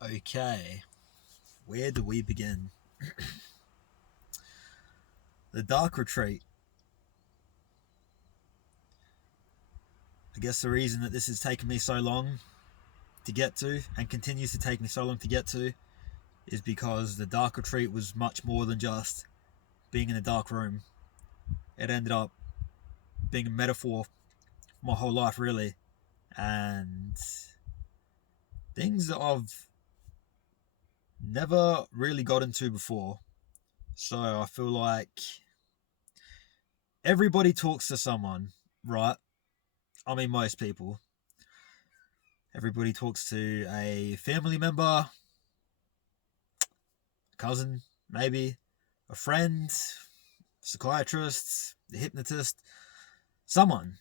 Okay, where do we begin? The Dark Retreat. I guess the reason that this has taken me so long to get to and continues to take me so long to get to is because the Dark Retreat was much more than just being in a dark room. It ended up being a metaphor for my whole life, really, and things that I've never really got into before. So I feel like everybody talks to someone, right? I mean, most people. Everybody talks to a family member, cousin, maybe, a friend, psychiatrist, a hypnotist, someone.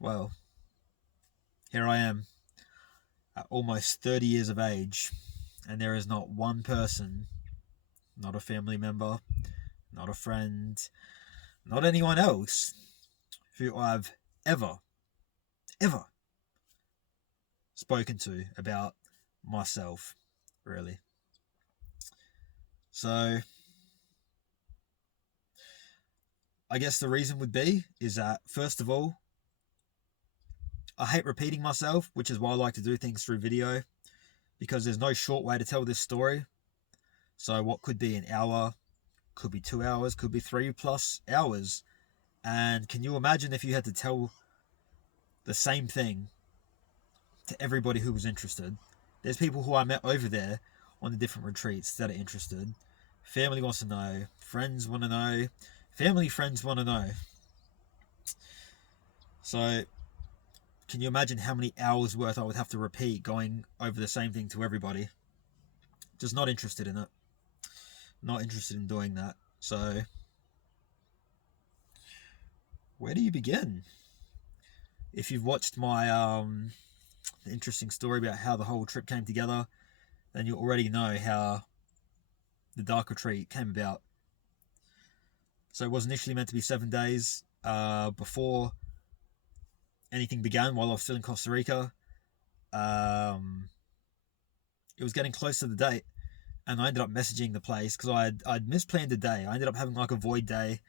Well, here I am at almost 30 years of age, and there is not one person, not a family member, not a friend, not anyone else who I've ever, ever spoken to about myself, really. So, I guess the reason would be is that, first of all, I hate repeating myself, which is why I like to do things through video, because there's no short way to tell this story. So what could be an hour, could be 2 hours, could be 3+ hours. And can you imagine if you had to tell the same thing to everybody who was interested? There's people who I met over there on the different retreats that are interested. Family wants to know, friends want to know, family friends want to know. So can you imagine how many hours worth I would have to repeat going over the same thing to everybody? Just not interested in it. Not interested in doing that. So, where do you begin? If you've watched my interesting story about how the whole trip came together, then you already know how the Dark Retreat came about. So it was initially meant to be 7 days. Before anything began, while I was still in Costa Rica, it was getting close to the date, and I ended up messaging the place because I'd misplanned a day. I ended up having like a void day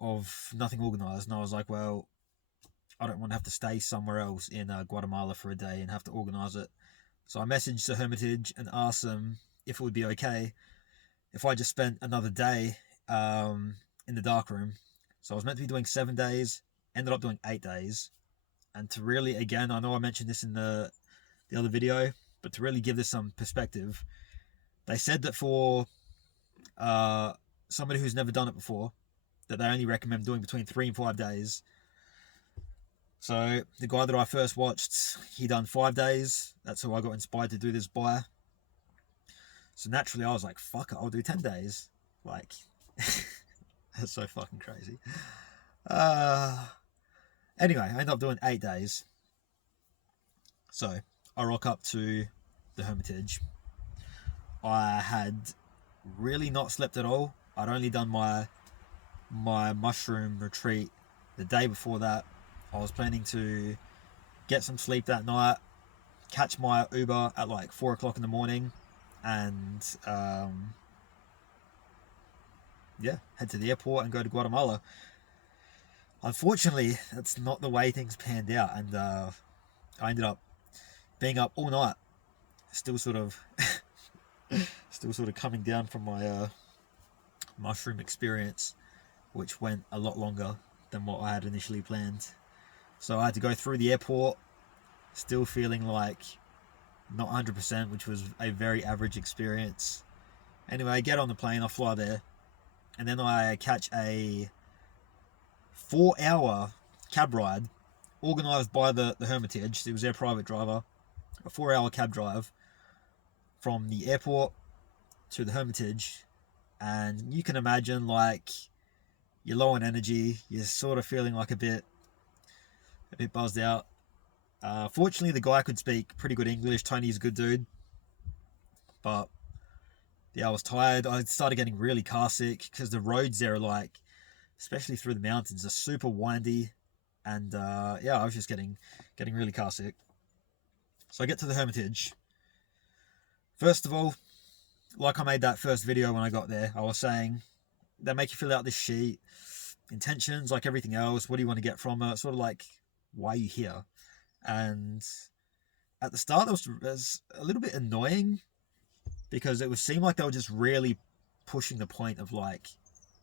of nothing organized, and I was like, well, I don't want to have to stay somewhere else in Guatemala for a day and have to organize it. So I messaged the Hermitage and asked them if it would be okay if I just spent another day in the dark room. So I was meant to be doing 7 days, ended up doing 8 days. And to really, again, I know I mentioned this in the other video, but to really give this some perspective, they said that for somebody who's never done it before, that they only recommend doing between 3 and 5 days. So the guy that I first watched, he done 5 days. That's who I got inspired to do this by. So naturally I was like, fuck it, I'll do 10 days. Like, that's so fucking crazy. Anyway, I ended up doing 8 days. So I rock up to the Hermitage. I had really not slept at all. I'd only done my mushroom retreat the day before that. I was planning to get some sleep that night, catch my Uber at like 4 o'clock in the morning, and yeah, head to the airport and go to Guatemala. Unfortunately, that's not the way things panned out, and I ended up being up all night, still sort of, still sort of coming down from my mushroom experience, which went a lot longer than what I had initially planned. So I had to go through the airport, still feeling like not 100%, which was a very average experience. Anyway, I get on the plane, I fly there, and then I catch a 4 hour cab ride organised by the Hermitage. It was their private driver. A 4 hour cab drive from the airport to the Hermitage. And you can imagine, like, you're low on energy, you're sort of feeling like a bit buzzed out. Fortunately, the guy could speak pretty good English. Tony's a good dude. But yeah, I was tired. I started getting really car sick because the roads there are like, especially through the mountains, are super windy. And yeah, I was just getting really car sick. So I get to the Hermitage. First of all, like I made that first video when I got there, I was saying they make you fill out this sheet, intentions, like everything else. What do you want to get from it? Sort of like, why are you here? And at the start, it was a little bit annoying because it would seem like they were just really pushing the point of like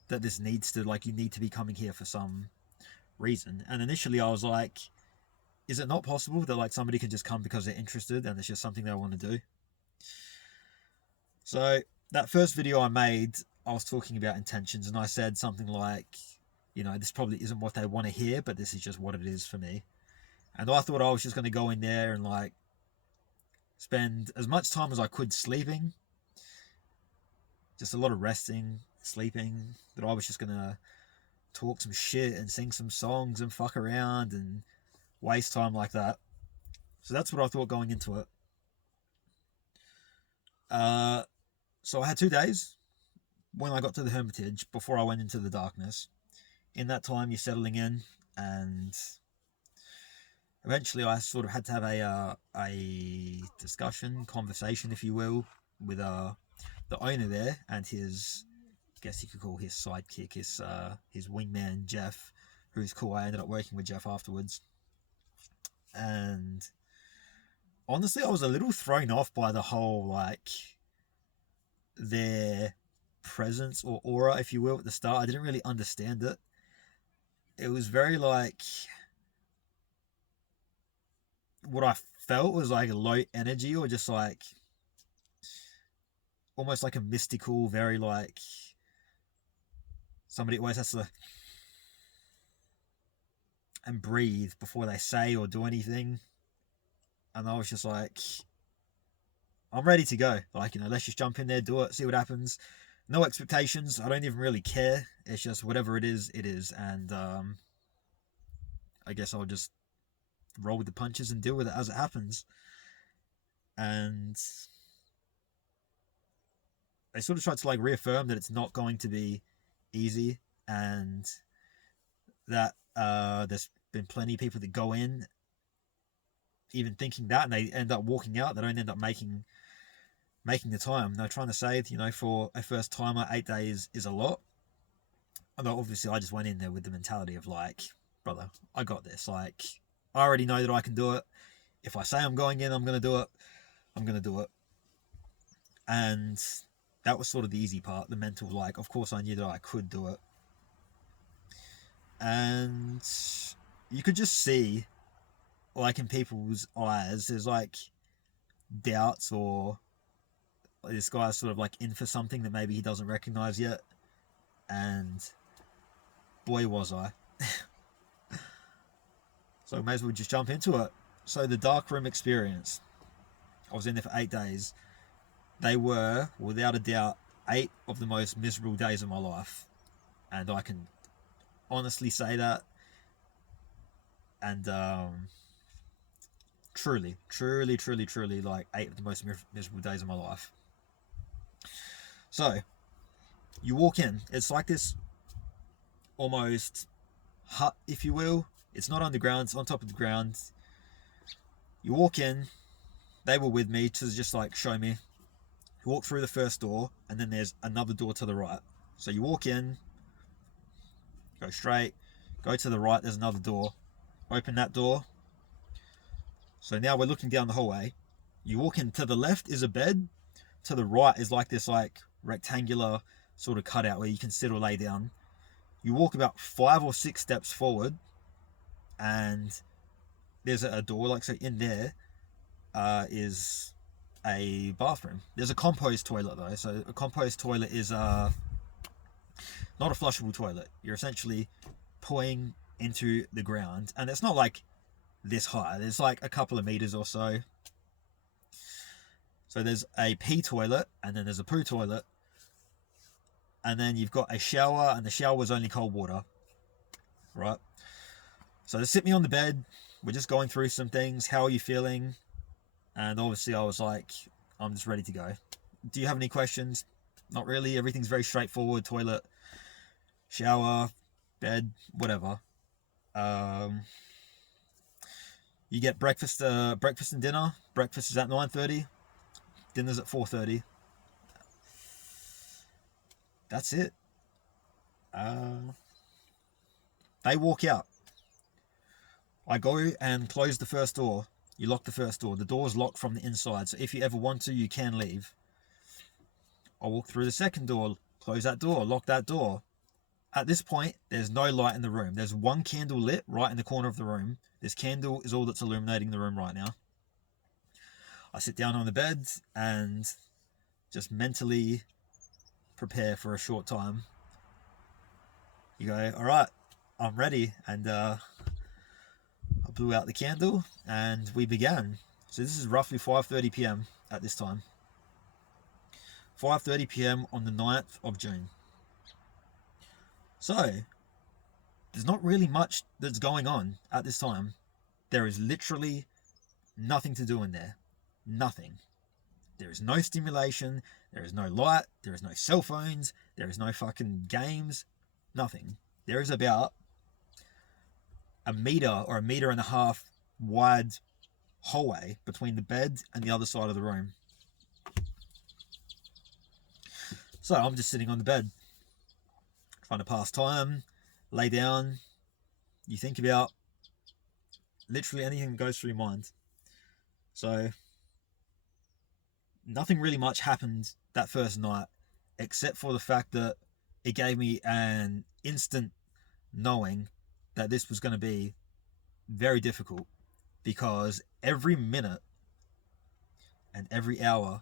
that this needs to, like, you need to be coming here for some reason. And initially I was like, is it not possible that like somebody can just come because they're interested and it's just something they want to do? So that first video I made, I was talking about intentions, and I said something like, you know, this probably isn't what they want to hear, but this is just what it is for me. And I thought I was just going to go in there and like spend as much time as I could sleeping, just a lot of resting, sleeping, that I was just going to talk some shit and sing some songs and fuck around and waste time like that. So that's what I thought going into it. So I had 2 days when I got to the Hermitage before I went into the darkness. In that time, you're settling in, and eventually I sort of had to have a discussion, conversation, if you will, with the owner there and his, I guess you could call his sidekick, his wingman, Jeff, who's cool. I ended up working with Jeff afterwards. And honestly, I was a little thrown off by the whole, like, their presence or aura, if you will, at the start. I didn't really understand it. It was very like, what I felt was like a low energy, or just like almost like a mystical, very like somebody always has to and breathe before they say or do anything. And I was just like, I'm ready to go. Like, you know, let's just jump in there, do it, see what happens. No expectations. I don't even really care. It's just whatever it is, it is. And I guess I'll just roll with the punches and deal with it as it happens. And they sort of tried to like reaffirm that it's not going to be easy, and that there's been plenty of people that go in even thinking that, and they end up walking out. They don't end up making the time. They're trying to say, you know, for a first timer, 8 days is a lot. And obviously I just went in there with the mentality of like, brother, I got this. Like, I already know that I can do it. If I say I'm going in, I'm going to do it. I'm going to do it. And that was sort of the easy part, the mental, like, of course I knew that I could do it. And you could just see, like, in people's eyes, there's like doubts, or this guy's sort of like in for something that maybe he doesn't recognize yet. And boy was I. So we may as well just jump into it. So the dark room experience, I was in there for 8 days. They were, without a doubt, 8 of the most miserable days of my life. And I can honestly say that. And truly, like 8 of the most miserable days of my life. So you walk in, it's like this almost hut, if you will. It's not underground, it's on top of the ground. You walk in, they were with me to just like show me. You walk through the first door, and then there's another door to the right. So you walk in, go straight, go to the right, there's another door. Open that door. So now we're looking down the hallway. You walk in, to the left is a bed. To the right is like this like rectangular sort of cutout where you can sit or lay down. You walk about 5 or 6 steps forward, and there's a door. Like, so in there is a bathroom. There's a compost toilet though. So a compost toilet is not a flushable toilet. You're essentially pouring into the ground, and it's not like this high. There's like a couple of meters or so. So there's a pee toilet, and then there's a poo toilet, and then you've got a shower, and the shower is only cold water, right? So they sit me on the bed. We're just going through some things. How are you feeling? And obviously I was like, I'm just ready to go. Do you have any questions? Not really. Everything's very straightforward. Toilet, shower, bed, whatever. You get breakfast and dinner. Breakfast is at 9:30. Dinner's at 4:30. That's it. They walk out. I go and close the first door. You lock the first door. The door's locked from the inside, so if you ever want to, you can leave. I walk through the second door, close that door, lock that door. At this point, there's no light in the room. There's one candle lit right in the corner of the room. This candle is all that's illuminating the room right now. I sit down on the bed and just mentally prepare for a short time. You go, all right, I'm ready. And I blew out the candle and we began. So this is roughly 5:30 p.m. at this time. 5:30 p.m. on the 9th of June. So, there's not really much that's going on at this time. There is literally nothing to do in there. Nothing. There is no stimulation. There is no light. There is no cell phones. There is no fucking games. Nothing. There is about a meter or a meter and a half wide hallway between the bed and the other side of the room. So I'm just sitting on the bed, trying to pass time, lay down. You think about literally anything that goes through your mind. So nothing really much happened that first night, except for the fact that it gave me an instant knowing that this was going to be very difficult, because every minute and every hour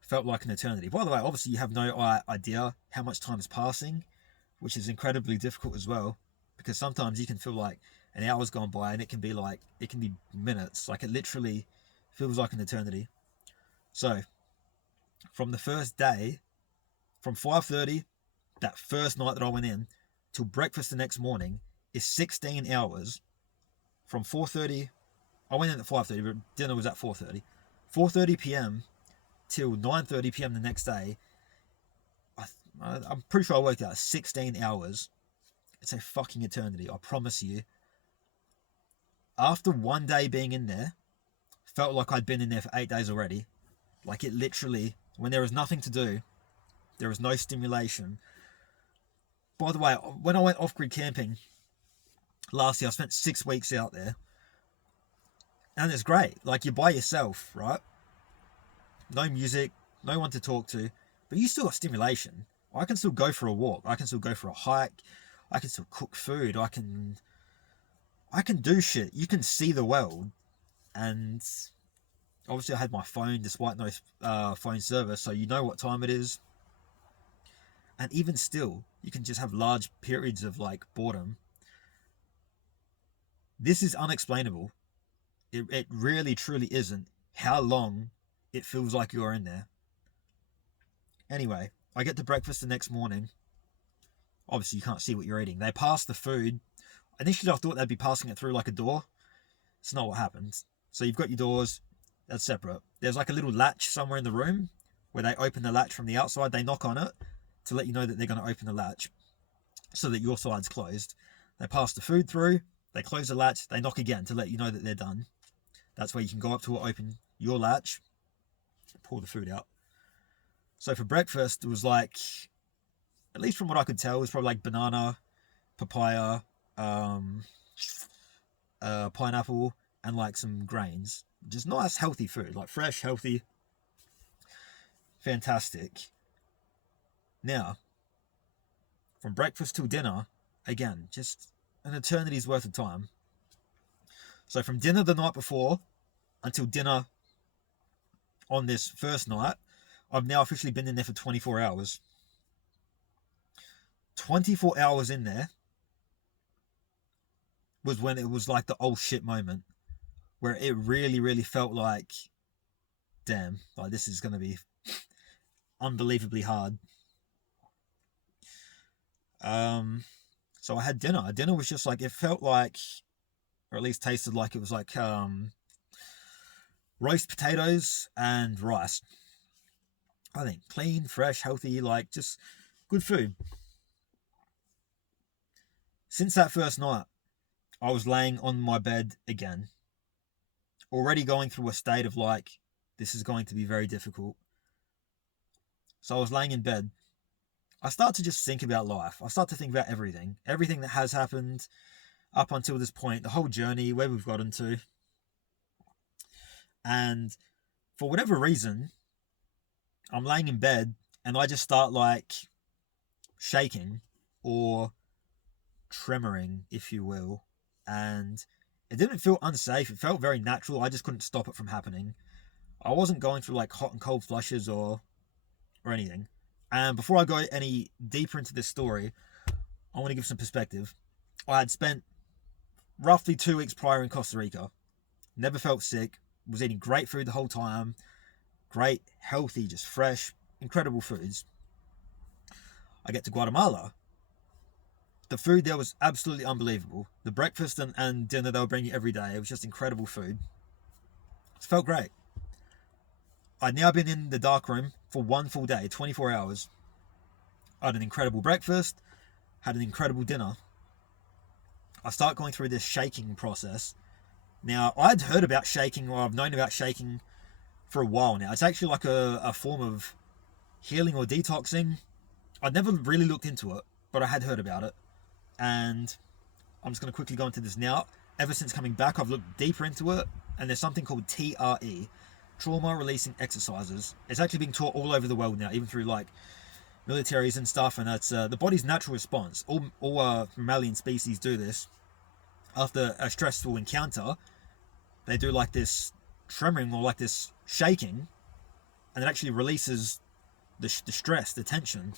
felt like an eternity. By the way, obviously you have no idea how much time is passing, which is incredibly difficult as well, because sometimes you can feel like an hour's gone by and it can be minutes. Like, it literally feels like an eternity. So from the first day, from 5:30, that first night that I went in, till breakfast the next morning, is 16 hours. From 4:30, I went in at 5:30, but dinner was at 4:30. 4:30 p.m. till 9:30 p.m. the next day, I'm pretty sure I worked out 16 hours. It's a fucking eternity, I promise you. After one day being in there, felt like I'd been in there for 8 days already. Like, it literally, when there was nothing to do, there was no stimulation. By the way, when I went off-grid camping last year, I spent 6 weeks out there. And it's great. Like, you're by yourself, right? No music, no one to talk to, but you still got stimulation. I can still go for a walk. I can still go for a hike. I can still cook food. I can do shit. You can see the world. And obviously I had my phone, despite no phone service, so you know what time it is. And even still, you can just have large periods of like boredom. This is unexplainable. It really truly isn't how long it feels like you're in there. Anyway, I get to breakfast the next morning. Obviously you can't see what you're eating. They pass the food. Initially I thought they'd be passing it through like a door. It's not what happens. So you've got your doors, that's separate. There's like a little latch somewhere in the room where they open the latch from the outside. They knock on it to let you know that they're going to open the latch so that your side's closed. They pass the food through, they close the latch, they knock again to let you know that they're done. That's where you can go up to it, open your latch, pull the food out. So for breakfast, it was like, at least from what I could tell, it was probably like banana, papaya, pineapple, and like some grains. Just nice, healthy food, like fresh, healthy, fantastic. Now, from breakfast till dinner, again, just an eternity's worth of time. So from dinner the night before until dinner on this first night, I've now officially been in there for 24 hours. 24 hours in there was when it was like the oh shit moment, where it really, really felt like, damn, like this is going to be unbelievably hard. So I had dinner. Dinner was just like, it felt like, or at least tasted like, it was like roast potatoes and rice. I think clean, fresh, healthy, like just good food. Since that first night, I was laying on my bed again. already going through a state of like, this is going to be very difficult. So I was laying in bed. I start to just think about life. I start to think about everything that has happened up until this point, the whole journey, where we've gotten to. And for whatever reason, I'm laying in bed and I just start like shaking or tremoring, if you will. And it didn't feel unsafe. It felt very natural. I just couldn't stop it from happening. I wasn't going through like hot and cold flushes or anything. And before I go any deeper into this story, I want to give some perspective. I had spent roughly 2 weeks prior in Costa Rica. Never felt sick. Was eating great food the whole time. Great, healthy, just fresh, incredible foods. I get to Guatemala. The food there was absolutely unbelievable. The breakfast and dinner they were bringing every day, it was just incredible food. It felt great. I'd now been in the dark room for one full day, 24 hours. I had an incredible breakfast, had an incredible dinner. I start going through this shaking process. Now, I'd heard about shaking, or I've known about shaking for a while now. It's actually like a form of healing or detoxing. I'd never really looked into it, but I had heard about it. And I'm just going to quickly go into this now. Ever since coming back, I've looked deeper into it, and there's something called TRE, trauma releasing exercises. It's actually being taught all over the world now, even through like militaries and stuff, and that's the body's natural response. All mammalian species do this. After a stressful encounter, they do like this tremoring or like this shaking, and it actually releases the stress, the tension.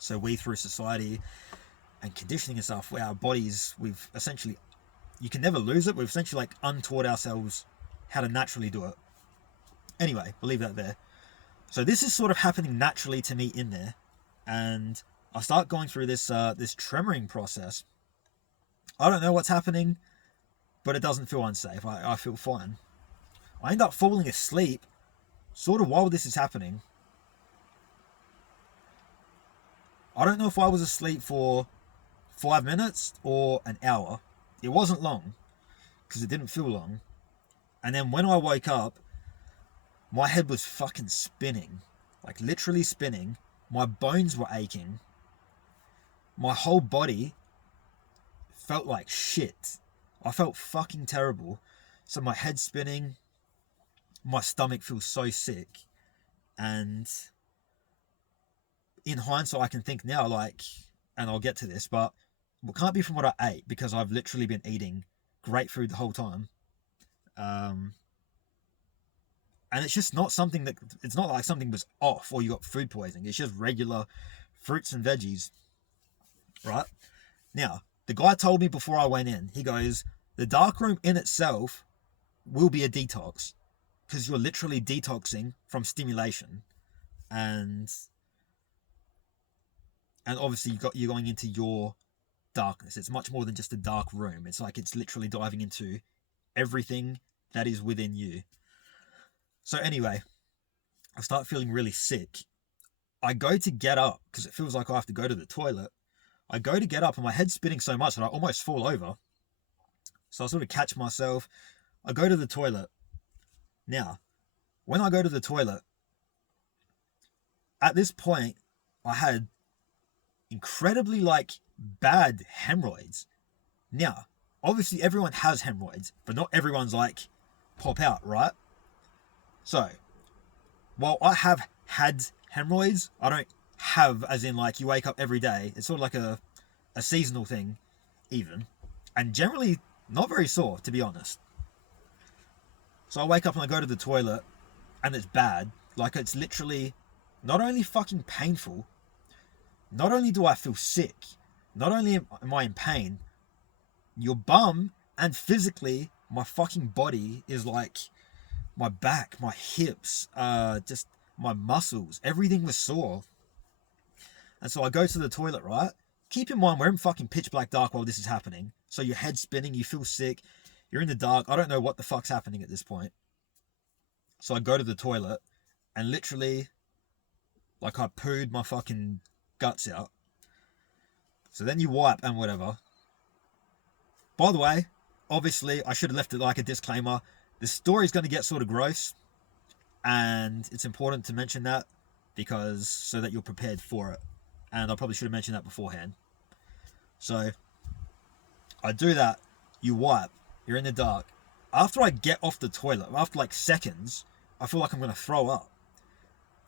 So we, through society and conditioning and stuff, our bodies, we've essentially, you can never lose it, we've essentially like untaught ourselves how to naturally do it. Anyway, we'll leave that there. So this is sort of happening naturally to me in there, and I start going through this this tremoring process. I don't know what's happening, but it doesn't feel unsafe. I feel fine. I end up falling asleep sort of while this is happening. I don't know if I was asleep for 5 minutes or an hour. It wasn't long, because it didn't feel long. And then when I woke up, my head was fucking spinning. Like literally spinning. My bones were aching. My whole body felt like shit. I felt fucking terrible. So my head's spinning. My stomach feels so sick. And in hindsight, I can think now, like, and I'll get to this, but it can't be from what I ate, because I've literally been eating great food the whole time. And it's just not something that, it's not like something was off or you got food poisoning. It's just regular fruits and veggies, right? Now, the guy told me before I went in, he goes, the dark room in itself will be a detox, because you're literally detoxing from stimulation. And obviously you're going into your darkness. It's much more than just a dark room. It's like it's literally diving into everything that is within you. So anyway, I start feeling really sick. I go to get up, because it feels like I have to go to the toilet. I go to get up and my head's spinning so much that I almost fall over. So I sort of catch myself. I go to the toilet. Now, when I go to the toilet, at this point, I had incredibly like bad hemorrhoids. Now, obviously everyone has hemorrhoids, but not everyone's like pop out, right? So, while I have had hemorrhoids, I don't have as in like you wake up every day. It's sort of like a seasonal thing, even. And generally not very sore, to be honest. So I wake up and I go to the toilet, and it's bad. Like, it's literally not only fucking painful, not only do I feel sick, not only am I in pain, your bum and physically my fucking body is like, my back, my hips, just my muscles, everything was sore. And so I go to the toilet, right? Keep in mind, we're in fucking pitch black dark while this is happening. So your head's spinning, you feel sick, you're in the dark. I don't know what the fuck's happening at this point. So I go to the toilet, and literally, like, I pooed my fucking guts out. So then you wipe and whatever. By the way, obviously, I should have left it like a disclaimer. The story's going to get sort of gross, and it's important to mention that because so that you're prepared for it. And I probably should have mentioned that beforehand. So I do that. You wipe. You're in the dark. After I get off the toilet, after like seconds, I feel like I'm going to throw up.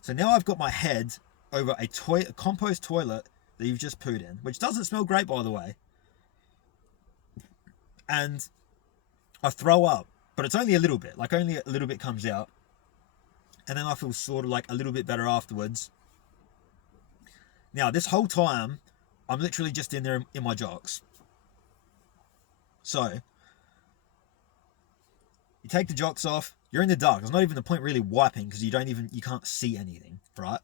So now I've got my head over a compost toilet that you've just pooed in, which doesn't smell great, by the way. And I throw up, but it's only a little bit. Like, only a little bit comes out. And then I feel sort of like a little bit better afterwards. Now, this whole time, I'm literally just in there in my jocks. So, you take the jocks off. You're in the dark. There's not even the point really wiping because you can't see anything, right?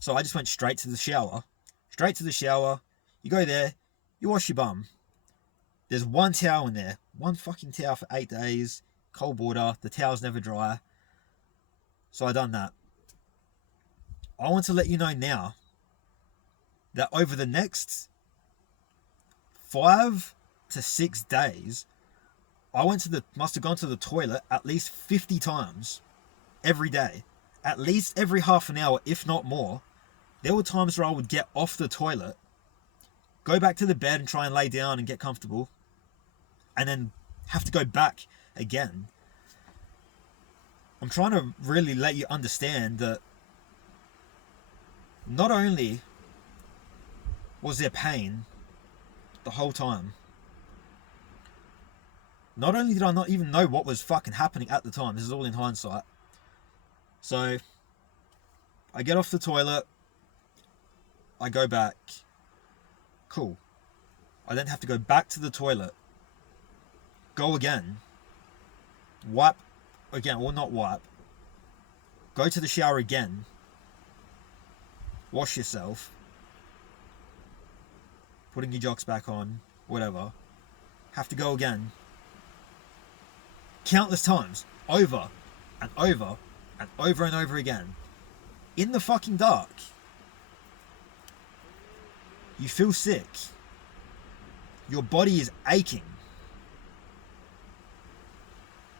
So I just went straight to the shower. Straight to the shower. You go there. You wash your bum. There's one towel in there. One fucking towel for 8 days. Cold water. The towel's never dry. So I done that. I want to let you know now that over the next 5 to 6 days, I must have gone to the toilet at least 50 times every day. At least every half an hour, if not more. There were times where I would get off the toilet, go back to the bed and try and lay down and get comfortable, and then have to go back again. I'm trying to really let you understand that not only was there pain the whole time, not only did I not even know what was fucking happening at the time, this is all in hindsight. So, I get off the toilet, I go back, cool. I then have to go back to the toilet, go again, wipe again, or not wipe, go to the shower again, wash yourself, putting your jocks back on, whatever, have to go again, countless times, over and over and over and over again, in the fucking dark. You feel sick. Your body is aching.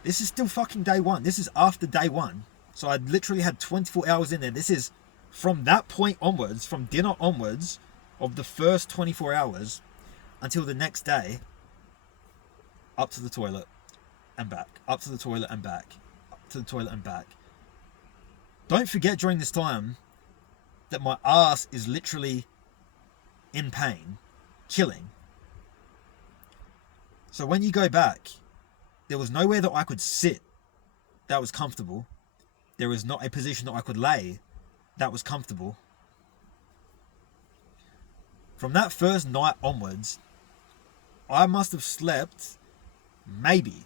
This is still fucking day one. This is after day one. So I literally had 24 hours in there. This is from that point onwards, from dinner onwards, of the first 24 hours until the next day, up to the toilet and back, up to the toilet and back, up to the toilet and back. Don't forget during this time that my ass is literally in pain, killing. So when you go back, there was nowhere that I could sit that was comfortable. There was not a position that I could lay that was comfortable. From that first night onwards, I must have slept maybe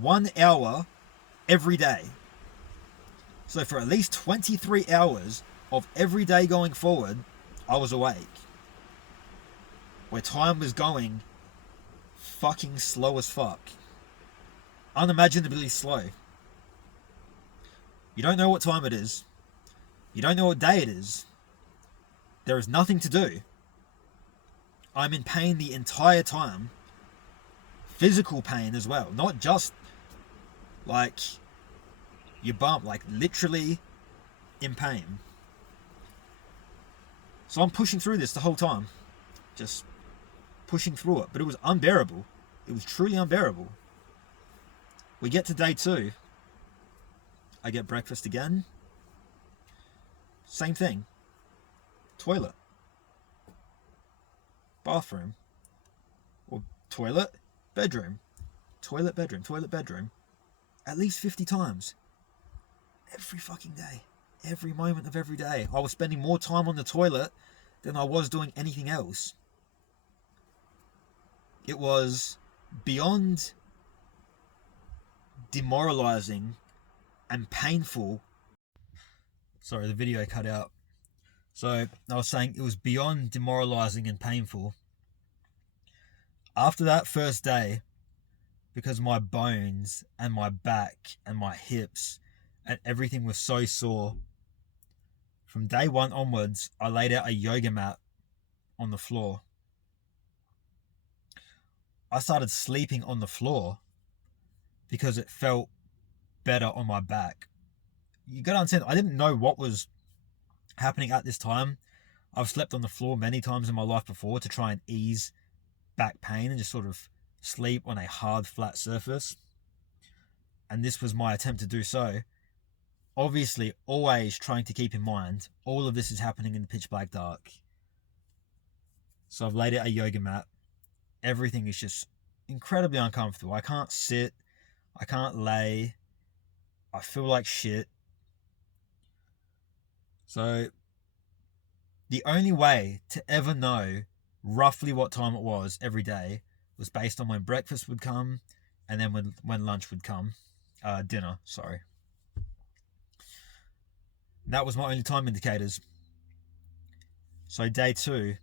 1 hour every day. So for at least 23 hours of every day going forward, I was awake. Where time was going fucking slow as fuck. Unimaginably slow. You don't know what time it is. You don't know what day it is. There is nothing to do. I'm in pain the entire time. Physical pain as well. Not just like your bump, like literally in pain. So I'm pushing through this the whole time. Just pushing through it. But it was unbearable. It was truly unbearable. We get to day 2. I get breakfast again. Same thing. Toilet. Bathroom. Or toilet, bedroom. Toilet, bedroom, toilet, bedroom. At least 50 times. Every fucking day. Every moment of every day. I was spending more time on the toilet than I was doing anything else. It was beyond demoralizing and painful. Sorry, the video cut out. So I was saying it was beyond demoralizing and painful. After that first day, because my bones and my back and my hips and everything was so sore, from day 1 onwards, I laid out a yoga mat on the floor. I started sleeping on the floor because it felt better on my back. You gotta understand, I didn't know what was happening at this time. I've slept on the floor many times in my life before to try and ease back pain and just sort of sleep on a hard, flat surface. And this was my attempt to do so. Obviously, always trying to keep in mind, all of this is happening in the pitch black dark. So I've laid out a yoga mat. Everything is just incredibly uncomfortable. I can't sit. I can't lay. I feel like shit. So the only way to ever know roughly what time it was every day was based on when breakfast would come and then when lunch would come. Dinner, sorry. That was my only time indicators. So day 2,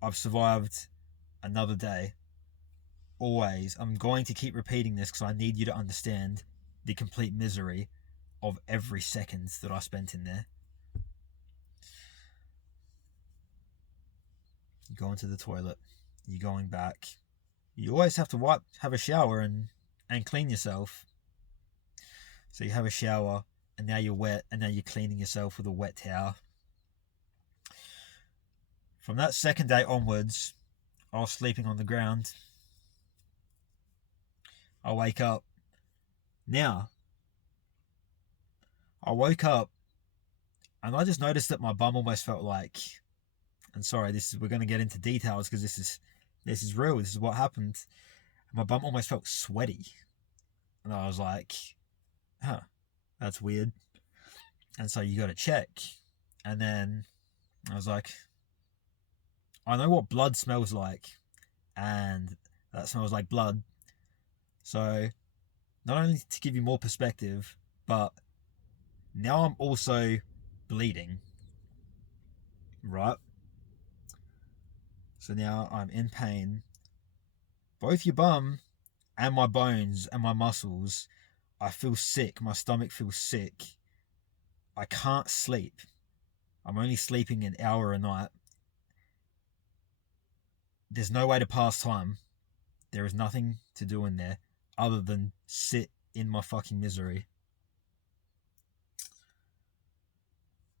I've survived another day. Always. I'm going to keep repeating this because I need you to understand the complete misery of every second that I spent in there. You go into the toilet. You're going back. You always have to have a shower and clean yourself. So you have a shower, and now you're wet, and now you're cleaning yourself with a wet towel. From that second day onwards, I was sleeping on the ground. I wake up. Now, I woke up, and I just noticed that my bum almost felt like, and sorry, we're going to get into details because this is real. This is what happened. My bum almost felt sweaty, and I was like, huh, that's weird. And so you got to check. And then I was like, I know what blood smells like, and that smells like blood. So not only to give you more perspective, but now I'm also bleeding, right? So now I'm in pain. Both your bum and my bones and my muscles, I feel sick. My stomach feels sick. I can't sleep. I'm only sleeping an hour a night. There's no way to pass time. There is nothing to do in there other than sit in my fucking misery.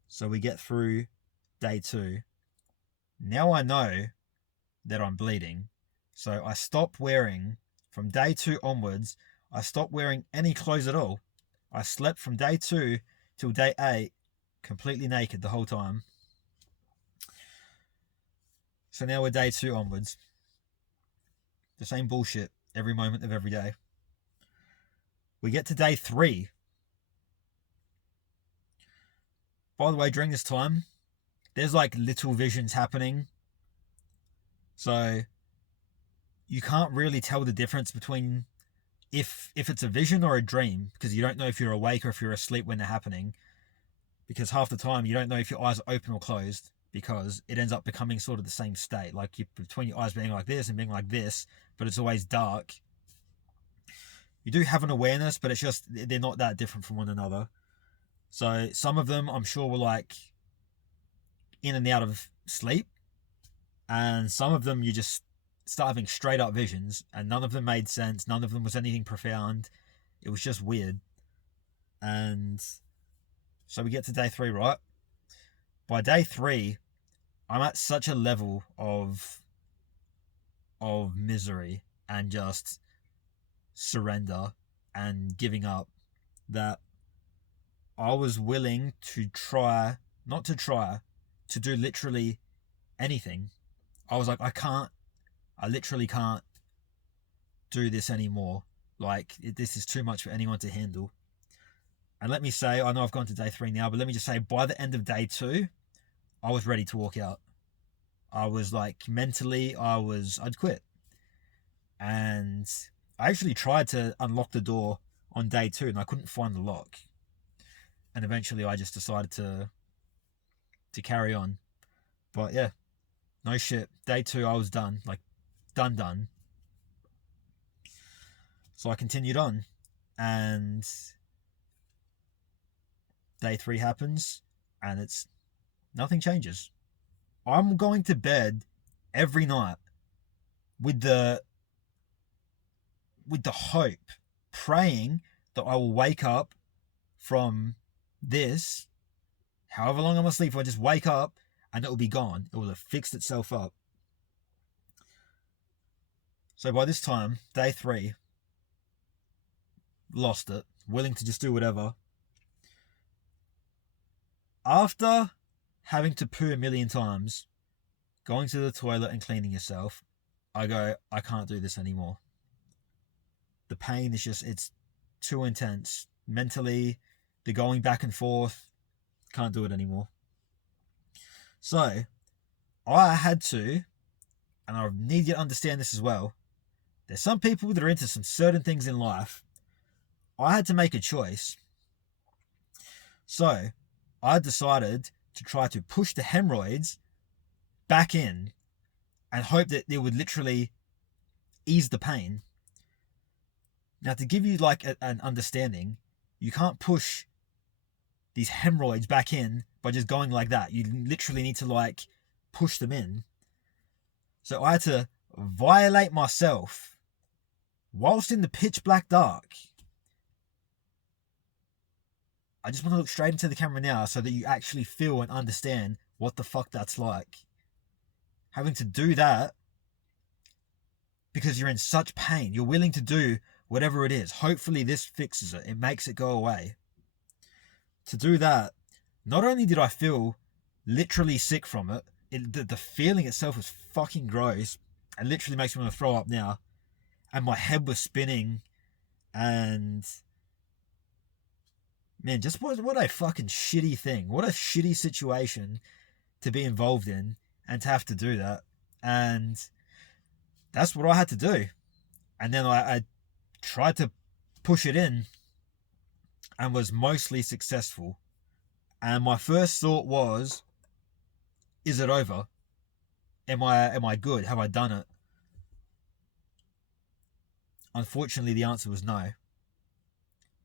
So we get through day 2. Now I know that I'm bleeding. So I stop wearing, from day 2 onwards, I stopped wearing any clothes at all. I slept from day 2 till day 8 completely naked the whole time. So now we're day 2 onwards. The same bullshit every moment of every day. We get to day 3. By the way, during this time, there's like little visions happening. So you can't really tell the difference between if it's a vision or a dream, because you don't know if you're awake or if you're asleep when they're happening. Because half the time you don't know if your eyes are open or closed, because it ends up becoming sort of the same state. Like between your eyes being like this and being like this, but it's always dark. You do have an awareness, but it's just, they're not that different from one another. So some of them I'm sure were like in and out of sleep, and some of them you just start having straight up visions, and none of them made sense. None of them was anything profound. It was just weird. And so we get to day 3, right? By day 3, I'm at such a level of misery and just surrender and giving up that I was willing to do literally anything. I was like, I literally can't do this anymore. Like, this is too much for anyone to handle. And let me say, I know I've gone to day 3 now, but let me just say, by the end of day 2, I was ready to walk out. I was like, mentally, I'd quit. And I actually tried to unlock the door on day 2, and I couldn't find the lock. And eventually I just decided to carry on. But yeah, no shit. Day 2, I was done. Like, done. So I continued on. And day 3 happens, and nothing changes. I'm going to bed every night with the hope, praying that I will wake up from this, however long I'm asleep, I just wake up and it will be gone. It will have fixed itself up. So by this time, day 3, lost it, willing to just do whatever. After having to poo a million times, going to the toilet and cleaning yourself, I go, I can't do this anymore. The pain is just, it's too intense. Mentally, the going back and forth, can't do it anymore. So, I had to, and I need you to understand this as well, there's some people that are into some certain things in life. I had to make a choice. So, I decided to try to push the hemorrhoids back in and hope that it would literally ease the pain. Now, to give you like an understanding, you can't push these hemorrhoids back in by just going like that. You literally need to like push them in. So I had to violate myself whilst in the pitch black dark. I just want to look straight into the camera now so that you actually feel and understand what the fuck that's like. Having to do that because you're in such pain. You're willing to do whatever it is. Hopefully this fixes it. It makes it go away. To do that, not only did I feel literally sick from it, the feeling itself was fucking gross. It literally makes me want to throw up now. And my head was spinning. And man, just what a fucking shitty thing. What a shitty situation to be involved in and to have to do that. And that's what I had to do. And then I tried to push it in and was mostly successful. And my first thought was, is it over? Am I good? Have I done it? Unfortunately, the answer was no.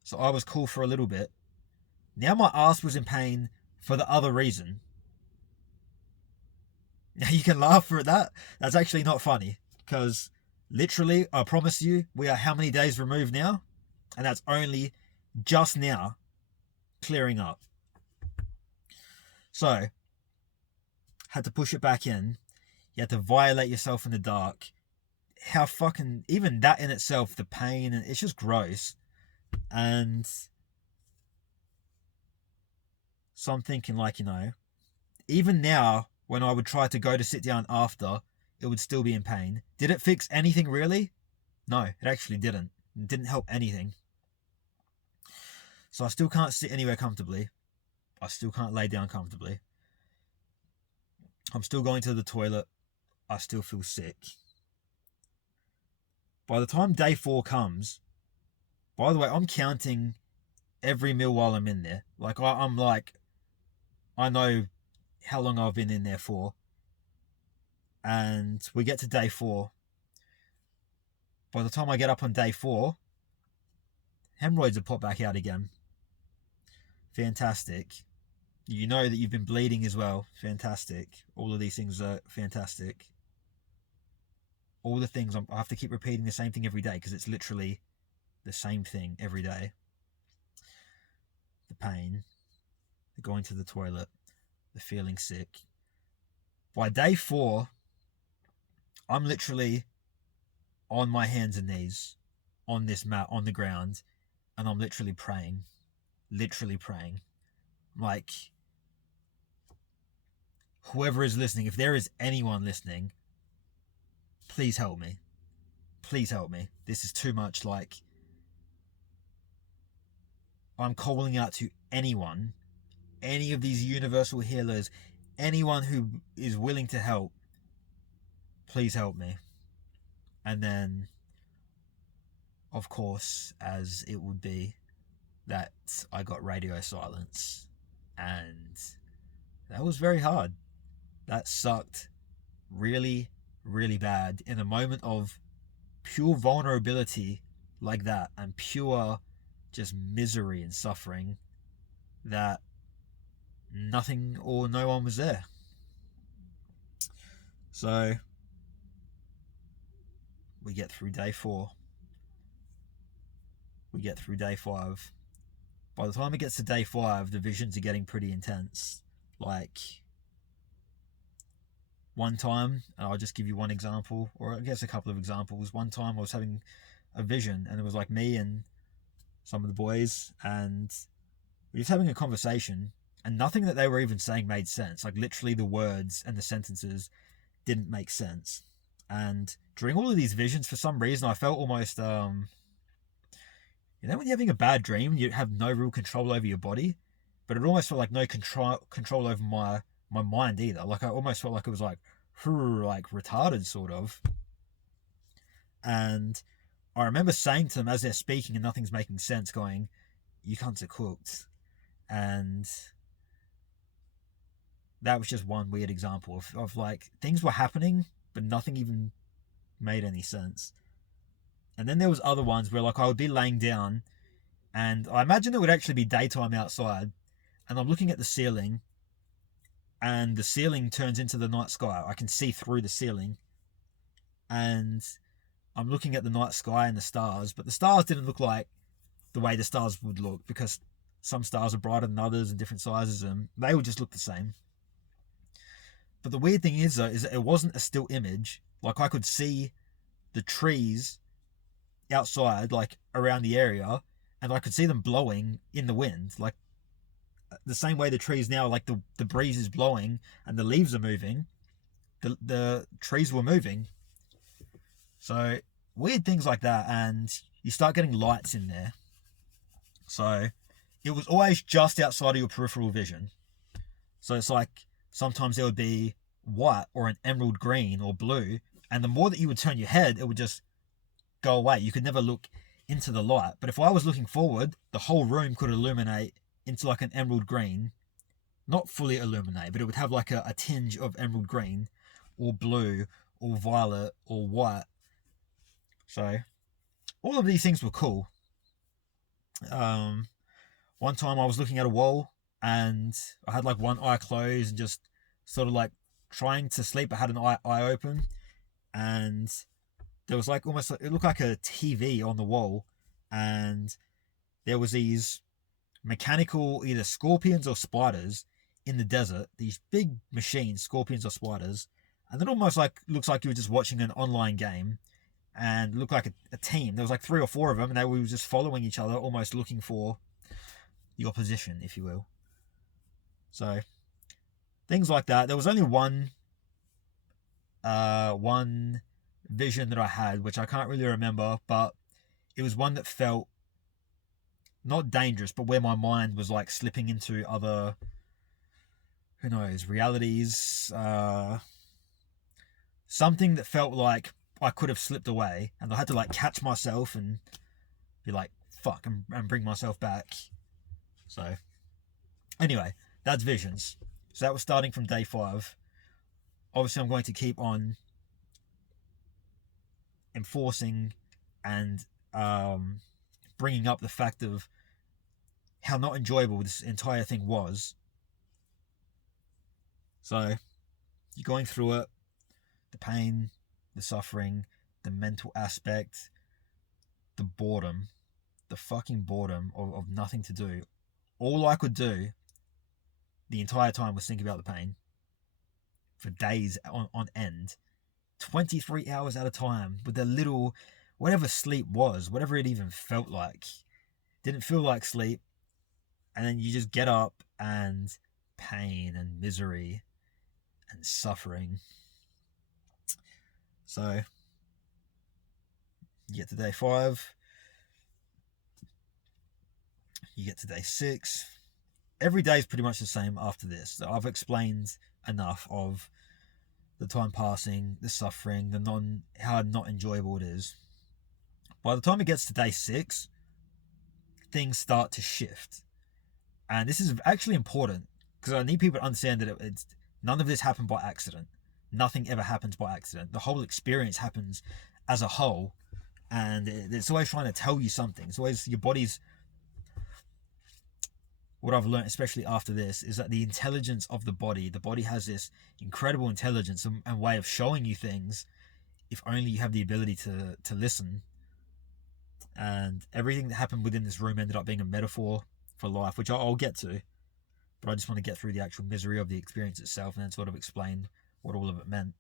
So I was cool for a little bit. Now my ass was in pain for the other reason. Now you can laugh at that. That's actually not funny. Because literally, I promise you, we are how many days removed now? And that's only just now clearing up. So, had to push it back in. You had to violate yourself in the dark. How fucking, even that in itself, the pain, and it's just gross. And so I'm thinking like, even now, when I would try to go to sit down after, it would still be in pain. Did it fix anything really? No, it actually didn't. It didn't help anything. So I still can't sit anywhere comfortably. I still can't lay down comfortably. I'm still going to the toilet. I still feel sick. By the time day 4 comes, by the way, I'm counting every meal while I'm in there. Like, I'm like, I know how long I've been in there for. And we get to day 4. By the time I get up on day 4, hemorrhoids have popped back out again. Fantastic. You know that you've been bleeding as well. Fantastic. All of these things are fantastic. All the things, I have to keep repeating the same thing every day because it's literally the same thing every day. The pain, the going to the toilet, the feeling sick. By day 4, I'm literally on my hands and knees on this mat on the ground, and I'm literally praying. Like, whoever is listening, if there is anyone listening, please help me. Please help me. This is too much. Like, I'm calling out to anyone, any of these universal healers, anyone who is willing to help, please help me. And then, of course, as it would be, that I got radio silence. And that was very hard. That sucked really, really bad. In a moment of pure vulnerability like that, and pure just misery and suffering, that nothing or no one was there. So we get through day 4. we get through day 5. By the time it gets to day 5, the visions are getting pretty intense. Like, one time, and I'll just give you one example, or I guess a couple of examples. One time I was having a vision, and it was like me and some of the boys, and we were just having a conversation, and nothing that they were even saying made sense. Like, literally the words and the sentences didn't make sense. And during all of these visions, for some reason, I felt almost, when you're having a bad dream, you have no real control over your body, but it almost felt like no control over my mind either. Like, I almost felt like it was like retarded, sort of. And I remember saying to them as they're speaking and nothing's making sense, going, "You cunts are cooked." And that was just one weird example of like, things were happening, but nothing even made any sense. And then there was other ones where, like, I would be laying down, and I imagine it would actually be daytime outside, and I'm looking at the ceiling, and the ceiling turns into the night sky. I can see through the ceiling, and I'm looking at the night sky and the stars, but the stars didn't look like the way the stars would look, because some stars are brighter than others and different sizes, and they would just look the same. But the weird thing is, though, is that it wasn't a still image. Like, I could see the trees outside, like, around the area, and I could see them blowing in the wind, like the same way the trees now, like, the breeze is blowing and the leaves are moving, the trees were moving. So weird things like that, and you start getting lights in there. So it was always just outside of your peripheral vision. So it's like, sometimes there would be white or an emerald green or blue, and the more that you would turn your head, it would just go away. You could never look into the light. But if I was looking forward, the whole room could illuminate into like an emerald green. Not fully illuminate, but it would have like a tinge of emerald green or blue or violet or white. So all of these things were cool. One time I was looking at a wall, and I had like one eye closed and just sort of like trying to sleep. I had an eye open, and there was like almost, it looked like a TV on the wall, and there was these mechanical either scorpions or spiders in the desert, these big machines, scorpions or spiders, and it almost like looks like you were just watching an online game, and it looked like a team. There was like 3 or 4 of them, and they were just following each other, almost looking for your position, if you will. So things like that. There was only one vision that I had, which I can't really remember, but it was one that felt not dangerous, but where my mind was like slipping into other, who knows, realities, something that felt like I could have slipped away, and I had to like catch myself and be like, fuck, and bring myself back. So anyway, that's visions. So that was starting from day 5. Obviously, I'm going to keep on enforcing and bringing up the fact of how not enjoyable this entire thing was. So you're going through it, the pain, the suffering, the mental aspect, the boredom, the fucking boredom of nothing to do. All I could do the entire time was think about the pain for days on end, 23 hours at a time, with a little, whatever sleep was, whatever it even felt like. Didn't feel like sleep, and then you just get up and pain and misery and suffering. So you get to day 5, you get to day 6. Every day is pretty much the same after this. So I've explained enough of the time passing, the suffering, how not enjoyable it is. By the time it gets to day 6, things start to shift. And this is actually important, because I need people to understand that it's none of this happened by accident. Nothing ever happens by accident. The whole experience happens as a whole, and it's always trying to tell you something. It's always your body's... What I've learned, especially after this, is that the intelligence of the body has this incredible intelligence and way of showing you things, if only you have the ability to listen. and everything that happened within this room ended up being a metaphor for life, which I'll get to. But I just want to get through the actual misery of the experience itself and then sort of explain what all of it meant.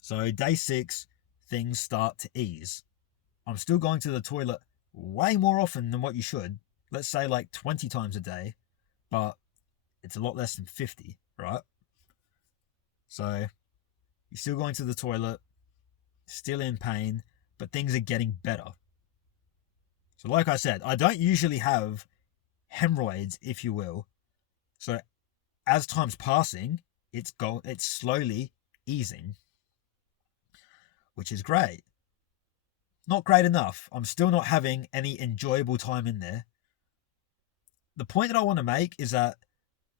So day 6, things start to ease. I'm still going to the toilet way more often than what you should. Let's say like 20 times a day, but it's a lot less than 50, right? So you're still going to the toilet, still in pain, but things are getting better. So like I said, I don't usually have hemorrhoids, if you will. So as time's passing, it's slowly easing, which is great. Not great enough. I'm still not having any enjoyable time in there. The point that I want to make is that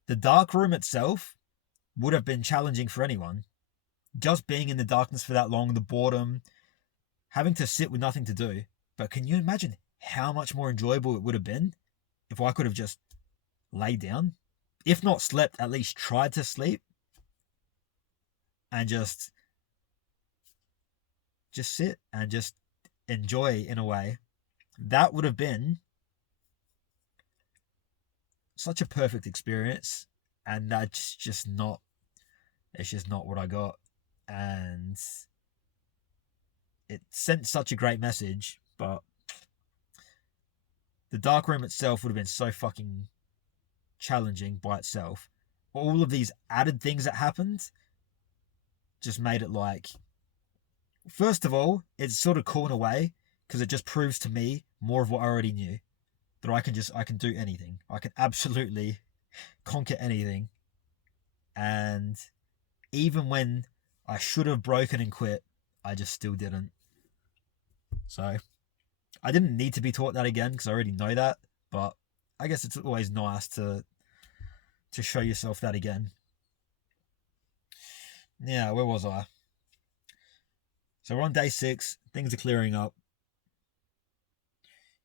the dark room itself would have been challenging for anyone. Just being in the darkness for that long, the boredom, having to sit with nothing to do. But can you imagine how much more enjoyable it would have been if I could have just laid down? If not slept, at least tried to sleep. And just sit and just enjoy in a way. That would have been such a perfect experience, and that's just not, it's just not what I got. And it sent such a great message, but the dark room itself would have been so fucking challenging by itself. All of these added things that happened just made it like, first of all, it's sort of cool in a way because it just proves to me more of what I already knew, that I can do anything. I can absolutely conquer anything. And even when I should have broken and quit, I just still didn't. So I didn't need to be taught that again because I already know that, but I guess it's always nice to show yourself that again. Now, where was I? So we're on day 6. Things are clearing up.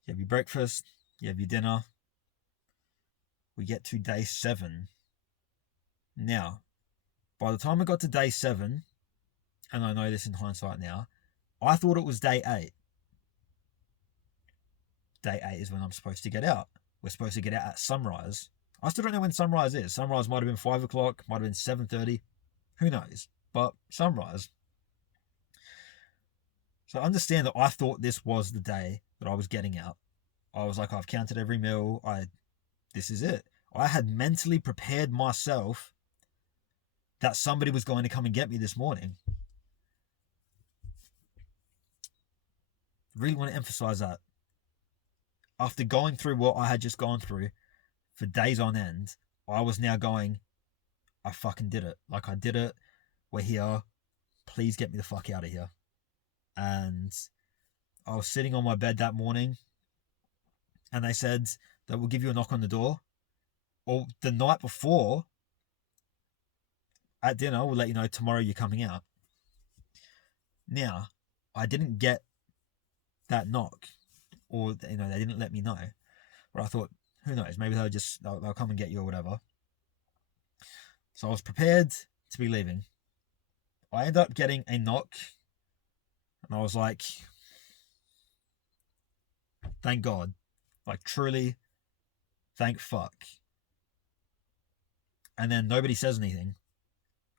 You have your breakfast. You have your dinner. We get to day 7. Now, by the time I got to day 7, and I know this in hindsight now, I thought it was day 8. Day 8 is when I'm supposed to get out. We're supposed to get out at sunrise. I still don't know when sunrise is. Sunrise might have been 5 o'clock, might have been 7:30. Who knows? But sunrise. So understand that I thought this was the day that I was getting out. I was like, I've counted every meal. This is it. I had mentally prepared myself that somebody was going to come and get me this morning. Really want to emphasize that. After going through what I had just gone through for days on end, I was now going, I fucking did it. Like, I did it. We're here. Please get me the fuck out of here. And I was sitting on my bed that morning, and they said that we'll give you a knock on the door. Or the night before, at dinner, we'll let you know tomorrow you're coming out. Now, I didn't get that knock, or they didn't let me know. But I thought, who knows? Maybe they'll come and get you or whatever. So I was prepared to be leaving. I ended up getting a knock, and I was like, thank God. Like, truly, thank fuck. And then nobody says anything.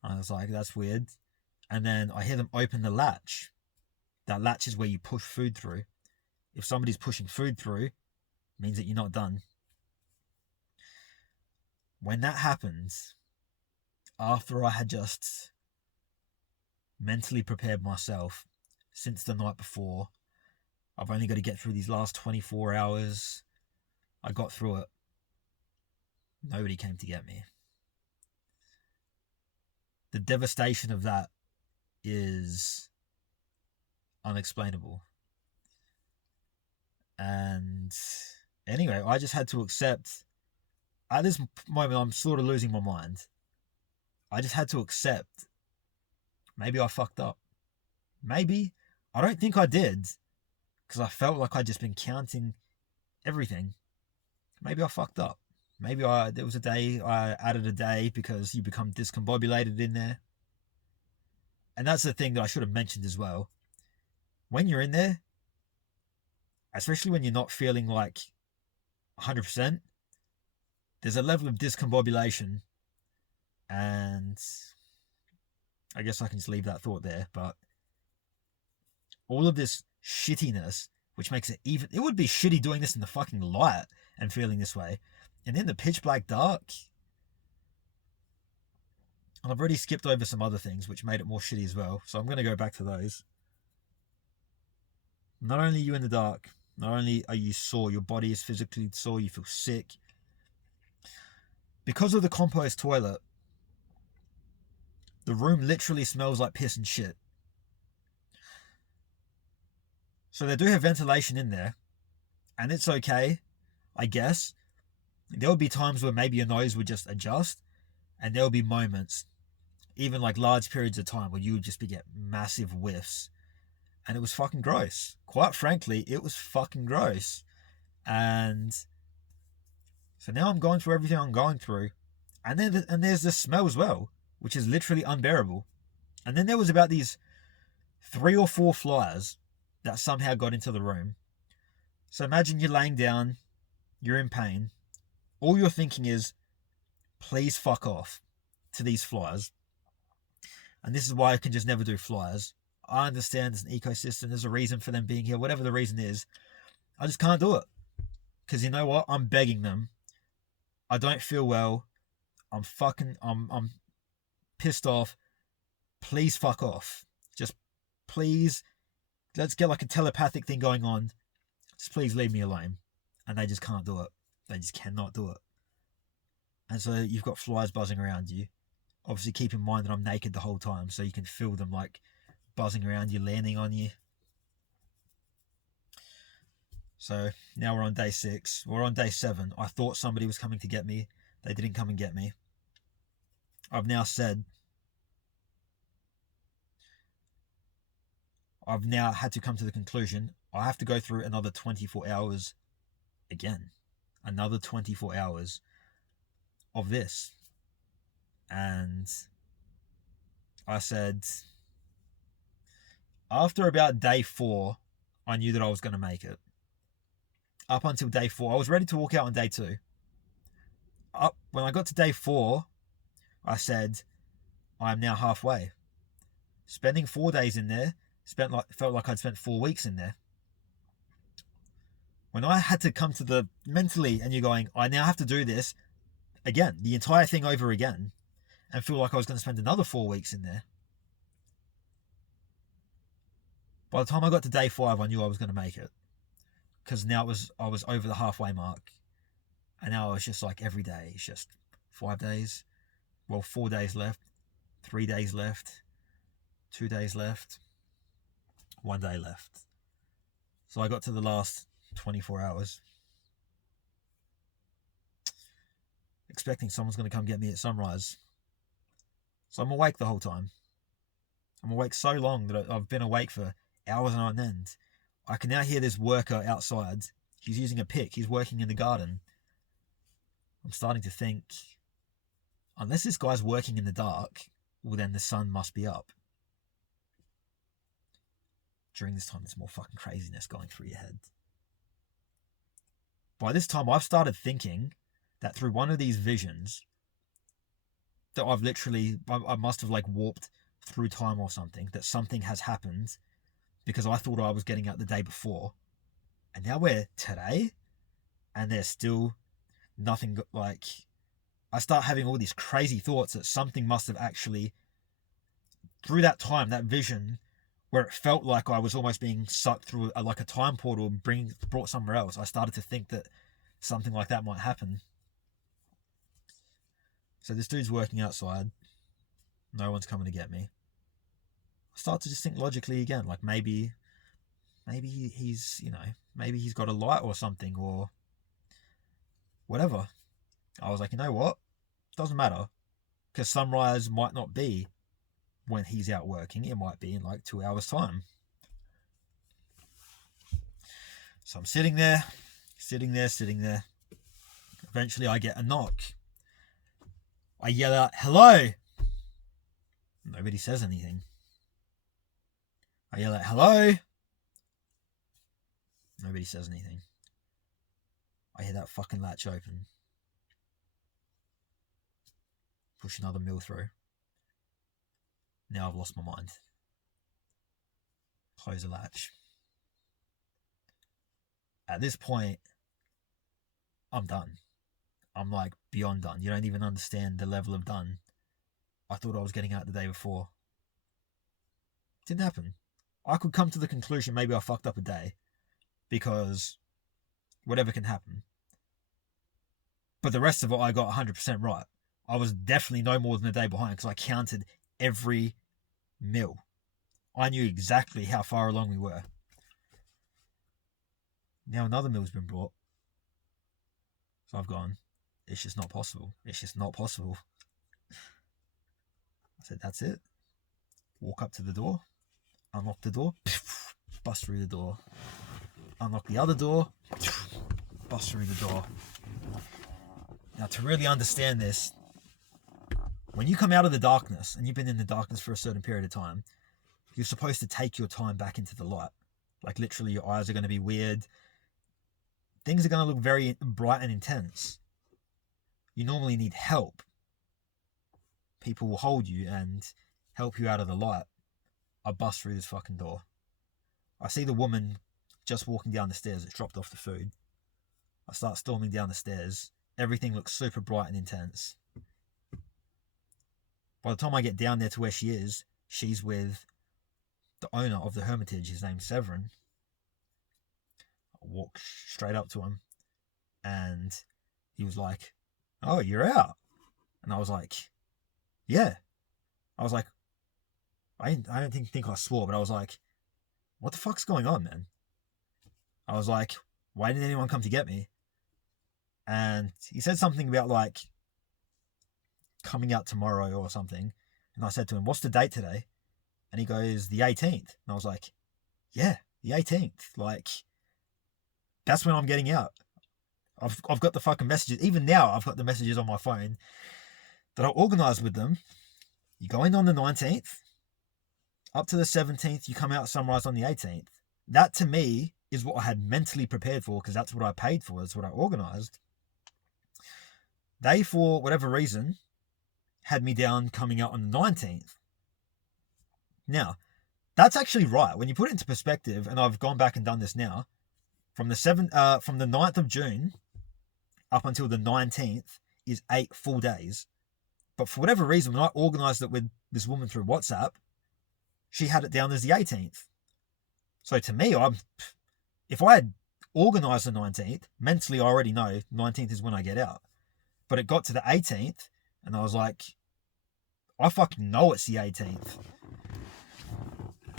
I was like, that's weird. And then I hear them open the latch. That latch is where you push food through. If somebody's pushing food through, it means that you're not done. When that happens, after I had just mentally prepared myself since the night before, I've only got to get through these last 24 hours. I got through it. Nobody came to get me. The devastation of that is unexplainable. And anyway, I just had to accept, at this moment I'm sort of losing my mind. I just had to accept, maybe I fucked up. Maybe. I don't think I did, because I felt like I'd just been counting everything. Maybe I fucked up. Maybe there was a day, I added a day because you become discombobulated in there. And that's the thing that I should have mentioned as well. When you're in there, especially when you're not feeling like 100%, there's a level of discombobulation. And I guess I can just leave that thought there. But all of this shittiness, which makes it even... It would be shitty doing this in the fucking light and feeling this way. And in the pitch black dark... And I've already skipped over some other things, which made it more shitty as well. So I'm going to go back to those. Not only are you in the dark, not only are you sore, your body is physically sore, you feel sick. Because of the compost toilet, the room literally smells like piss and shit. So they do have ventilation in there, and it's okay, I guess. There will be times where maybe your nose would just adjust, and there will be moments, even like large periods of time, where you would just get massive whiffs. And it was fucking gross. Quite frankly, it was fucking gross. And so now I'm going through everything I'm going through. And then there's this smell as well, which is literally unbearable. And then there was about these 3 or 4 flies that somehow got into the room. So imagine you're laying down, you're in pain. All you're thinking is, please fuck off to these flies. And this is why I can just never do flies. I understand there's an ecosystem, there's a reason for them being here, whatever the reason is. I just can't do it. Because you know what? I'm begging them. I don't feel well. I'm pissed off. Please fuck off. Just please, let's get like a telepathic thing going on. Just please leave me alone. And they just can't do it. They just cannot do it. And so you've got flies buzzing around you. Obviously keep in mind that I'm naked the whole time, so you can feel them like buzzing around you, landing on you. So now we're on day 6. We're on day 7. I thought somebody was coming to get me. They didn't come and get me. I've now had to come to the conclusion I have to go through another 24 hours again. Another 24 hours of this. And I said, after about day 4, I knew that I was going to make it. Up until day 4, I was ready to walk out on day 2. When I got to day 4, I said, I'm now halfway. Spending 4 days in there, felt like I'd spent 4 weeks in there. When I had to come to the mentally, and you're going, I now have to do this again, the entire thing over again, and feel like I was going to spend another 4 weeks in there. By the time I got to day 5, I knew I was going to make it. Because now I was over the halfway mark. And now I was just like every day. It's just 5 days. Well, 4 days left. 3 days left. 2 days left. 1 day left. So I got to the last 24 hours. Expecting someone's going to come get me at sunrise. So I'm awake the whole time. I'm awake so long that I've been awake for hours on end. I can now hear this worker outside. He's using a pick. He's working in the garden. I'm starting to think, unless this guy's working in the dark, well then the sun must be up. During this time, there's more fucking craziness going through your head. By this time, I've started thinking that through one of these visions, that I must have like warped through time or something, that something has happened because I thought I was getting out the day before. And now we're today, and there's still nothing. Like, I start having all these crazy thoughts that something must have actually, through that time, that vision, where it felt like I was almost being sucked through like a time portal and brought somewhere else. I started to think that something like that might happen. So this dude's working outside. No one's coming to get me. I start to just think logically again, like maybe he's, maybe he's got a light or something or whatever. I was like, you know what? Doesn't matter. Because sunrise might not be when he's out working. It might be in like 2 hours time. So I'm sitting there. Eventually I get a knock. I yell out, hello. Nobody says anything. I yell out, hello. Nobody says anything. I hear that fucking latch open. Push another mill through. Now I've lost my mind. Close the latch. At this point, I'm done. I'm like beyond done. You don't even understand the level of done. I thought I was getting out the day before. Didn't happen. I could come to the conclusion maybe I fucked up a day because whatever can happen. But the rest of it I got 100% right. I was definitely no more than a day behind because I counted every mill. I knew exactly how far along we were. Now another mill's been brought. So I've gone, it's just not possible. It's just not possible. I said, that's it. Walk up to the door. Unlock the door. Bust through the door. Unlock the other door. Bust through the door. Now to really understand this, when you come out of the darkness, and you've been in the darkness for a certain period of time, you're supposed to take your time back into the light. Like literally your eyes are going to be weird. Things are going to look very bright and intense. You normally need help. People will hold you and help you out of the light. I bust through this fucking door. I see the woman just walking down the stairs that's dropped off the food. I start storming down the stairs. Everything looks super bright and intense. By the time I get down there to where she is, she's with the owner of the Hermitage. His name's Severin. I walk straight up to him and he was like, "Oh, you're out." And I was like, "Yeah." I was like, I don't think I swore, but I was like, "What the fuck's going on, man?" I was like, "Why didn't anyone come to get me?" And he said something about like coming out tomorrow or something. And I said to him, "What's the date today?" And he goes, "The 18th. And I was like, "Yeah, the 18th. Like, that's when I'm getting out." I've got the fucking messages. Even now, I've got the messages on my phone that I organised with them. You go in on the 19th, up to the 17th, you come out sunrise on the 18th. That to me is what I had mentally prepared for because that's what I paid for. That's what I organised. They, for whatever reason, had me down coming out on the 19th. Now, that's actually right. When you put it into perspective, and I've gone back and done this now, from the 9th of June up until the 19th is 8 full days. But for whatever reason, when I organised it with this woman through WhatsApp, she had it down as the 18th. So to me, if I had organised the 19th, mentally I already know 19th is when I get out. But it got to the 18th, and I was like, I fucking know it's the 18th.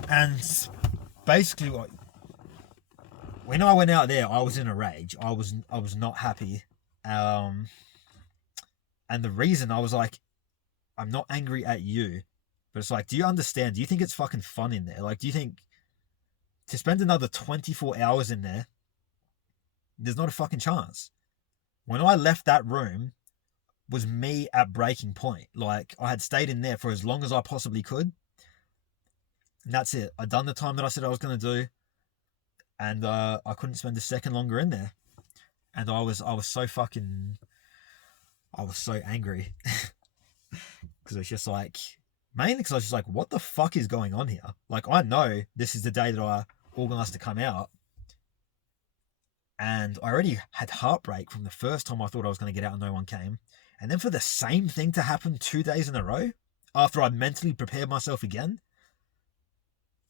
And basically, when I went out there, I was in a rage. I was not happy. And the reason I was like, I'm not angry at you, but it's like, do you understand? Do you think it's fucking fun in there? Like, do you think to spend another 24 hours in there, there's not a fucking chance. When I left that room, was me at breaking point. Like, I had stayed in there for as long as I possibly could. And that's it. I'd done the time that I said I was going to do. And I couldn't spend a second longer in there. And I was so angry. Because it's just like, mainly because I was just like, what the fuck is going on here? Like, I know this is the day that I organised to come out. And I already had heartbreak from the first time I thought I was going to get out and no one came. And then for the same thing to happen 2 days in a row, after I mentally prepared myself again,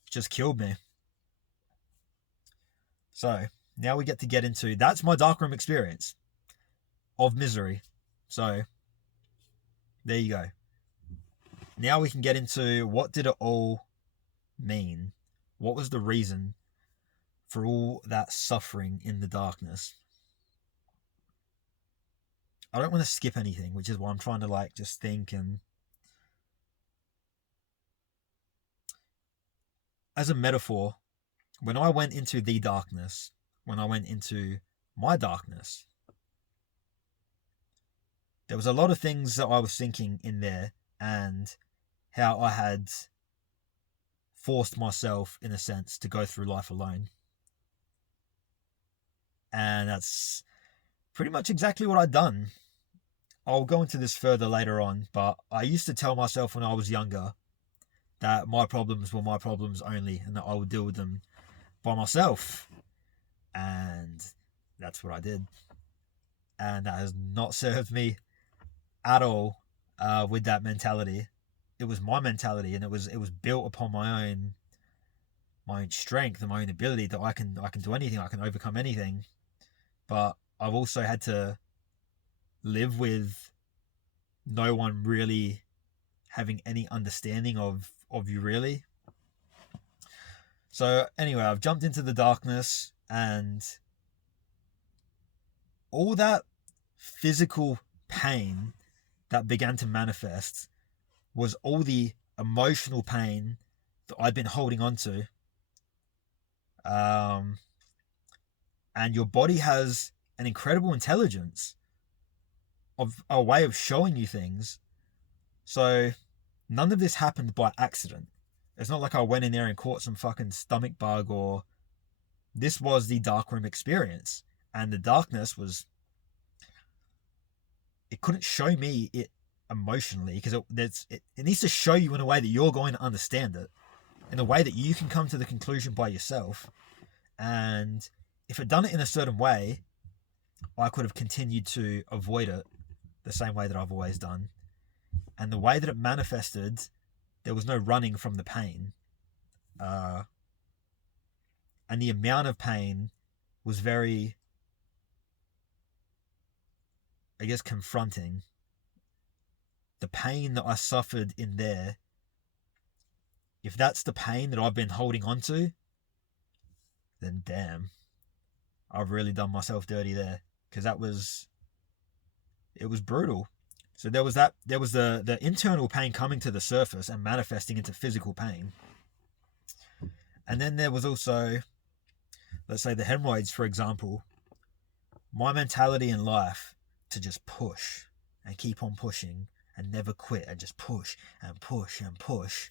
just killed me. So, now we get to get into, that's my darkroom experience of misery. So, there you go. Now we can get into, what did it all mean? What was the reason for all that suffering in the darkness? I don't want to skip anything, which is why I'm trying to like just think. And as a metaphor, when I went into the darkness, when I went into my darkness, there was a lot of things that I was thinking in there, and how I had forced myself, in a sense, to go through life alone. And that's pretty much exactly what I'd done. I'll go into this further later on, but I used to tell myself when I was younger that my problems were my problems only and that I would deal with them by myself. And that's what I did. And that has not served me at all with that mentality. It was my mentality, and it was built upon my own strength and my own ability that I can do anything, I can overcome anything. But I've also had to live with no one really having any understanding of you really. So anyway, I've jumped into the darkness, and all that physical pain that began to manifest was all the emotional pain that I'd been holding on to. And your body has an incredible intelligence of a way of showing you things. So none of this happened by accident. It's not like I went in there and caught some fucking stomach bug, or this was the darkroom experience. And the darkness was, it couldn't show me it emotionally, because it needs to show you in a way that you're going to understand it, in a way that you can come to the conclusion by yourself. And if it done it in a certain way, I could have continued to avoid it the same way that I've always done. And the way that it manifested, there was no running from the pain. And the amount of pain was very, I guess, confronting. The pain that I suffered in there, if that's the pain that I've been holding on to, then damn, I've really done myself dirty there. Because it was brutal. So there was the internal pain coming to the surface and manifesting into physical pain. And then there was also, let's say, the hemorrhoids, for example. My mentality in life to just push and keep on pushing and never quit, and just push and push and push.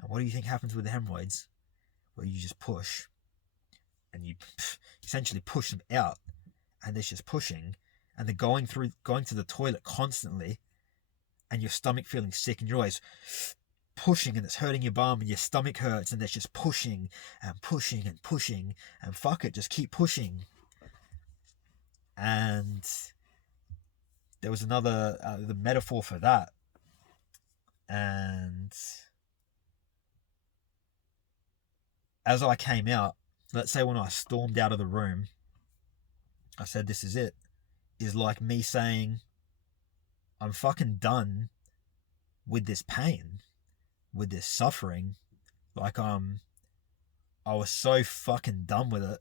And what do you think happens with the hemorrhoids? Well, you just push and you essentially push them out, and there's just pushing, and they're going to the toilet constantly, and your stomach feeling sick, and you're always pushing, and it's hurting your bum, and your stomach hurts, and there's just pushing and pushing and pushing, and fuck it, just keep pushing. And there was another the metaphor for that. And as I came out, let's say when I stormed out of the room, I said, this is it, is like me saying, I'm fucking done with this pain, with this suffering. Like I was so fucking done with it,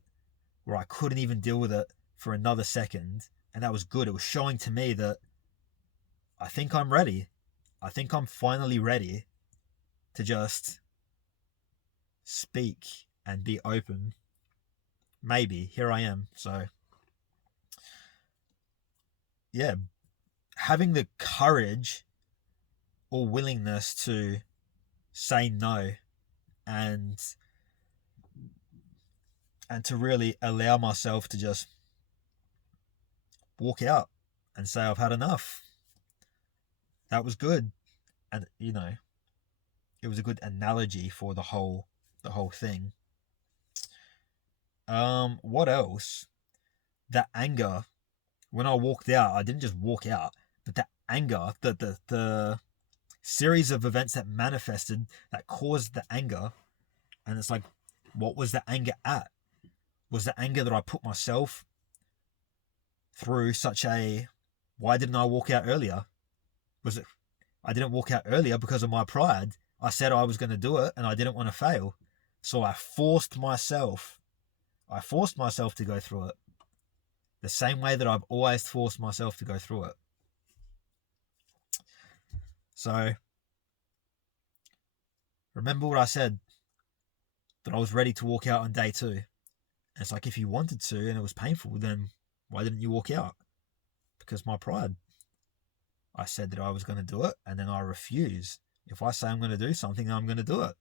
where I couldn't even deal with it for another second. And that was good. It was showing to me that I think I'm ready. I think I'm finally ready to just speak and be open. Maybe. Here I am. So, yeah, having the courage or willingness to say no and to really allow myself to just walk out and say I've had enough. That was good. And it was a good analogy for the whole thing. What else? That anger. When I walked out, I didn't just walk out, but that anger, the series of events that manifested, that caused the anger. And it's like, what was the anger at? Was the anger that I put myself through such a, why didn't I walk out earlier? Was it, I didn't walk out earlier because of my pride. I said I was going to do it and I didn't want to fail. So I forced myself to go through it. The same way that I've always forced myself to go through it. So, remember what I said, that I was ready to walk out on day 2. And it's like, if you wanted to and it was painful, then why didn't you walk out? Because my pride. I said that I was going to do it, and then I refuse. If I say I'm going to do something, I'm going to do it.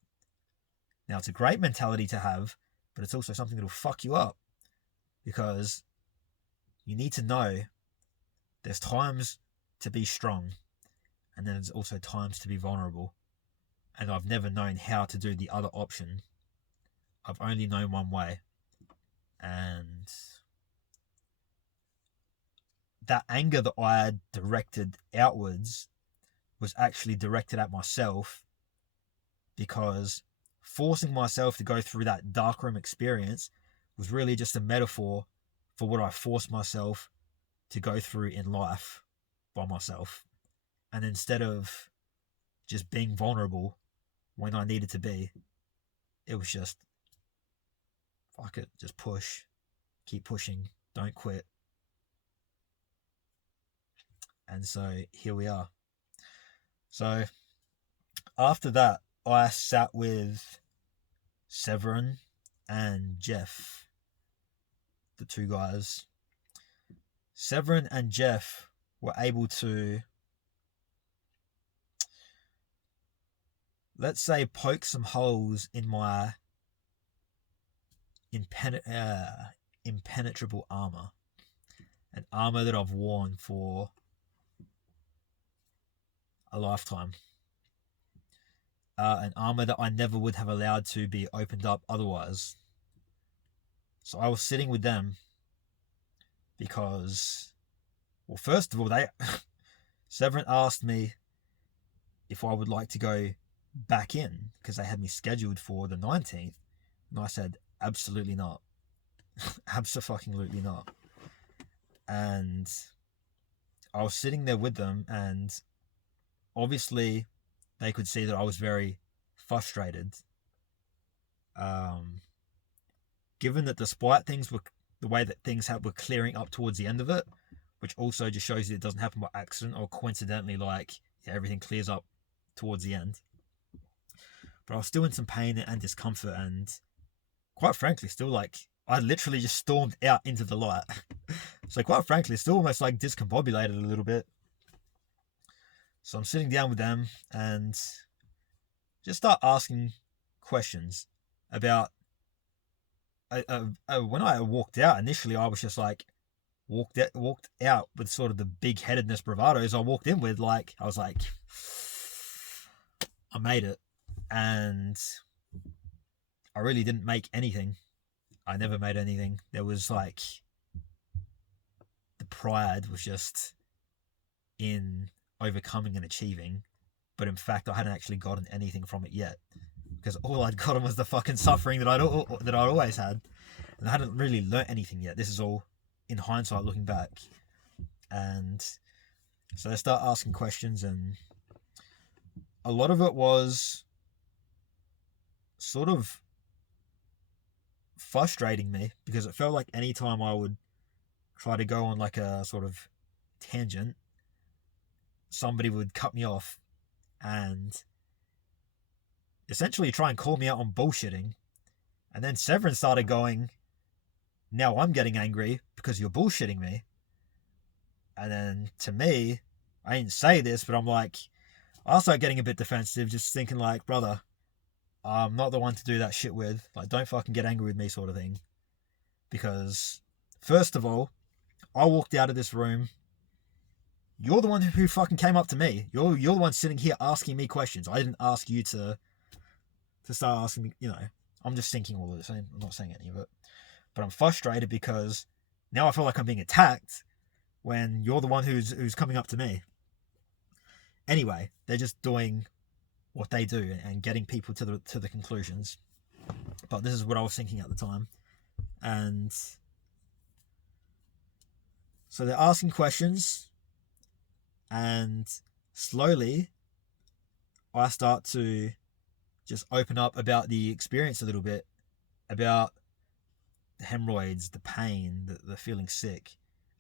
Now, it's a great mentality to have, but it's also something that will fuck you up. because you need to know there's times to be strong, and then there's also times to be vulnerable. And I've never known how to do the other option. I've only known one way. And that anger that I had directed outwards was actually directed at myself, because forcing myself to go through that darkroom experience was really just a metaphor for what I forced myself to go through in life by myself. And instead of just being vulnerable when I needed to be, it was just, fuck it, just push, keep pushing, don't quit. And so here we are. So after that, I sat with Severin and Jeff, the two guys. Severin and Jeff were able to, let's say, poke some holes in my impenetrable armor. An armor that I've worn for a lifetime. An armor that I never would have allowed to be opened up otherwise. So I was sitting with them because, well, first of all, Severin asked me if I would like to go back in, because they had me scheduled for the 19th, and I said, absolutely not. Absolutely not. And I was sitting there with them, and obviously they could see that I was very frustrated. Given that despite things were the way that things were clearing up towards the end of it, which also just shows you it doesn't happen by accident or coincidentally, like, yeah, everything clears up towards the end. But I was still in some pain and discomfort, and quite frankly, still, like, I literally just stormed out into the light. So quite frankly, still almost like discombobulated a little bit. So I'm sitting down with them and just start asking questions about, when I walked out, initially I was just like, walked out with sort of the big-headedness bravados I walked in with. Like, I was like, I made it. And I really didn't make anything. I never made anything. There was like, the pride was just in overcoming and achieving, but in fact I hadn't actually gotten anything from it yet, because all I'd gotten was the fucking suffering that I'd always had, and I hadn't really learnt anything yet. This is all in hindsight, looking back. And so they start asking questions, and a lot of it was sort of frustrating me, because it felt like any time I would try to go on like a sort of tangent, somebody would cut me off and essentially try and call me out on bullshitting. And then Severin started going, now I'm getting angry because you're bullshitting me. And then to me, I didn't say this, but I'm like, I start getting a bit defensive, just thinking like, brother, I'm not the one to do that shit with. Like, don't fucking get angry with me, sort of thing. Because first of all, I walked out of this room. You're the one who fucking came up to me. You're the one sitting here asking me questions. I didn't ask you to start asking me, I'm just thinking all of this. I'm not saying any of it. But I'm frustrated because now I feel like I'm being attacked when you're the one who's coming up to me. Anyway, they're just doing what they do and getting people to the conclusions. But this is what I was thinking at the time. And so they're asking questions, and slowly I start to just open up about the experience a little bit, about the hemorrhoids, the pain, the feeling sick.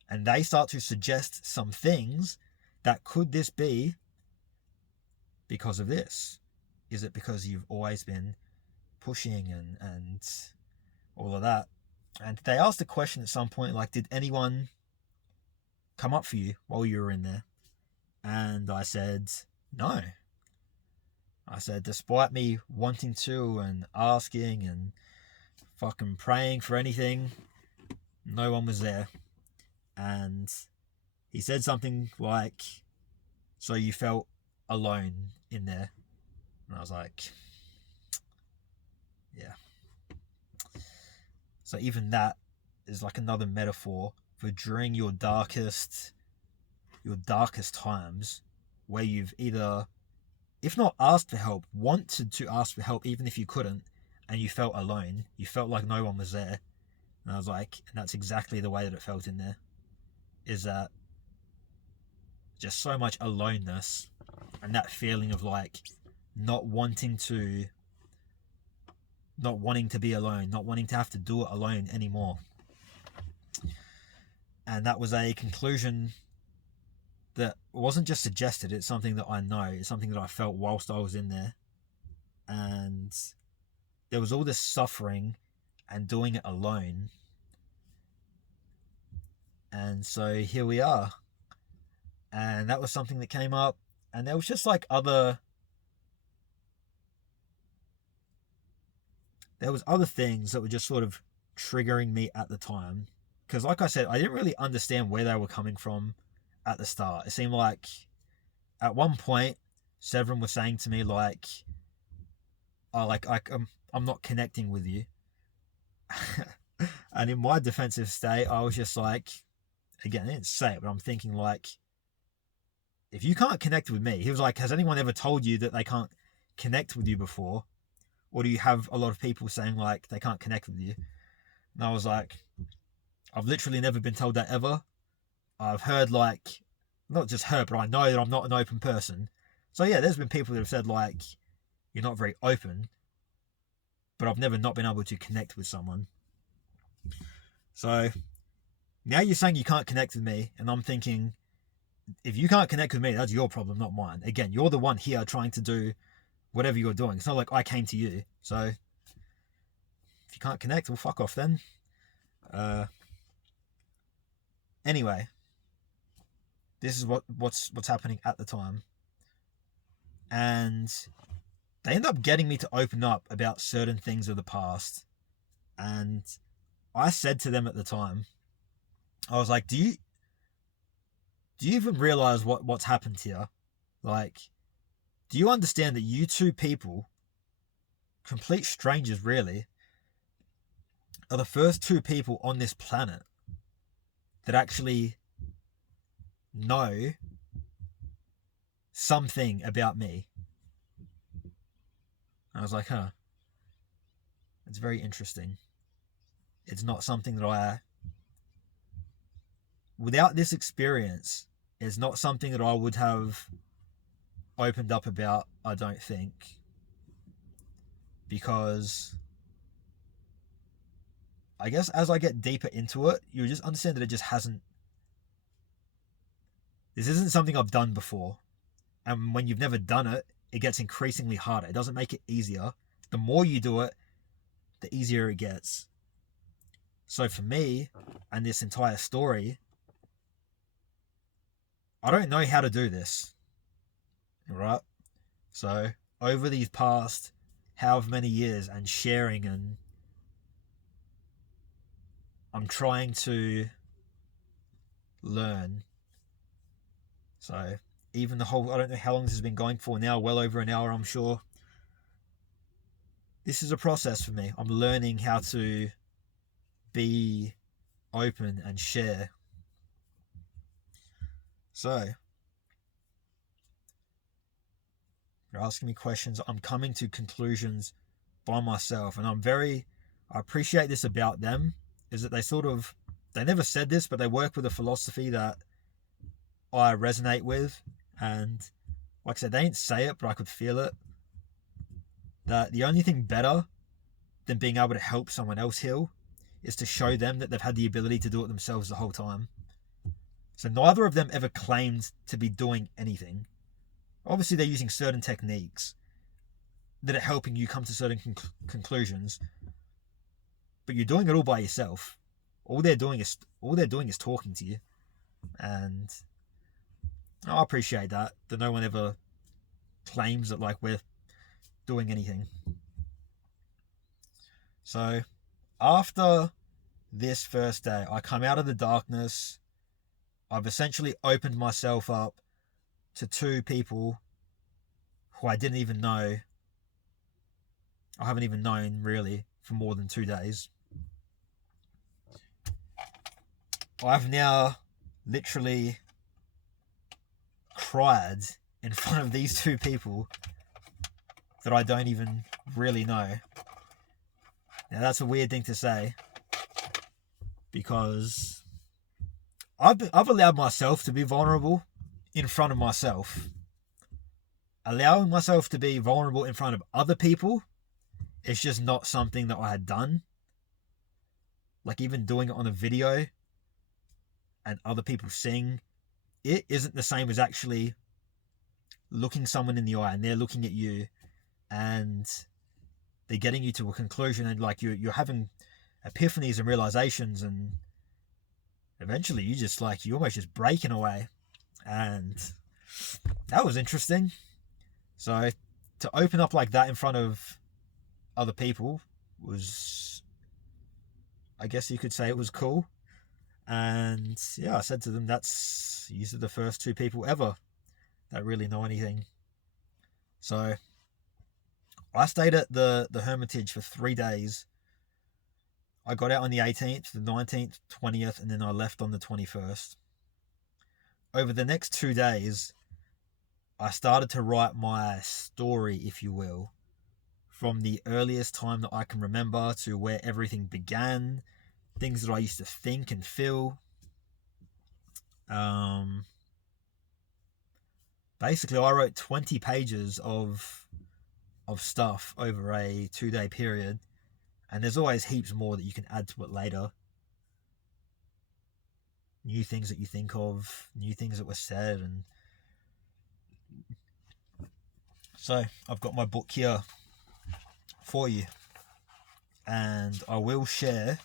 And they start to suggest some things that, could this be because of this? Is it because you've always been pushing and all of that? And they asked a question at some point, like, did anyone come up for you while you were in there? And I said, no. I said, despite me wanting to and asking and fucking praying for anything, no one was there. And he said something like, so you felt alone in there? And I was like, yeah. So even that is like another metaphor for during your darkest times, where you've either, if not asked for help, wanted to ask for help even if you couldn't, and you felt alone, you felt like no one was there. And I was like, and that's exactly the way that it felt in there, is that just so much aloneness, and that feeling of like not wanting to be alone, not wanting to have to do it alone anymore. And that was a conclusion that wasn't just suggested, it's something that I know, it's something that I felt whilst I was in there. And there was all this suffering and doing it alone. And so here we are. And that was something that came up. And there was just like other things that were just sort of triggering me at the time. Because like I said, I didn't really understand where they were coming from at the start. It seemed like at one point, Severin was saying to me like, oh, like I'm not connecting with you. And in my defensive state, I was just like, again, I didn't say it, but I'm thinking like, if you can't connect with me, he was like, has anyone ever told you that they can't connect with you before? Or do you have a lot of people saying like they can't connect with you? And I was like, I've literally never been told that ever. I've heard like, not just heard, but I know that I'm not an open person. So yeah, there's been people that have said like, you're not very open, but I've never not been able to connect with someone. So now you're saying you can't connect with me, and I'm thinking, if you can't connect with me, that's your problem, not mine. Again, you're the one here trying to do whatever you're doing. It's not like I came to you. So if you can't connect, well, fuck off then. Anyway, this is what's happening at the time. And they end up getting me to open up about certain things of the past. And I said to them at the time, I was like, do you even realize what's happened here? Like, do you understand that you two people, complete strangers really, are the first two people on this planet that actually know something about me? And I was like, huh, it's very interesting. It's not something that without this experience, it's not something that I would have opened up about, I don't think. Because I guess as I get deeper into it, you just understand that it just hasn't. This isn't something I've done before. And when you've never done it, it gets increasingly harder. It doesn't make it easier. The more you do it, the easier it gets. So for me, and this entire story, I don't know how to do this. Right? So over these past however many years and sharing, and I'm trying to learn. So even the whole, I don't know how long this has been going for now, well over an hour, I'm sure. This is a process for me. I'm learning how to be open and share. So you're asking me questions. I'm coming to conclusions by myself, and I appreciate this about them, is that they never said this, but they work with a philosophy that I resonate with. And like I said, they didn't say it, but I could feel it. That the only thing better than being able to help someone else heal is to show them that they've had the ability to do it themselves the whole time. So neither of them ever claimed to be doing anything. Obviously, they're using certain techniques that are helping you come to certain conclusions, but you're doing it all by yourself. All they're doing is talking to you, and I appreciate that no one ever claims that like we're doing anything. So after this first day. I come out of the darkness. I've essentially opened myself up to two people who I didn't even know. I haven't even known really for more than 2 days. I've now literally cried in front of these two people that I don't even really know. Now that's a weird thing to say, because I've allowed myself to be vulnerable in front of myself. Allowing myself to be vulnerable in front of other people is just not something that I had done. Like even doing it on a video and other people seeing it isn't the same as actually looking someone in the eye and they're looking at you and they're getting you to a conclusion, and like you're having epiphanies and realizations, and eventually you almost just break in a way. And that was interesting. So to open up like that in front of other people was, I guess you could say it was cool. And yeah, I said to them, these are the first two people ever that really know anything. So I stayed at the Hermitage for 3 days. I got out on the 18th, the 19th, 20th, and then I left on the 21st. Over the next 2 days, I started to write my story, if you will, from the earliest time that I can remember to where everything began, things that I used to think and feel. Basically, I wrote 20 pages of stuff over a 2-day period, and there's always heaps more that you can add to it later. New things that you think of, new things that were said, and so I've got my book here for you, and I will share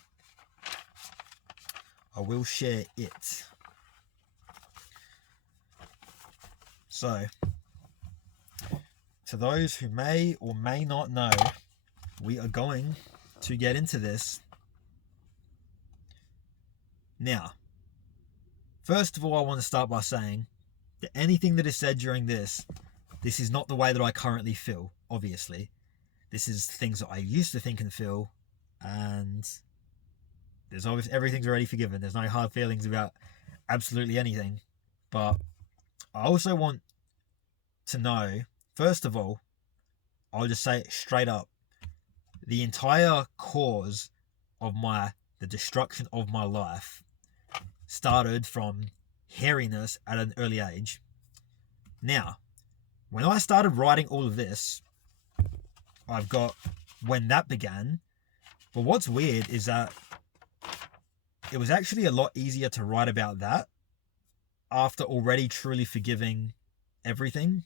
it. So, to those who may or may not know, we are going to get into this now. First of all, I want to start by saying that anything that is said during this is not the way that I currently feel, obviously. This is things that I used to think and feel, and there's obviously everything's already forgiven. There's no hard feelings about absolutely anything. But I also want to know, first of all, I'll just say it straight up, the entire cause of the destruction of my life started from hairiness at an early age. Now, when I started writing all of this, I've got when that began. But what's weird is that it was actually a lot easier to write about that after already truly forgiving everything.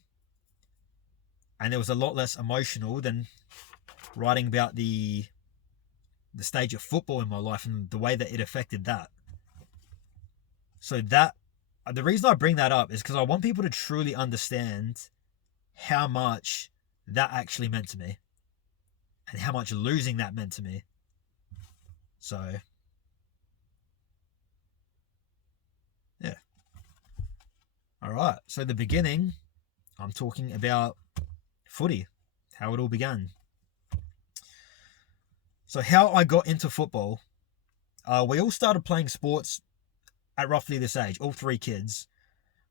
And it was a lot less emotional than writing about the stage of football in my life and the way that it affected that. So the reason I bring that up is because I want people to truly understand how much that actually meant to me and how much losing that meant to me. So, yeah. All right. So the beginning, I'm talking about footy, how it all began. So how I got into football, we all started playing sports at roughly this age, all 3 kids.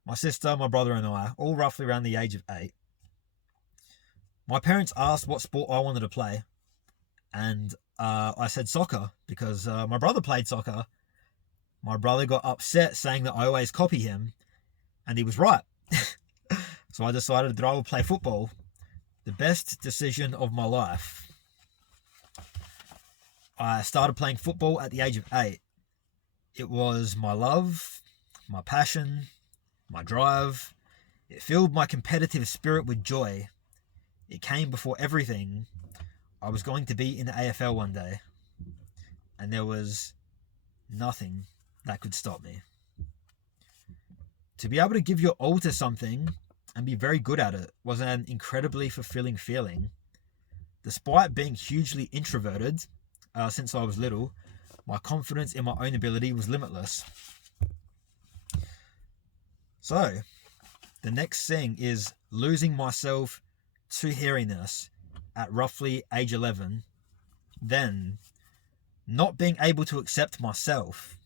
My sister, my brother and I, all roughly around the age of 8. My parents asked what sport I wanted to play, and I said soccer because my brother played soccer. My brother got upset saying that I always copy him, and he was right. So I decided that I would play football. The best decision of my life. I started playing football at the age of 8. It was my love, my passion, my drive. It filled my competitive spirit with joy. It came before everything. I was going to be in the AFL one day, and there was nothing that could stop me. To be able to give your all to something and be very good at it was an incredibly fulfilling feeling. Despite being hugely introverted since I was little, My confidence in my own ability was limitless. So, the next thing is losing myself to hairiness at roughly age 11. Then, not being able to accept myself.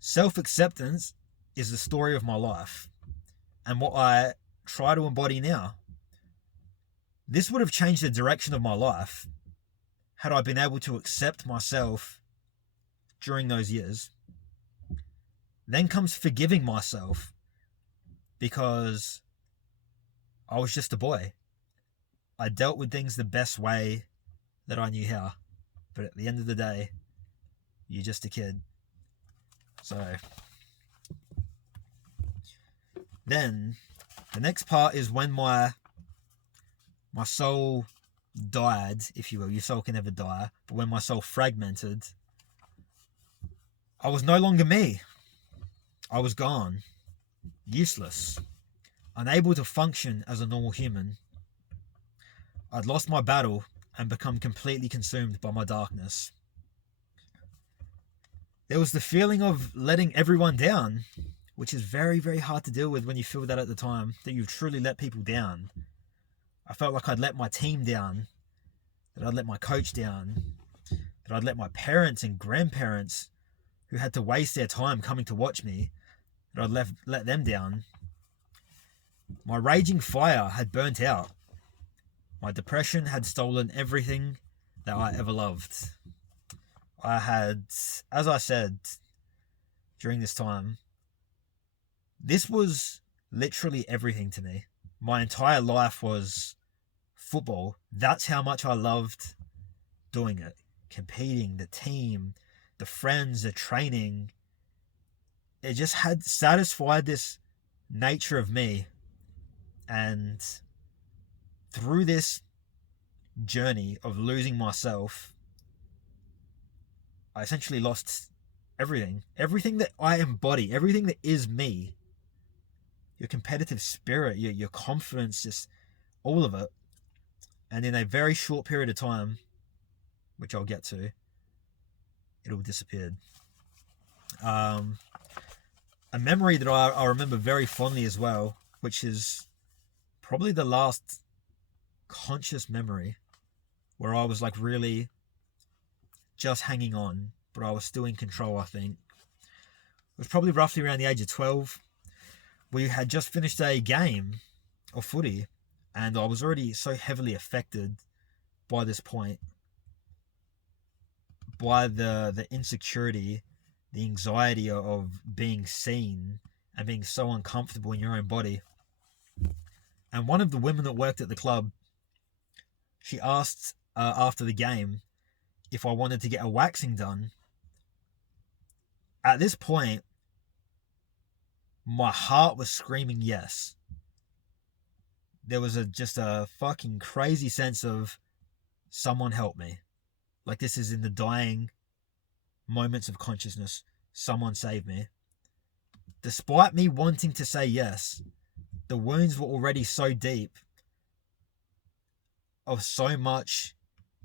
Self-acceptance is the story of my life and what I try to embody now. This would have changed the direction of my life had I been able to accept myself during those years. Then comes forgiving myself because I was just a boy. I dealt with things the best way that I knew how. But at the end of the day, you're just a kid. So then the next part is when my soul died, if you will. Your soul can never die. But when my soul fragmented, I was no longer me. I was gone. Useless. Unable to function as a normal human. I'd lost my battle and become completely consumed by my darkness. There was the feeling of letting everyone down, which is very, very hard to deal with when you feel that at the time, that you've truly let people down. I felt like I'd let my team down, that I'd let my coach down, that I'd let my parents and grandparents who had to waste their time coming to watch me, that I'd let them down. My raging fire had burnt out. My depression had stolen everything that I ever loved. I had, as I said during this time, this was literally everything to me. My entire life was football. That's how much I loved doing it. Competing, the team, the friends, the training. It just had satisfied this nature of me. And through this journey of losing myself, I essentially lost everything. Everything that I embody, everything that is me. Your competitive spirit, your confidence, just all of it. And in a very short period of time, which I'll get to, it all disappeared. A memory that I remember very fondly as well, which is probably the last conscious memory where I was like really just hanging on, but I was still in control, I think. It was probably roughly around the age of 12. We had just finished a game of footy, and I was already so heavily affected by this point, by the insecurity, the anxiety of being seen and being so uncomfortable in your own body. And one of the women that worked at the club, she asked after the game if I wanted to get a waxing done. At this point, my heart was screaming yes. There was just a fucking crazy sense of someone help me. Like this is in the dying moments of consciousness. Someone save me. Despite me wanting to say yes, the wounds were already so deep of so much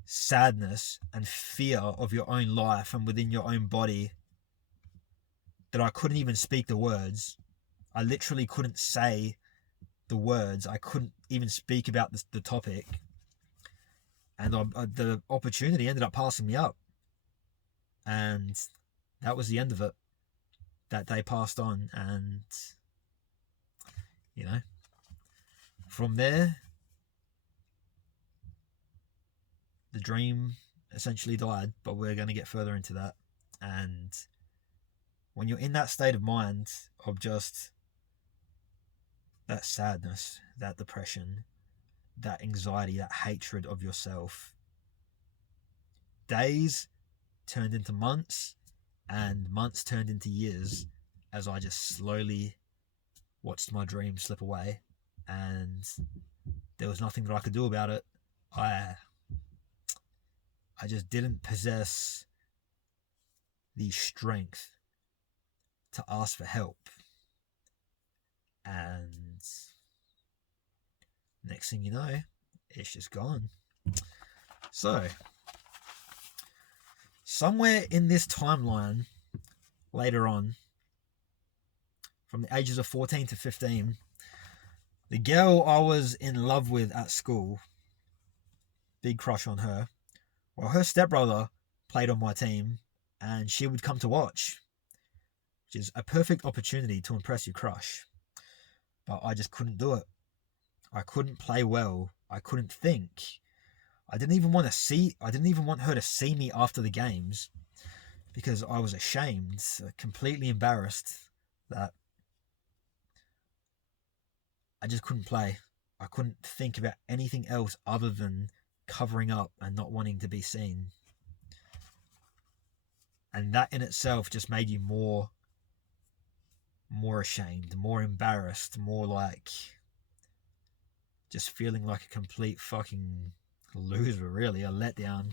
sadness and fear of your own life and within your own body that I couldn't even speak the words. I literally couldn't say the words. I couldn't even speak about the topic. And the opportunity ended up passing me up. And that was the end of it. That day passed on. And, you know, from there, the dream essentially died. But we're going to get further into that. And when you're in that state of mind of just that sadness, that depression, that anxiety, that hatred of yourself, days turned into months and months turned into years as I just slowly watched my dream slip away, and there was nothing that I could do about it. I just didn't possess the strength to ask for help. And next thing you know, it's just gone. So Somewhere in this timeline, later on, from the ages of 14 to 15, the girl I was in love with at school, big crush on her, well, her stepbrother played on my team and she would come to watch, which is a perfect opportunity to impress your crush. But I just couldn't do it. I couldn't play well. I couldn't think. I didn't even want her to see me after the games because I was ashamed, completely embarrassed that I just couldn't play. I couldn't think about anything else other than covering up and not wanting to be seen. And that in itself just made you more ashamed, more embarrassed, more like just feeling like a complete fucking loser, really, a letdown.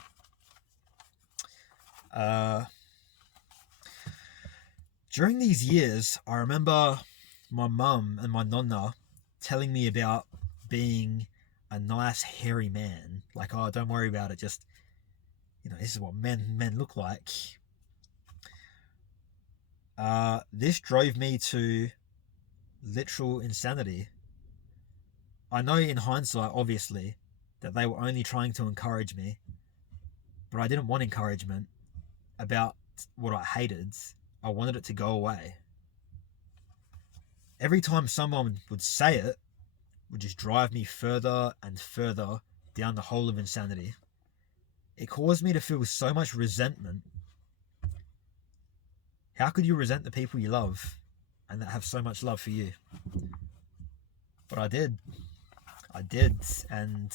During these years, I remember my mum and my nonna telling me about being a nice hairy man. Like, oh, don't worry about it, just, this is what men look like. This drove me to literal insanity. I know in hindsight, obviously, that they were only trying to encourage me, but I didn't want encouragement about what I hated. I wanted it to go away. Every time someone would say it, would just drive me further and further down the hole of insanity. It caused me to feel so much resentment. How could you resent the people you love and that have so much love for you? But I did, and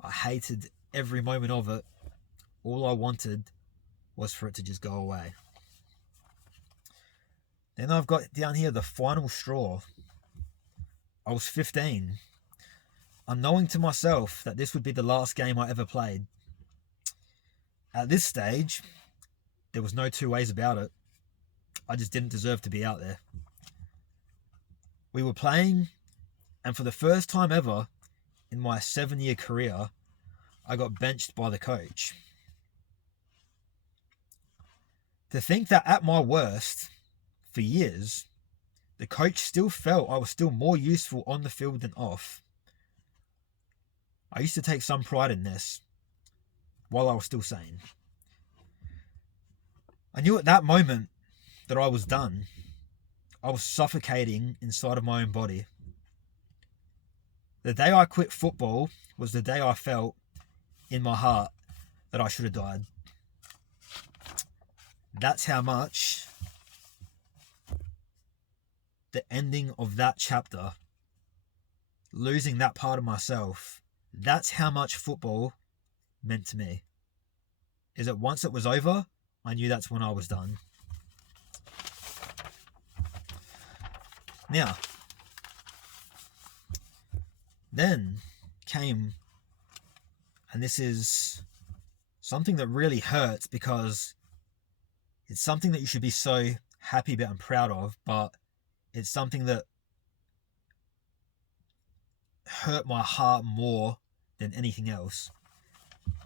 I hated every moment of it. All I wanted was for it to just go away. Then I've got down here the final straw. I was 15, unknowing to myself that this would be the last game I ever played. At this stage, there was no two ways about it. I just didn't deserve to be out there. We were playing, and for the first time ever in my 7-year career, I got benched by the coach. To think that at my worst, for years, the coach still felt I was still more useful on the field than off. I used to take some pride in this, while I was still sane. I knew at that moment that I was done. I was suffocating inside of my own body. The day I quit football was the day I felt in my heart that I should have died. That's how much the ending of that chapter, losing that part of myself, that's how much football meant to me. Is that once it was over, I knew that's when I was done. Now, then came, and this is something that really hurts because it's something that you should be so happy about and proud of, but it's something that hurt my heart more than anything else.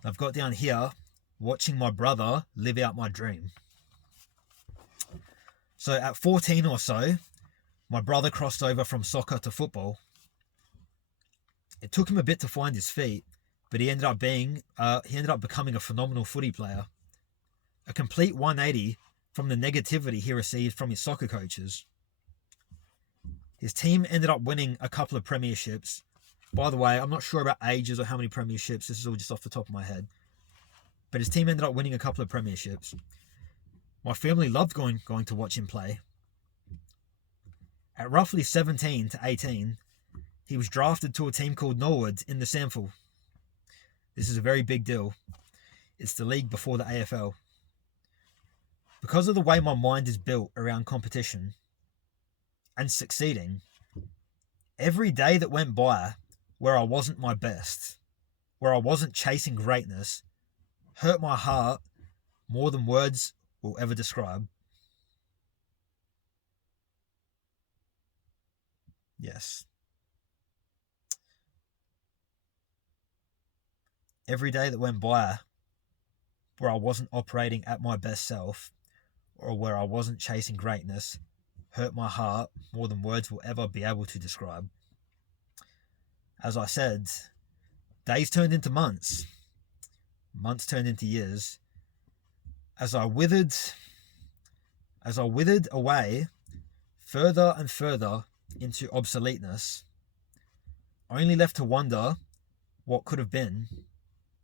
I've got down here, watching my brother live out my dream. So at 14 or so, my brother crossed over from soccer to football. It took him a bit to find his feet, but he ended up becoming a phenomenal footy player. A complete 180 from the negativity he received from his soccer coaches. His team ended up winning a couple of premierships. By the way, I'm not sure about ages or how many premierships. This is all just off the top of my head. But his team ended up winning a couple of premierships. My family loved going to watch him play. At roughly 17 to 18, he was drafted to a team called Norwoods in the Samful. This is a very big deal. It's the league before the AFL. Because of the way my mind is built around competition and succeeding, every day that went by where I wasn't my best, where I wasn't chasing greatness, hurt my heart more than words will ever describe. Yes. Every day that went by where I wasn't operating at my best self, or where I wasn't chasing greatness, hurt my heart more than words will ever be able to describe. As I said, days turned into months. Months turned into years. As I withered away further and further into obsoleteness, only left to wonder what could have been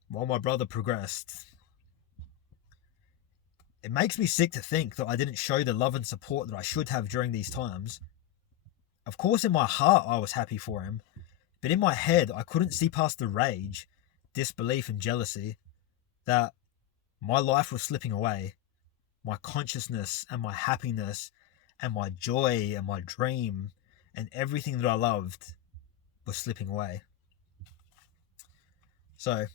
while my brother progressed. It makes me sick to think that I didn't show the love and support that I should have during these times. Of course, in my heart, I was happy for him, but in my head, I couldn't see past the rage, disbelief, and jealousy that my life was slipping away. My consciousness and my happiness and my joy and my dream and everything that I loved was slipping away. So,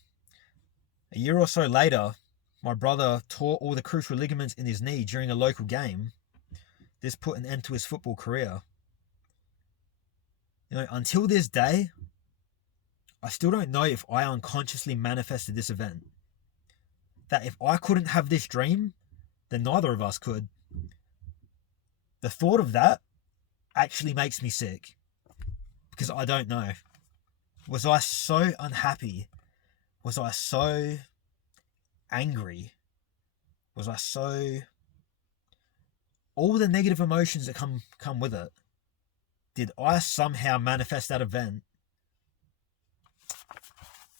a year or so later, my brother tore all the crucial ligaments in his knee during a local game. This put an end to his football career. Until this day, I still don't know if I unconsciously manifested this event. That if I couldn't have this dream, then neither of us could. The thought of that actually makes me sick. Because I don't know. Was I so unhappy? Was I so angry? Was I so... all the negative emotions that come with it. Did I somehow manifest that event?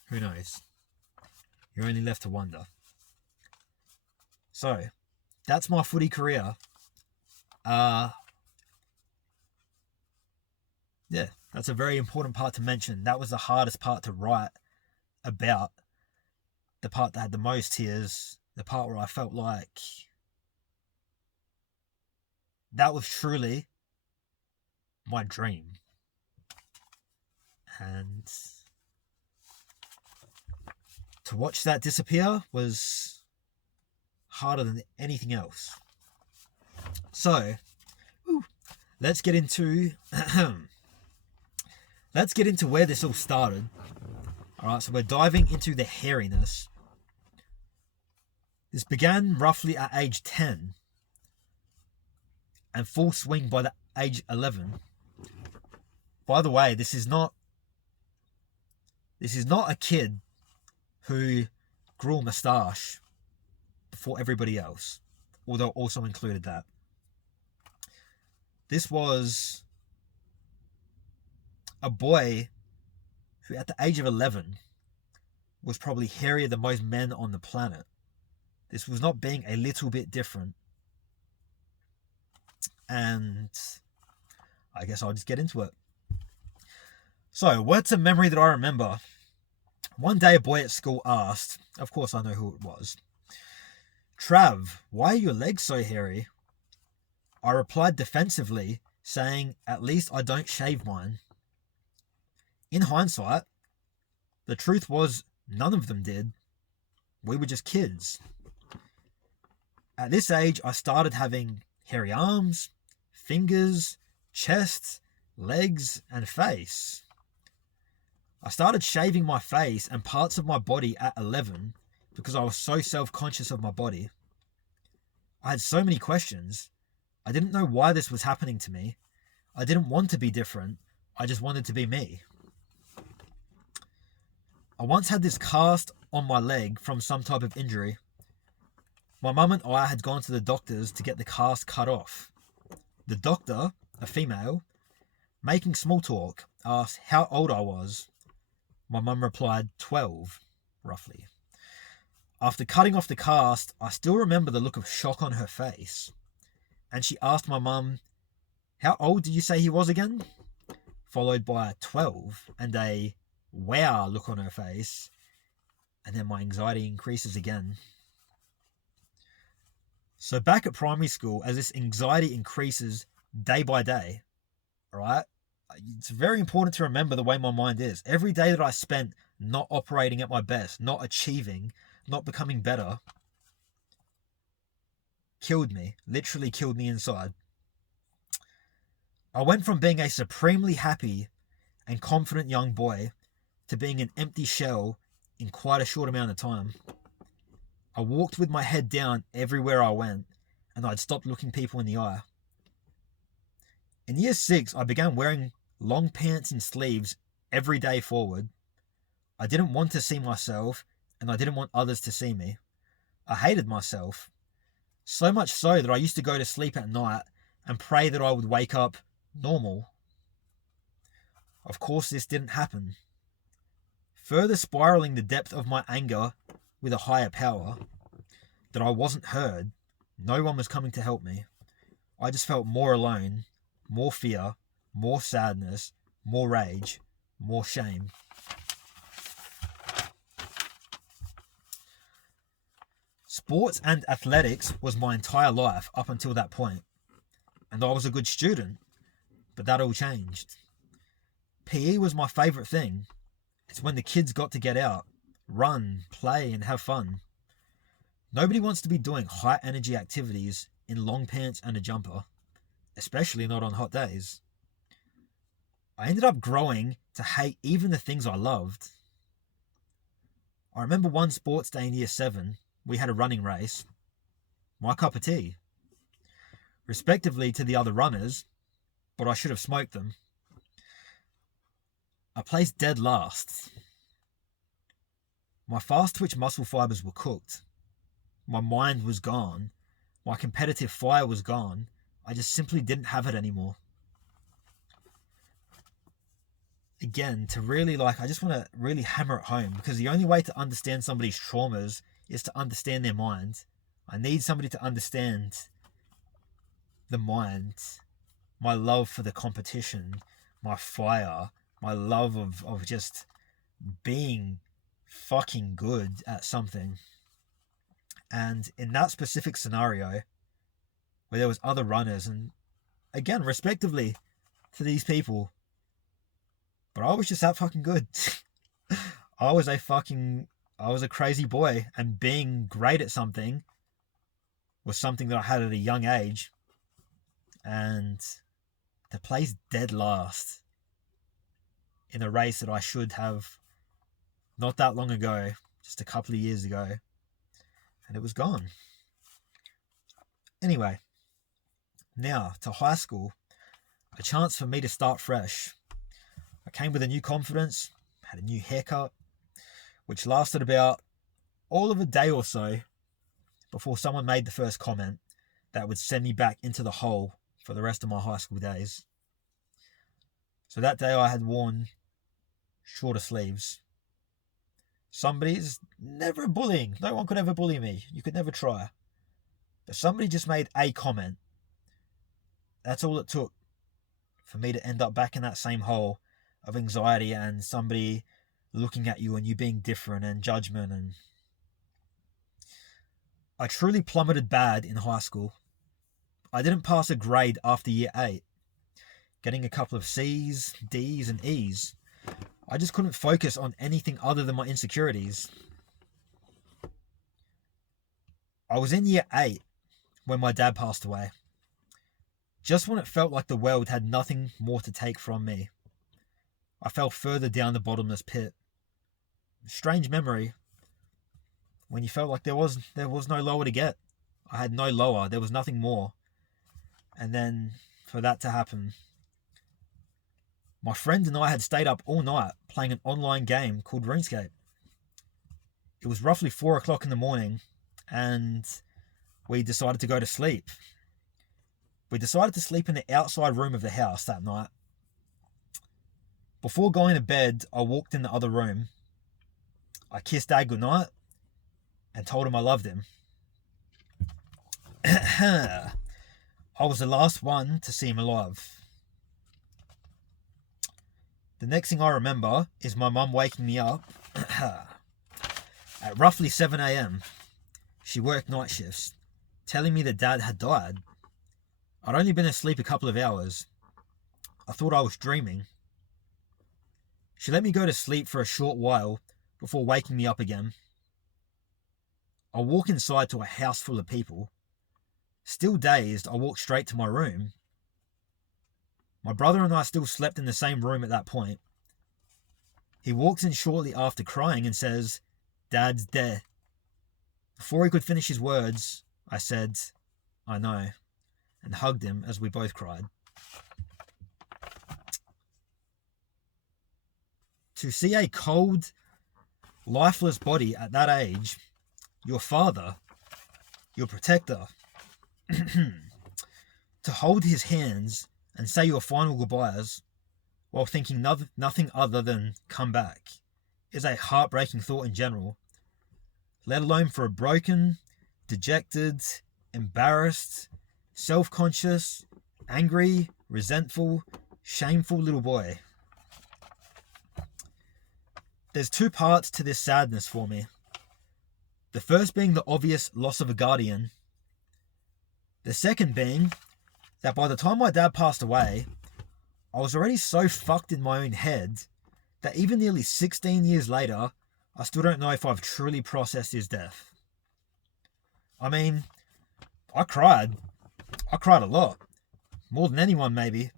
Who knows? You're only left to wonder. So, that's my footy career. Yeah, that's a very important part to mention. That was the hardest part to write about. The part that had the most tears. The part where I felt like that was truly my dream. And to watch that disappear was harder than anything else. So, let's get into where this all started. Alright, so we're diving into the hairiness. This began roughly at age 10 and full swing by the age 11. By the way, this is not a kid who grew a moustache before everybody else, although also included that. This was a boy who at the age of 11 was probably hairier than most men on the planet. This was not being a little bit different. And I guess I'll just get into it. So, words of memory that I remember. One day a boy at school asked, of course I know who it was, "Trav, why are your legs so hairy?" I replied defensively, saying, "At least I don't shave mine." In hindsight, the truth was none of them did. We were just kids. At this age, I started having hairy arms, fingers, chest, legs, and face. I started shaving my face and parts of my body at 11 because I was so self-conscious of my body. I had so many questions. I didn't know why this was happening to me. I didn't want to be different. I just wanted to be me. I once had this cast on my leg from some type of injury. My mum and I had gone to the doctors to get the cast cut off. The doctor, a female, making small talk, asked how old I was. My mum replied 12, roughly. After cutting off the cast, I still remember the look of shock on her face. And she asked my mum, "How old did you say he was again?" Followed by a 12 and a wow look on her face. And then my anxiety increases again. So back at primary school, as this anxiety increases day by day, alright, it's very important to remember the way my mind is. Every day that I spent not operating at my best, not achieving, not becoming better, killed me, literally killed me inside. I went from being a supremely happy and confident young boy to being an empty shell in quite a short amount of time. I walked with my head down everywhere I went, and I'd stopped looking people in the eye. In year 6, I began wearing long pants and sleeves every day forward. I didn't want to see myself, and I didn't want others to see me. I hated myself. So much so that I used to go to sleep at night and pray that I would wake up normal. Of course, this didn't happen. Further spiraling the depth of my anger with a higher power, that I wasn't heard, no one was coming to help me. I just felt more alone, more fear, more sadness, more rage, more shame. Sports and athletics was my entire life up until that point, and I was a good student, but that all changed. PE was my favourite thing. It's when the kids got to get out, run, play, and have fun. Nobody wants to be doing high energy activities in long pants and a jumper, especially not on hot days. I ended up growing to hate even the things I loved. I remember one sports day in year 7, we had a running race. My cup of tea. Respectively to the other runners, but I should have smoked them. I placed dead last. My fast twitch muscle fibers were cooked. My mind was gone. My competitive fire was gone. I just simply didn't have it anymore. Again, to really I just want to really hammer it home, because the only way to understand somebody's traumas is to understand their mind. I need somebody to understand the mind, my love for the competition, my fire, my love of just being fucking good at something. And in that specific scenario, where there was other runners, and again, respectively to these people, but I was just that fucking good. I was a crazy boy, and being great at something was something that I had at a young age. And to place dead last in a race that I should have not that long ago, just a couple of years ago, and it was gone. Anyway, now to high school, a chance for me to start fresh. I came with a new confidence, had a new haircut, which lasted about all of a day or so before someone made the first comment that would send me back into the hole for the rest of my high school days. So that day I had worn shorter sleeves. Somebody's never bullying. No one could ever bully me. You could never try. But somebody just made a comment. That's all it took for me to end up back in that same hole of anxiety and somebody looking at you and you being different and judgment. And I truly plummeted bad in high school. I didn't pass a grade after year 8, getting a couple of C's, D's, and E's. I just couldn't focus on anything other than my insecurities. I was in year 8 when my dad passed away. Just when it felt like the world had nothing more to take from me, I fell further down the bottomless pit. Strange memory. When you felt like there was no lower to get. I had no lower. There was nothing more. And then for that to happen, my friend and I had stayed up all night playing an online game called RuneScape. It was roughly 4 o'clock in the morning, and we decided to go to sleep. We decided to sleep in the outside room of the house that night. Before going to bed, I walked in the other room. I kissed Dad goodnight and told him I loved him. I was the last one to see him alive. The next thing I remember is my mum waking me up at roughly 7 a.m. She worked night shifts, telling me that Dad had died. I'd only been asleep a couple of hours. I thought I was dreaming. She let me go to sleep for a short while before waking me up again. I walk inside to a house full of people. Still dazed, I walked straight to my room. My brother and I still slept in the same room at that point. He walks in shortly after crying and says, "Dad's dead." Before he could finish his words, I said, "I know," and hugged him as we both cried. To see a cold, lifeless body at that age, your father, your protector, to hold his hands and say your final goodbyes while thinking nothing other than come back, is a heartbreaking thought in general, let alone for a broken, dejected, embarrassed, self-conscious, angry, resentful, shameful little boy. There's two parts to this sadness for me. The first being the obvious loss of a guardian. The second being that by the time my dad passed away, I was already so fucked in my own head that even nearly 16 years later, I still don't know if I've truly processed his death. I mean, I cried. I cried a lot. More than anyone, maybe.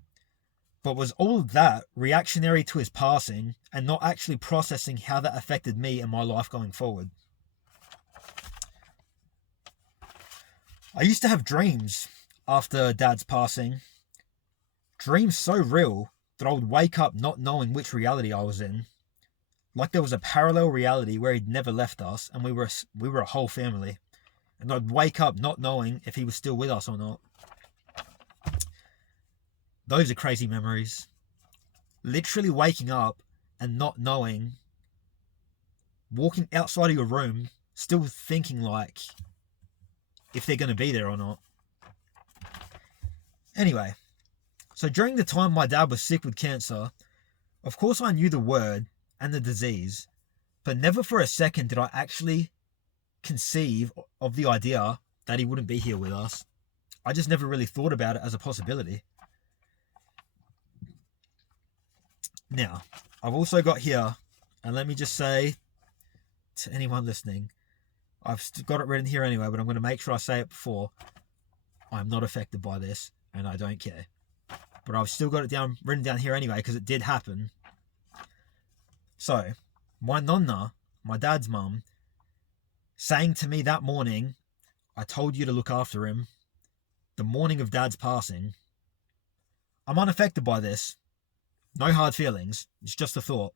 But was all of that reactionary to his passing and not actually processing how that affected me and my life going forward? I used to have dreams after Dad's passing. Dreams so real that I would wake up not knowing which reality I was in. Like there was a parallel reality where he'd never left us and we were a whole family. And I'd wake up not knowing if he was still with us or not. Those are crazy memories. Literally waking up and not knowing, walking outside of your room, still thinking like if they're going to be there or not. Anyway, so during the time my dad was sick with cancer, of course I knew the word and the disease, but never for a second did I actually conceive of the idea that he wouldn't be here with us. I just never really thought about it as a possibility. Now, I've also got here, and let me just say to anyone listening, I've got it written here anyway, but I'm going to make sure I say it before. I'm not affected by this, and I don't care. But I've still got it written down here anyway, because it did happen. So, my nonna, my dad's mum, saying to me that morning, "I told you to look after him," the morning of Dad's passing. I'm unaffected by this. No hard feelings. It's just a thought.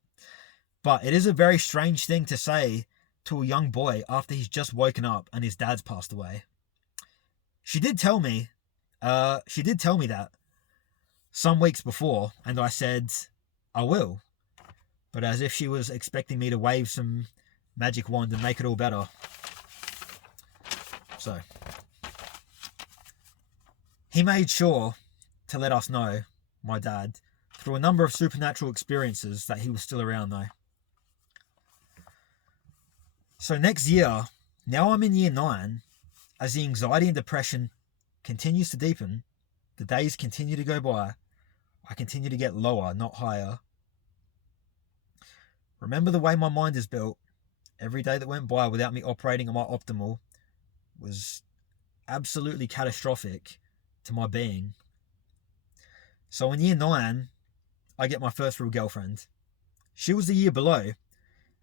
But it is a very strange thing to say to a young boy after he's just woken up and his dad's passed away. She did tell me that some weeks before, and I said, "I will." But as if she was expecting me to wave some magic wand and make it all better. So, he made sure to let us know, my dad, through a number of supernatural experiences, that he was still around though. So next year, now I'm in year 9, as the anxiety and depression continues to deepen, the days continue to go by, I continue to get lower, not higher. Remember the way my mind is built. Every day that went by without me operating on my optimal was absolutely catastrophic to my being. So in year 9, I get my first real girlfriend. She was the year below,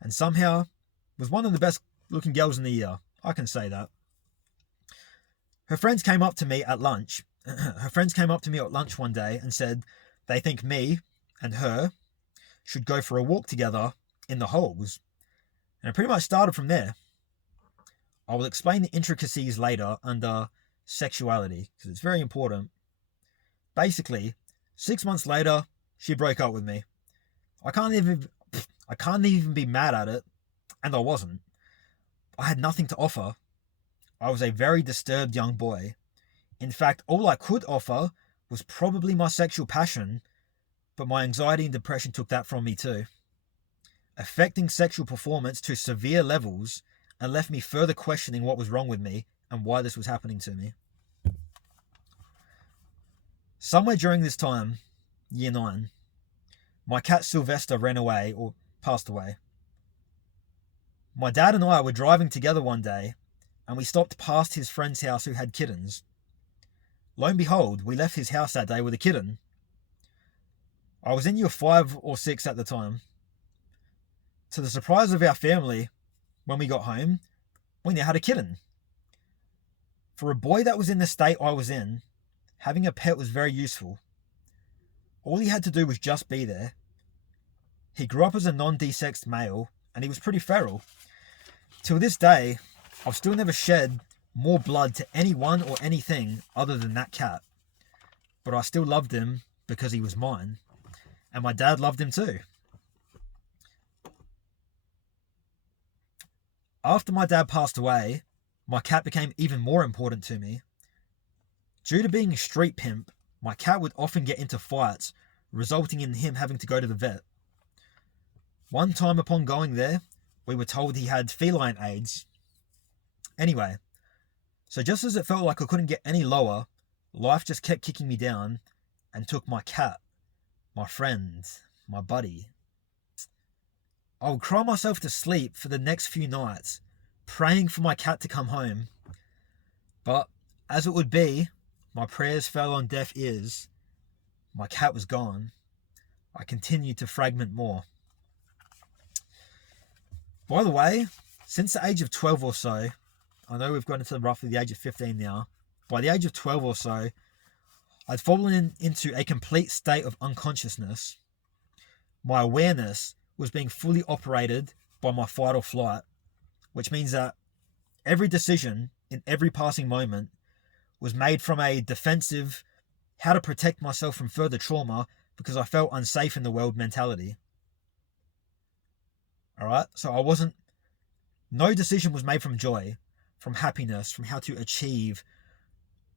and somehow was one of the best looking girls in the year. I can say that. Her friends came up to me at lunch. One day and said they think me and her should go for a walk together in the holes. And it pretty much started from there. I will explain the intricacies later under sexuality, because it's very important. Basically, 6 months later, she broke up with me. I can't even be mad at it, and I wasn't. I had nothing to offer. I was a very disturbed young boy. In fact, all I could offer was probably my sexual passion, but my anxiety and depression took that from me too, affecting sexual performance to severe levels and left me further questioning what was wrong with me and why this was happening to me. Somewhere during this time, year 9, my cat Sylvester ran away or passed away. My dad and I were driving together one day and we stopped past his friend's house who had kittens. Lo and behold, we left his house that day with a kitten. I was in year 5 or 6 at the time. To the surprise of our family, when we got home, we now had a kitten. For a boy that was in the state I was in, having a pet was very useful. All he had to do was just be there. He grew up as a non-desexed male, and he was pretty feral. Till this day, I've still never shed more blood to anyone or anything other than that cat. But I still loved him because he was mine. And my dad loved him too. After my dad passed away, my cat became even more important to me. Due to being a street pimp, my cat would often get into fights, resulting in him having to go to the vet. One time upon going there, we were told he had feline AIDS. Anyway, so just as it felt like I couldn't get any lower, life just kept kicking me down and took my cat, my friend, my buddy. I would cry myself to sleep for the next few nights, praying for my cat to come home. But, as it would be, my prayers fell on deaf ears. My cat was gone. I continued to fragment more. By the way, since the age of 12 or so, I know we've gone into roughly the age of 15 now, by the age of 12 or so, I'd fallen into a complete state of unconsciousness. My awareness was being fully operated by my fight or flight, which means that every decision in every passing moment was made from a defensive, how to protect myself from further trauma because I felt unsafe in the world mentality. Alright, so no decision was made from joy, from happiness, from how to achieve,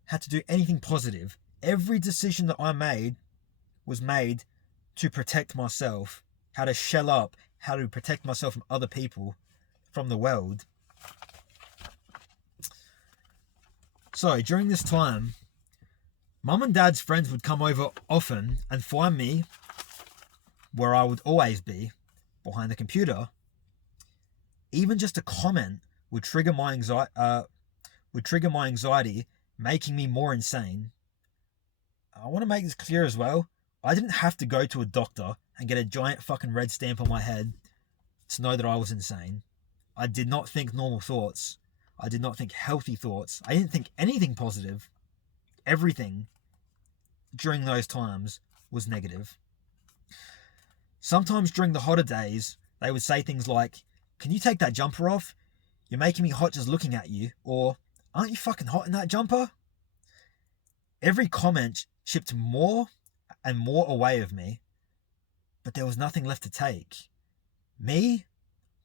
how to do anything positive. Every decision that I made was made to protect myself, how to shell up, how to protect myself from other people, from the world. So during this time, Mum and Dad's friends would come over often and find me where I would always be, behind the computer. Even just a comment would trigger my anxiety, making me more insane. I want to make this clear as well. I didn't have to go to a doctor and get a giant fucking red stamp on my head to know that I was insane. I did not think normal thoughts. I did not think healthy thoughts. I didn't think anything positive. Everything during those times was negative. Sometimes during the hotter days, they would say things like, "Can you take that jumper off? You're making me hot just looking at you." Or, "Aren't you fucking hot in that jumper?" Every comment chipped more and more away of me, but there was nothing left to take. Me,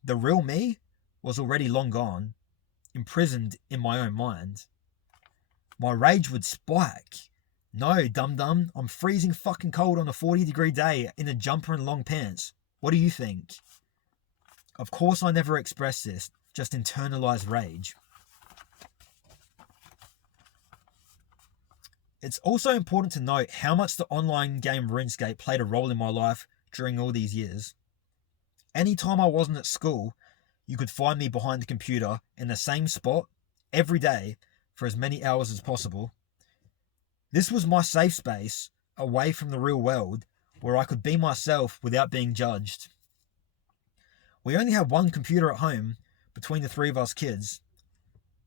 the real me, was already long gone, imprisoned in my own mind. My rage would spike. "No, dum-dum, I'm freezing fucking cold on a 40-degree day in a jumper and long pants. What do you think?" Of course I never expressed this, just internalized rage. It's also important to note how much the online game RuneScape played a role in my life during all these years. Anytime I wasn't at school, you could find me behind the computer in the same spot every day for as many hours as possible. This was my safe space away from the real world where I could be myself without being judged. We only had one computer at home between the three of us kids.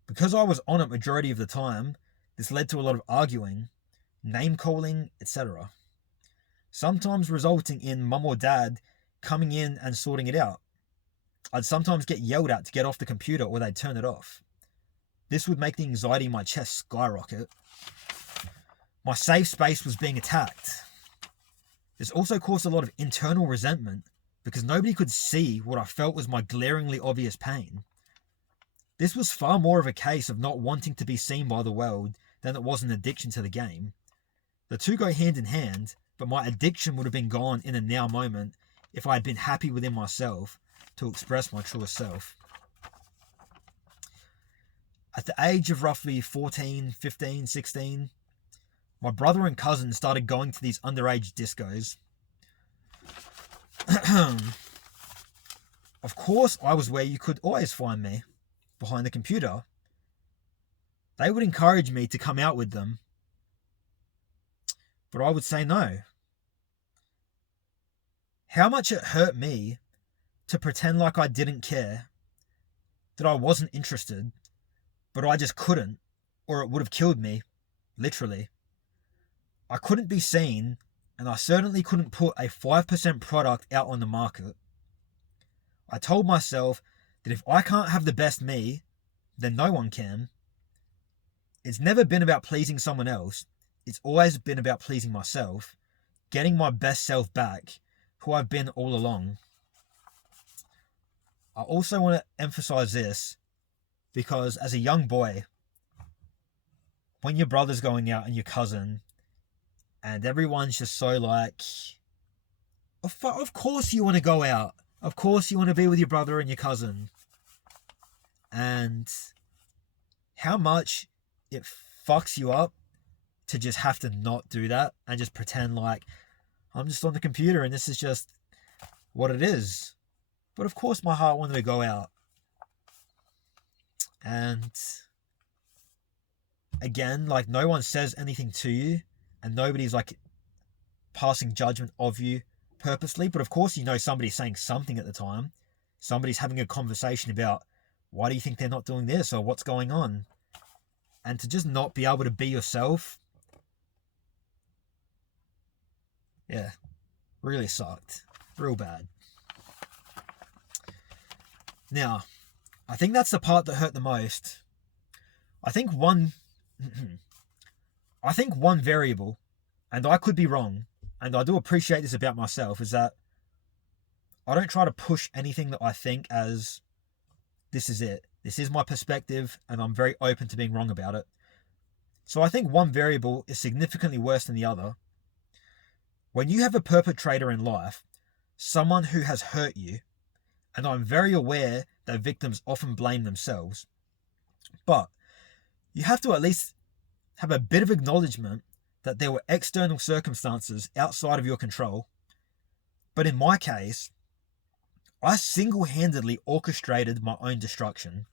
Because I was on it majority of the time, this led to a lot of arguing, name-calling, etc. Sometimes resulting in Mum or Dad coming in and sorting it out. I'd sometimes get yelled at to get off the computer or they'd turn it off. This would make the anxiety in my chest skyrocket. My safe space was being attacked. This also caused a lot of internal resentment because nobody could see what I felt was my glaringly obvious pain. This was far more of a case of not wanting to be seen by the world than it was an addiction to the game. The two go hand in hand, but my addiction would have been gone in a now moment if I had been happy within myself to express my truest self. At the age of roughly 14, 15, 16, my brother and cousin started going to these underage discos. Of course, I was where you could always find me, behind the computer. They would encourage me to come out with them, but I would say no. How much it hurt me to pretend like I didn't care, that I wasn't interested, but I just couldn't, or it would have killed me, literally. I couldn't be seen, and I certainly couldn't put a 5% product out on the market. I told myself that if I can't have the best me, then no one can. It's never been about pleasing someone else. It's always been about pleasing myself, getting my best self back, who I've been all along. I also want to emphasize this because as a young boy, when your brother's going out and your cousin, and everyone's just so like, of course you want to go out. Of course you want to be with your brother and your cousin. And how much it fucks you up to just have to not do that and just pretend like I'm just on the computer and this is just what it is. But of course my heart wanted to go out. And again, like no one says anything to you and nobody's like passing judgment of you purposely. But of course you know somebody's saying something at the time. Somebody's having a conversation about why do you think they're not doing this or what's going on. And to just not be able to be yourself, yeah, really sucked. Real bad. Now, I think that's the part that hurt the most. I think one variable, and I could be wrong, and I do appreciate this about myself, is that I don't try to push anything that I think as this is it. This is my perspective, and I'm very open to being wrong about it. So I think one variable is significantly worse than the other. When you have a perpetrator in life, someone who has hurt you, and I'm very aware that victims often blame themselves, but you have to at least have a bit of acknowledgement that there were external circumstances outside of your control. But in my case, I single-handedly orchestrated my own destruction.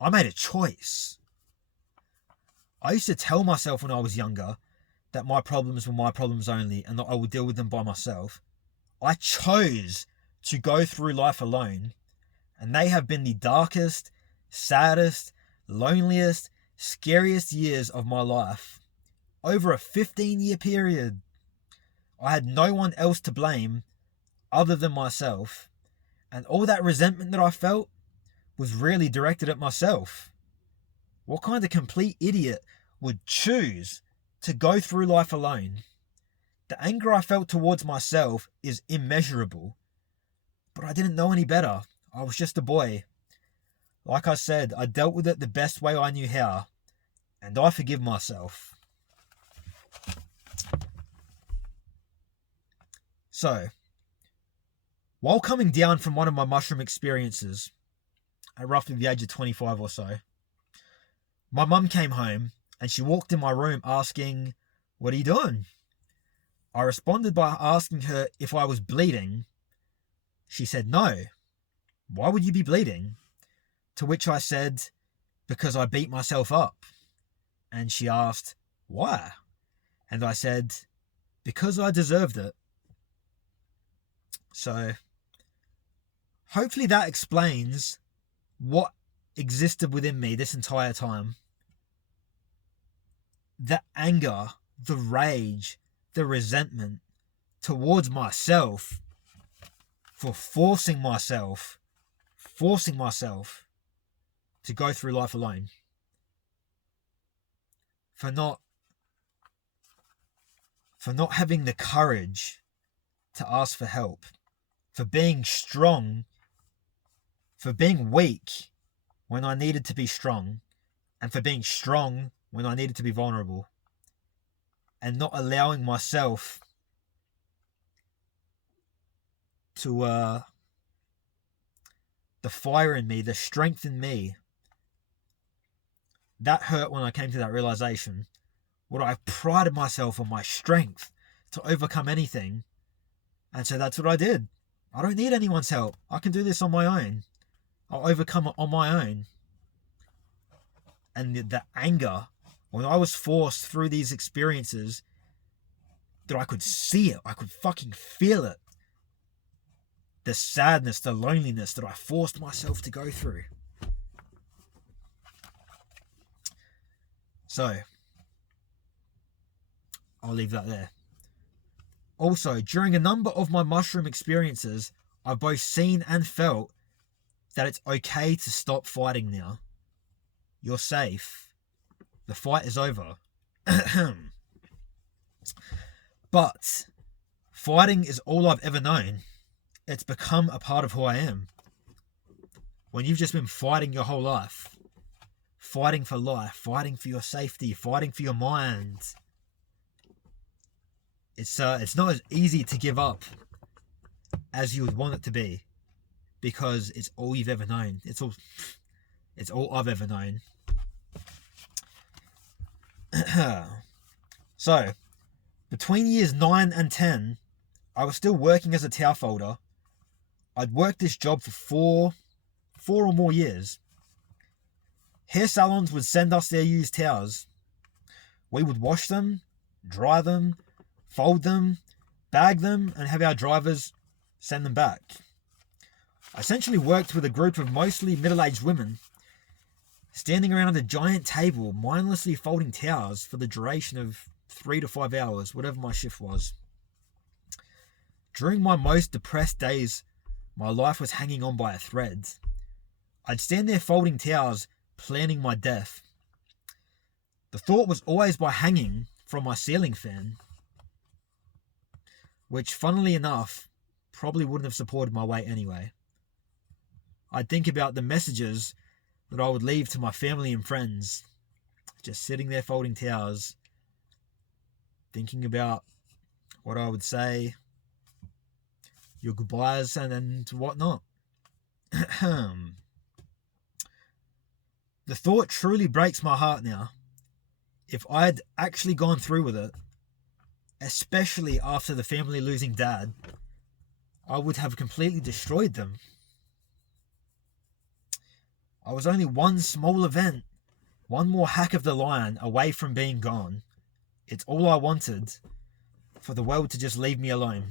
I made a choice. I used to tell myself when I was younger that my problems were my problems only and that I would deal with them by myself. I chose to go through life alone, and they have been the darkest, saddest, loneliest, scariest years of my life. Over a 15-year period. I had no one else to blame other than myself, and all that resentment that I felt was really directed at myself. What kind of complete idiot would choose to go through life alone? The anger I felt towards myself is immeasurable, but I didn't know any better. I was just a boy. Like I said, I dealt with it the best way I knew how, and I forgive myself. So, while coming down from one of my mushroom experiences, at roughly the age of 25 or so, my mum came home and she walked in my room asking, "What are you doing?" I responded by asking her if I was bleeding. She said, "No. Why would you be bleeding?" To which I said, "Because I beat myself up." And she asked, "Why?" And I said, "Because I deserved it." So, hopefully that explains what existed within me this entire time. The anger, the rage, the resentment towards myself for forcing myself to go through life alone. For not having the courage to ask for help. For being strong, for being weak when I needed to be strong, and for being strong when I needed to be vulnerable, and not allowing myself to, the fire in me, the strength in me, that hurt when I came to that realization. What I prided myself on my strength to overcome anything, and so that's what I did. I don't need anyone's help. I can do this on my own. I'll overcome it on my own. And the anger, when I was forced through these experiences, that I could see it, I could fucking feel it. the sadness, the loneliness that I forced myself to go through. So, I'll leave that there. Also, during a number of my mushroom experiences, I've both seen and felt that it's okay to stop fighting now. You're safe. The fight is over. But fighting is all I've ever known. It's become a part of who I am. When you've just been fighting your whole life, fighting for life, fighting for your safety, fighting for your mind, it's not as easy to give up as you would want it to be, because it's all you've ever known. It's all I've ever known. So, between years 9 and 10, I was still working as a towel folder. I'd worked this job for four or more years. Hair salons would send us their used towels. We would wash them, dry them, fold them, bag them, and have our drivers send them back. I essentially worked with a group of mostly middle-aged women, standing around a giant table, mindlessly folding towels for the duration of 3 to 5 hours, whatever my shift was. During my most depressed days, my life was hanging on by a thread. I'd stand there folding towels, planning my death. The thought was always by hanging from my ceiling fan, which, funnily enough, probably wouldn't have supported my weight anyway. I'd think about the messages that I would leave to my family and friends, just sitting there folding towels, thinking about what I would say, your goodbyes and whatnot. The thought truly breaks my heart now. If I had actually gone through with it, especially after the family losing Dad, I would have completely destroyed them. I was only one small event, one more hack of the line away from being gone. It's all I wanted, for the world to just leave me alone.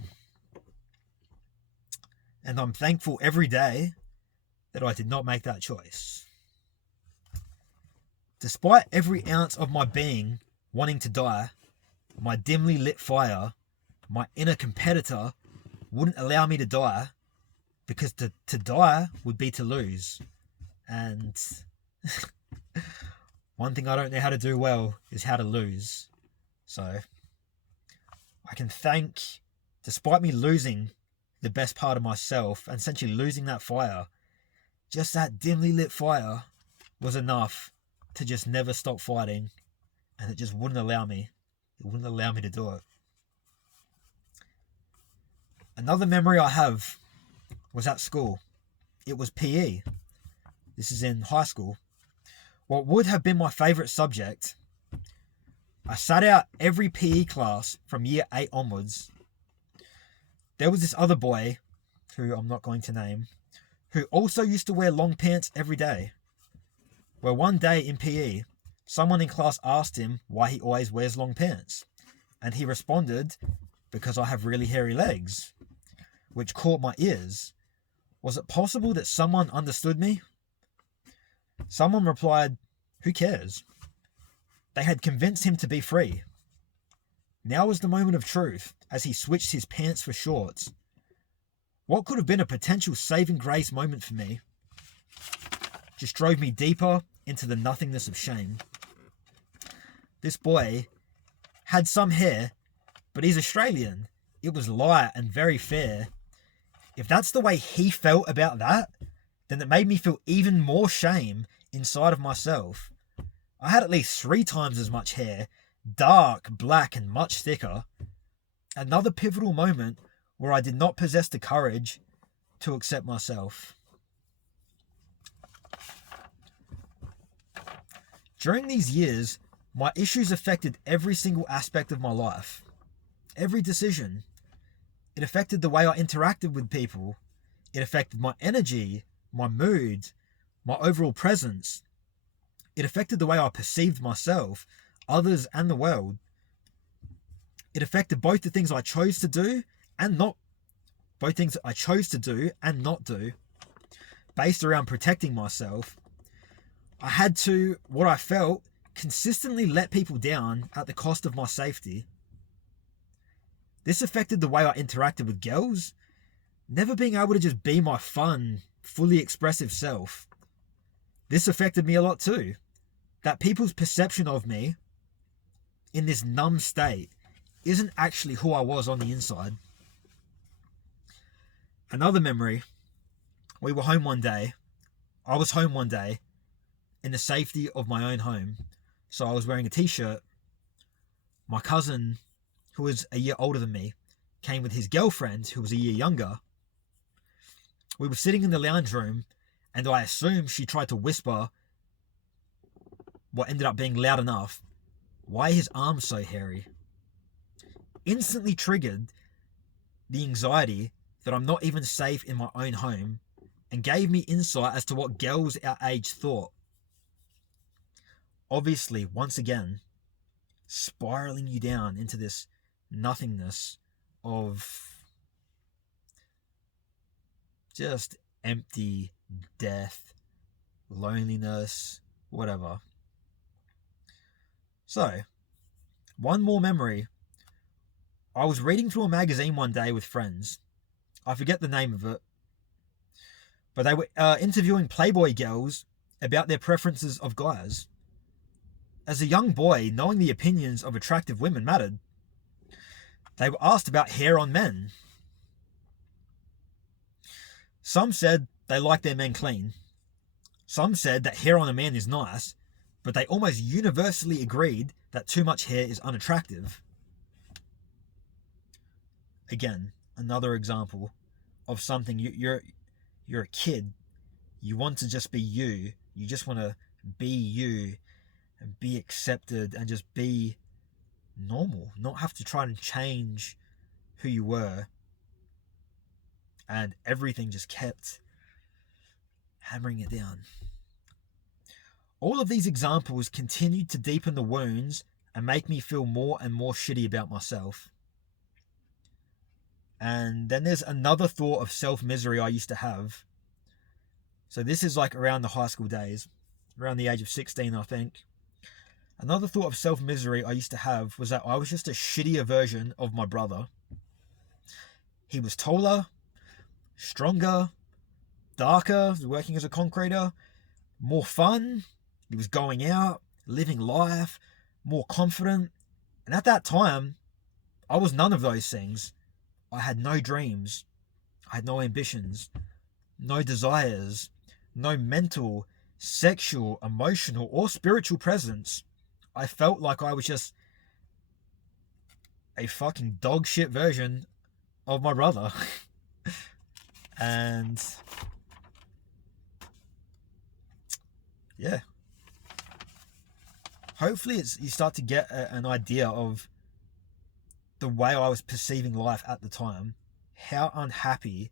And I'm thankful every day that I did not make that choice. Despite every ounce of my being wanting to die, my dimly lit fire, my inner competitor, wouldn't allow me to die, because to die would be to lose. And one thing I don't know how to do well is how to lose. So I can thank, despite me losing the best part of myself and essentially losing that fire, just that dimly lit fire was enough to just never stop fighting, and it just wouldn't allow me. It wouldn't allow me to do it. Another memory I have was at school. It was PE. This is in high school. What would have been my favourite subject, I sat out every PE class from year 8 onwards. There was this other boy, who I'm not going to name, who also used to wear long pants every day. Well, one day in PE, someone in class asked him why he always wears long pants. And he responded, because I have really hairy legs, which caught my ears. Was it possible that someone understood me? Someone replied, who cares? They had convinced him to be free. Now was the moment of truth, as he switched his pants for shorts. What could have been a potential saving grace moment for me just drove me deeper into the nothingness of shame. This boy had some hair, but he's Australian. It was light and very fair. If that's the way he felt about that, then it made me feel even more shame inside of myself. I had at least 3 times as much hair, dark, black, and much thicker. Another pivotal moment where I did not possess the courage to accept myself. During these years, my issues affected every single aspect of my life. Every decision. It affected the way I interacted with people. It affected my energy, my mood, my overall presence. It affected the way I perceived myself, others, and the world. It affected both the things I chose to do and not both things I chose to do and not do, based around protecting myself, I had to, what I felt, consistently let people down at the cost of my safety. This affected the way I interacted with girls, never being able to just be my fun, fully expressive self. This affected me a lot too, that people's perception of me in this numb state isn't actually who I was on the inside. Another memory, we were home one day. I was home one day in the safety of my own home. So I was wearing a t-shirt. My cousin, who was a year older than me, came with his girlfriend, who was a year younger. We were sitting in the lounge room, and I assume she tried to whisper what ended up being loud enough. Why are his arms so hairy? Instantly triggered the anxiety that I'm not even safe in my own home, and gave me insight as to what girls our age thought. Obviously, once again, spiraling you down into this nothingness of just empty death, loneliness, whatever. So, one more memory. I was reading through a magazine one day with friends. I forget the name of it. But they were interviewing Playboy girls about their preferences of guys. As a young boy, knowing the opinions of attractive women mattered. They were asked about hair on men. Some said they like their men clean. Some said that hair on a man is nice, but they almost universally agreed that too much hair is unattractive. Again, another example of something you're a kid. You want to just be you. You just want to be you and be accepted and just be normal. Not have to try and change who you were. And everything just kept hammering it down. All of these examples continued to deepen the wounds and make me feel more and more shitty about myself. And then there's another thought of self-misery I used to have. So this is like around the high school days, around the age of 16, I think. Another thought of self-misery I used to have was that I was just a shittier version of my brother. He was taller, stronger, darker, working as a concreter, more fun. He was going out, living life, more confident. And at that time, I was none of those things. I had no dreams. I had no ambitions, no desires, no mental, sexual, emotional, or spiritual presence. I felt like I was just a fucking dog shit version of my brother. And yeah, hopefully you start to get an idea of the way I was perceiving life at the time, how unhappy,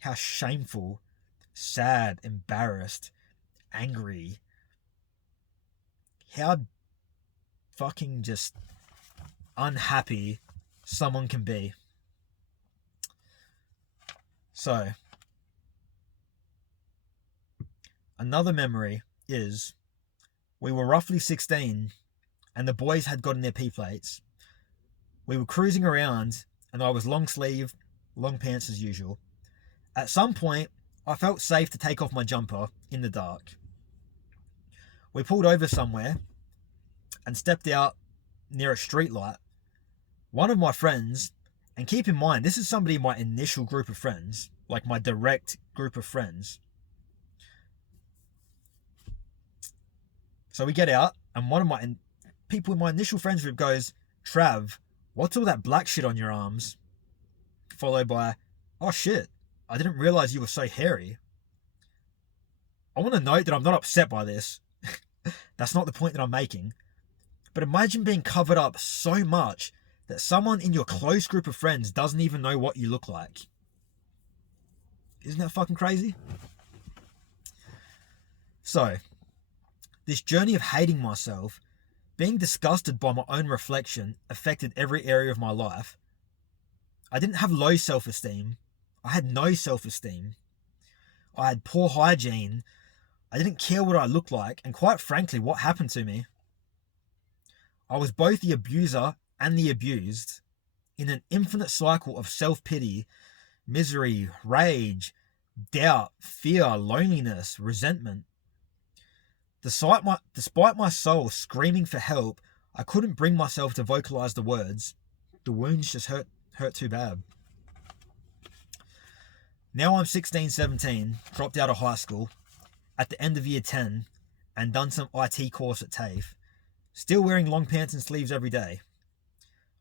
how shameful, sad, embarrassed, angry, how fucking just unhappy someone can be. So, another memory is we were roughly 16 and the boys had gotten their P-plates. We were cruising around and I was long sleeve, long pants as usual. At some point, I felt safe to take off my jumper in the dark. We pulled over somewhere and stepped out near a street light. One of my friends, and keep in mind, this is somebody in my initial group of friends, like my direct group of friends. So we get out and one of my people in my initial friends group goes, "Trav, what's all that black shit on your arms?" Followed by, "Oh shit, I didn't realize you were so hairy." I want to note that I'm not upset by this. That's not the point that I'm making. But imagine being covered up so much that someone in your close group of friends doesn't even know what you look like. Isn't that fucking crazy? So, this journey of hating myself, being disgusted by my own reflection, affected every area of my life. I didn't have low self-esteem. I had no self-esteem. I had poor hygiene. I didn't care what I looked like, and quite frankly, what happened to me. I was both the abuser and the abused, in an infinite cycle of self-pity, misery, rage, doubt, fear, loneliness, resentment. Despite my soul screaming for help, I couldn't bring myself to vocalize the words. The wounds just hurt too bad. Now I'm 16, 17, dropped out of high school, at the end of year 10, and done some IT course at TAFE. Still wearing long pants and sleeves every day.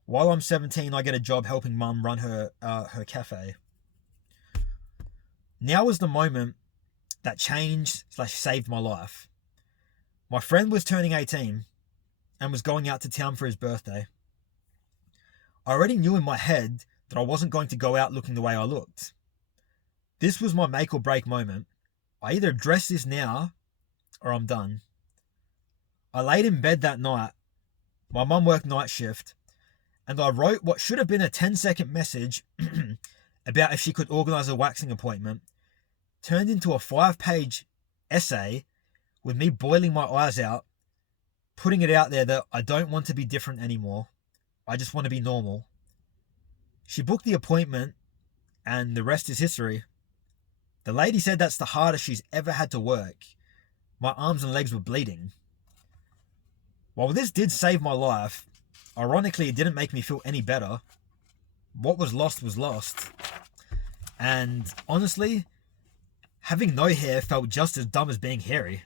While I'm 17, I get a job helping mum run her cafe. Now was the moment that changed/saved my life. My friend was turning 18 and was going out to town for his birthday. I already knew in my head that I wasn't going to go out looking the way I looked. This was my make or break moment. I either address this now or I'm done. I laid in bed that night. My mum worked night shift, and I wrote what should have been a 10-second message about if she could organise a waxing appointment, turned into a 5-page essay with me boiling my eyes out, putting it out there that I don't want to be different anymore. I just want to be normal. She booked the appointment, and the rest is history. The lady said that's the hardest she's ever had to work. My arms and legs were bleeding. While this did save my life, ironically it didn't make me feel any better. What was lost was lost. And honestly, having no hair felt just as dumb as being hairy.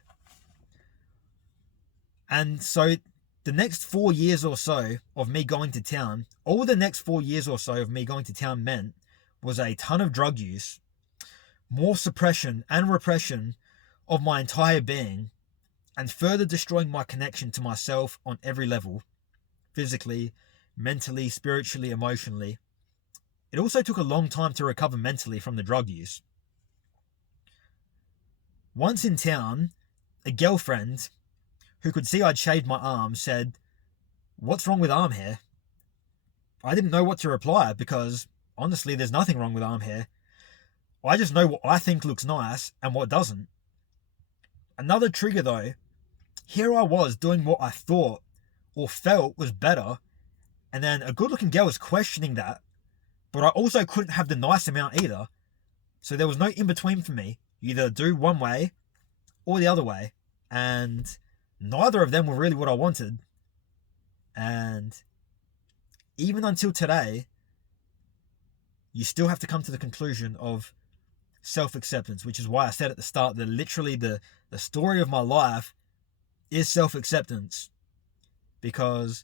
And so the next 4 years or so of me going to town, all the next 4 years or so of me going to town meant was a ton of drug use, more suppression and repression of my entire being, and further destroying my connection to myself on every level, physically, mentally, spiritually, emotionally. It also took a long time to recover mentally from the drug use. Once in town, a girlfriend who could see I'd shaved my arm said, "What's wrong with arm hair?" I didn't know what to reply because, honestly, there's nothing wrong with arm hair. I just know what I think looks nice and what doesn't. Another trigger though, here I was doing what I thought or felt was better, and then a good-looking girl was questioning that, but I also couldn't have the nice amount either. So there was no in-between for me. You either do one way or the other way, and neither of them were really what I wanted. And even until today, you still have to come to the conclusion of self-acceptance, which is why I said at the start that literally the story of my life is self-acceptance, because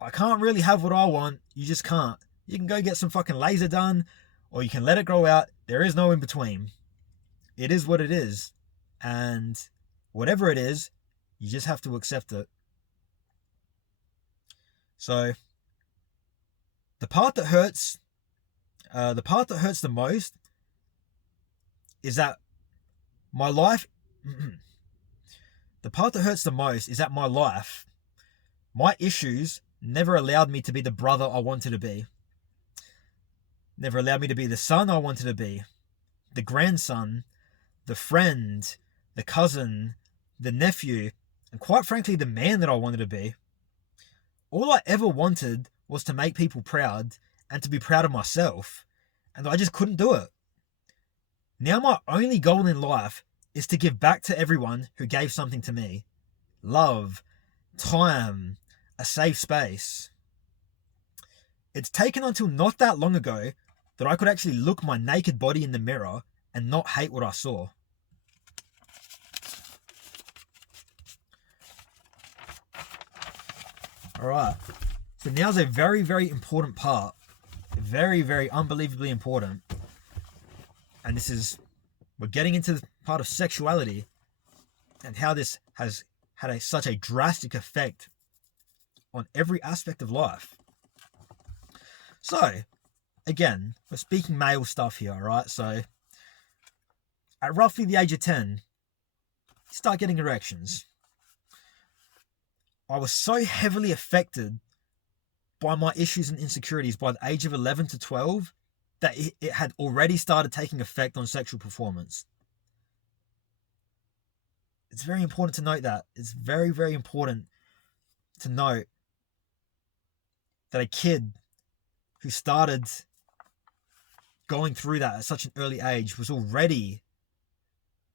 I can't really have what I want. You just can't. You can go get some fucking laser done, or you can let it grow out. There is no in between. It is what it is, and whatever it is, you just have to accept it. So the part that hurts the most is that my life the part that hurts the most is that my issues never allowed me to be the brother I wanted to be. Never allowed me to be the son I wanted to be, the grandson, the friend, the cousin, the nephew, and quite frankly, the man that I wanted to be. All I ever wanted was to make people proud and to be proud of myself, and I just couldn't do it. Now my only goal in life is to give back to everyone who gave something to me. Love, time, a safe space. It's taken until not that long ago that I could actually look my naked body in the mirror and not hate what I saw. Alright, so now's a very, very important part. Very, very unbelievably important. And we're getting into the part of sexuality and how this has had such a drastic effect on every aspect of life. So, again, we're speaking male stuff here, alright? So, at roughly the age of 10, you start getting erections. I was so heavily affected by my issues and insecurities by the age of 11 to 12 that it had already started taking effect on sexual performance. It's very important to note that. It's very, very important to note that a kid who started going through that at such an early age was already,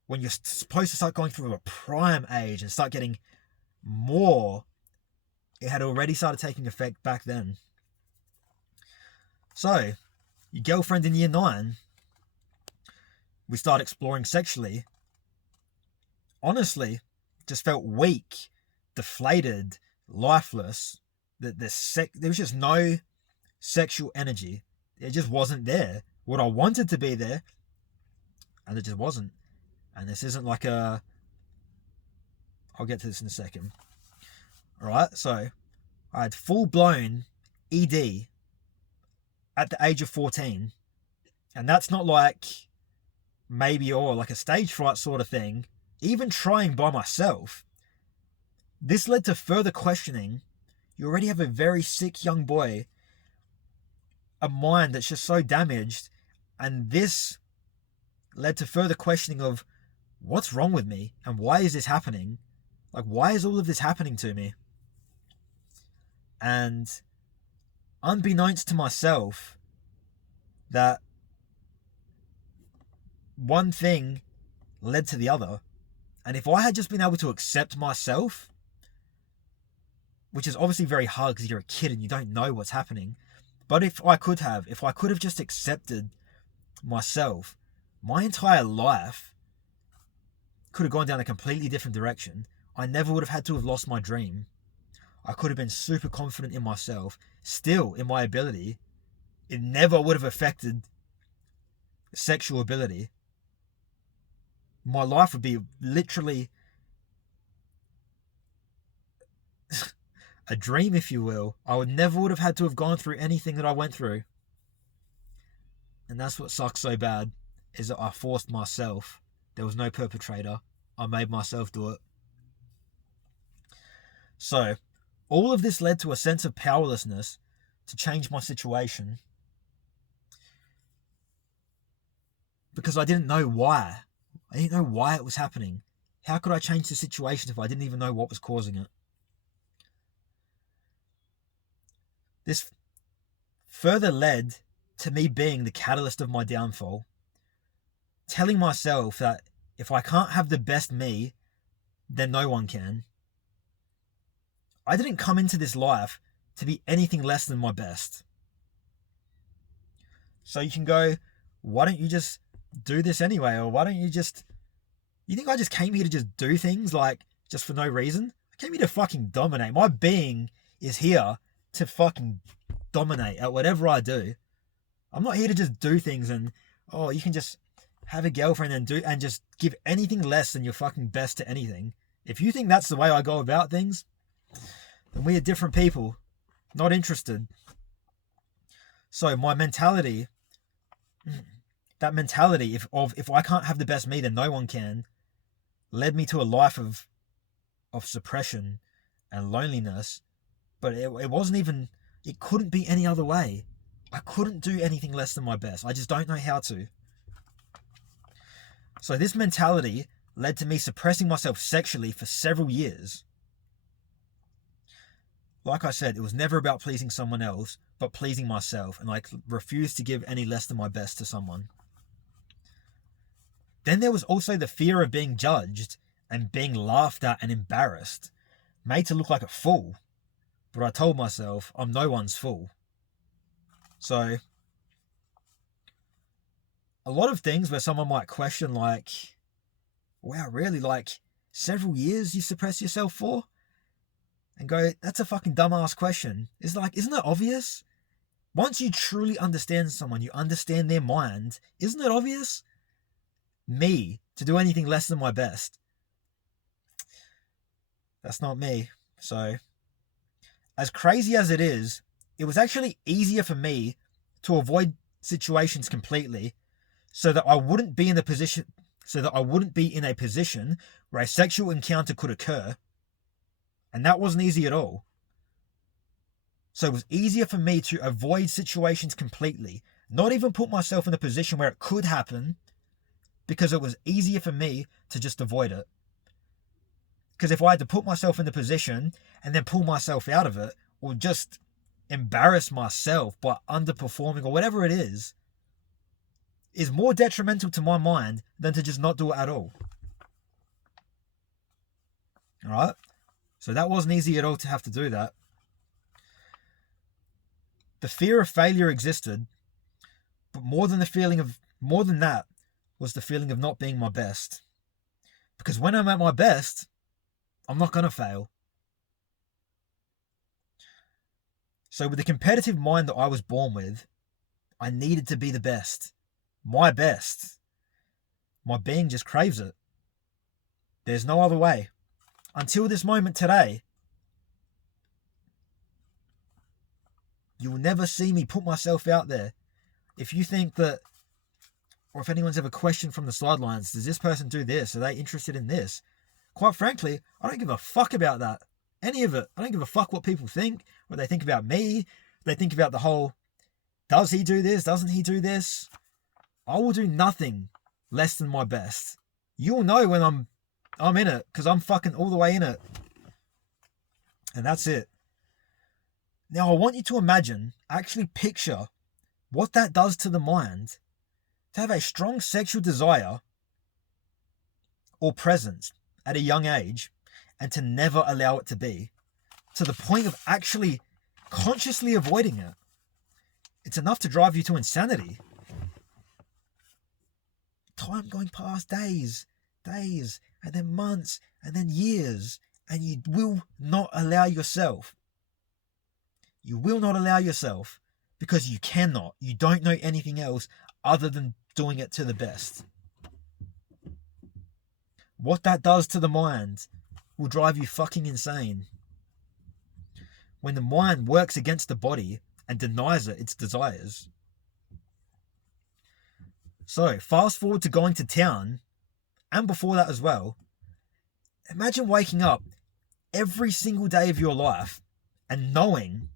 when you're supposed to start going through a prime age and start getting more, it had already started taking effect back then. So, your girlfriend in year 9, we start exploring sexually. Honestly, just felt weak, deflated, lifeless. There was just no sexual energy. It just wasn't there. What I wanted to be there, and it just wasn't. And this isn't like a... I'll get to this in a second. Alright, so I had full-blown ED at the age of 14. And that's not like maybe or like a stage fright sort of thing. Even trying by myself. This led to further questioning. You already have a very sick young boy, a mind that's just so damaged, and this led to further questioning of what's wrong with me and why is this happening? Like, why is all of this happening to me? And unbeknownst to myself, that one thing led to the other. And if I had just been able to accept myself, which is obviously very hard because you're a kid and you don't know what's happening, but if I could have just accepted myself, my entire life could have gone down a completely different direction. I never would have had to have lost my dream. I could have been super confident in myself, still in my ability. It never would have affected sexual ability. My life would be literally a dream, if you will. I never would have had to have gone through anything that I went through. And that's what sucks so bad, is that I forced myself. There was no perpetrator. I made myself do it. So, all of this led to a sense of powerlessness to change my situation. Because I didn't know why. I didn't know why it was happening. How could I change the situation if I didn't even know what was causing it? This further led to me being the catalyst of my downfall. Telling myself that if I can't have the best me, then no one can. I didn't come into this life to be anything less than my best. So you can go, why don't you just do this anyway? Or why don't you just... You think I just came here to just do things, like, just for no reason? I came here to fucking dominate. My being is here to fucking dominate at whatever I do. I'm not here to just do things and, oh, you can just have a girlfriend and just give anything less than your fucking best to anything. If you think that's the way I go about things, then we are different people. Not interested. So my mentality, that mentality if I can't have the best me, then no one can, led me to a life of suppression and loneliness. But it wasn't even, it couldn't be any other way. I couldn't do anything less than my best. I just don't know how to. So this mentality led to me suppressing myself sexually for several years. Like I said, it was never about pleasing someone else, but pleasing myself, and I refused to give any less than my best to someone. Then there was also the fear of being judged and being laughed at and embarrassed, made to look like a fool. But I told myself, I'm no one's fool. So, a lot of things where someone might question, like, wow, really, like, several years you suppress yourself for? And go, that's a fucking dumbass question. It's like, isn't it obvious? Once you truly understand someone, you understand their mind, isn't it obvious? Me, to do anything less than my best. That's not me. So, as crazy as it is, it was actually easier for me to avoid situations completely so that I wouldn't be in a position where a sexual encounter could occur. And that wasn't easy at all. So it was easier for me to avoid situations completely, not even put myself in a position where it could happen, because it was easier for me to just avoid it. Because if I had to put myself in the position and then pull myself out of it, or just embarrass myself by underperforming or whatever it is more detrimental to my mind than to just not do it at all. Alright? So that wasn't easy at all to have to do that. The fear of failure existed, but more than that was the feeling of not being my best. Because when I'm at my best, I'm not going to fail. So with the competitive mind that I was born with, I needed to be the best. My best. My being just craves it. There's no other way. Until this moment today, you will never see me put myself out there. If you think that, or if anyone's ever questioned from the sidelines, does this person do this? Are they interested in this? Quite frankly, I don't give a fuck about that. Any of it. I don't give a fuck what people think, what they think about me. They think about the whole, does he do this? Doesn't he do this? I will do nothing less than my best. You'll know when I'm in it, because I'm fucking all the way in it. And that's it. Now I want you to imagine, actually picture what that does to the mind, to have a strong sexual desire or presence at a young age and to never allow it to be, to the point of actually consciously avoiding it. It's enough to drive you to insanity. Time going past, days, and then months, and then years, and you will not allow yourself. You will not allow yourself, because you cannot. You don't know anything else other than doing it to the best. What that does to the mind will drive you fucking insane. When the mind works against the body and denies it its desires. So, fast forward to going to town, and before that as well. Imagine waking up every single day of your life and knowing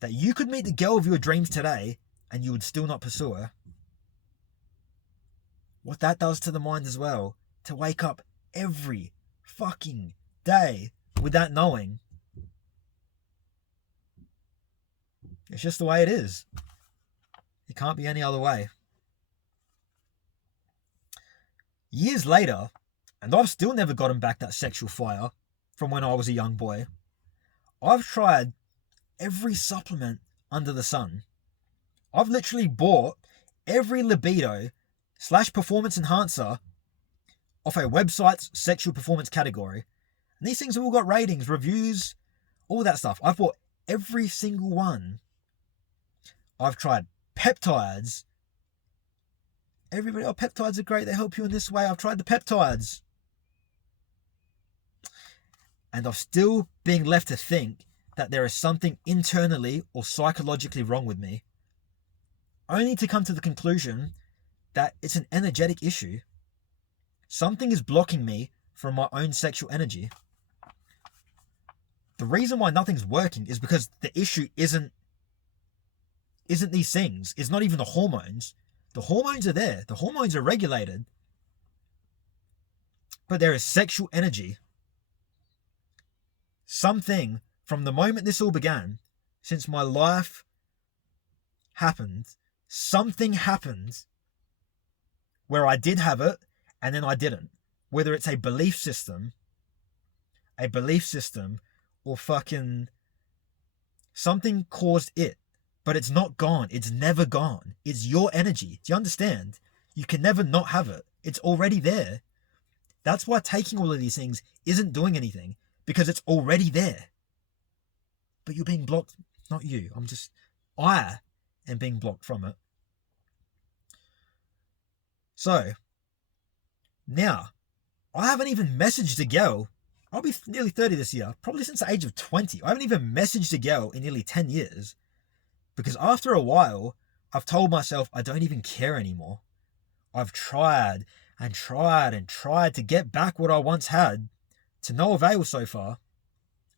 that you could meet the girl of your dreams today and you would still not pursue her. What that does to the mind as well, to wake up every fucking day with that knowing. It's just the way it is. It can't be any other way. Years later, and I've still never gotten back that sexual fire from when I was a young boy. I've tried every supplement under the sun. I've literally bought every libido / performance enhancer off a website's sexual performance category. And these things have all got ratings, reviews, all that stuff. I've bought every single one. I've tried peptides. Everybody, oh, peptides are great. They help you in this way. I've tried the peptides. And I'm still being left to think that there is something internally or psychologically wrong with me. Only to come to the conclusion that it's an energetic issue. Something is blocking me from my own sexual energy. The reason why nothing's working is because the issue isn't these things. It's not even the hormones. The hormones are there. The hormones are regulated. But there is sexual energy. Something from the moment this all began, since my life happened, something happened where I did have it and then I didn't. Whether it's a belief system or fucking something caused it. But it's not gone. It's never gone. It's your energy. Do you understand? You can never not have it. It's already there. That's why taking all of these things isn't doing anything. Because it's already there. But you're being blocked. Not you. I am being blocked from it. So, now, I haven't even messaged a girl. I'll be nearly 30 this year. Probably since the age of 20. I haven't even messaged a girl in nearly 10 years. Because after a while, I've told myself I don't even care anymore. I've tried and tried and tried to get back what I once had, to no avail so far,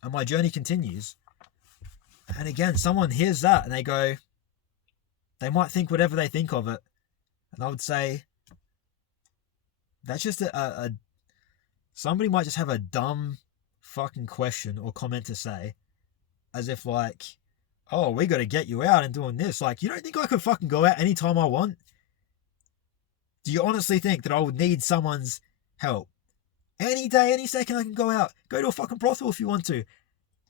and my journey continues. And again, someone hears that and they go, they might think whatever they think of it. And I would say, that's just somebody might just have a dumb fucking question or comment to say, as if like, oh, we got to get you out and doing this. Like, you don't think I could fucking go out anytime I want? Do you honestly think that I would need someone's help? Any day, any second I can go out. Go to a fucking brothel if you want to.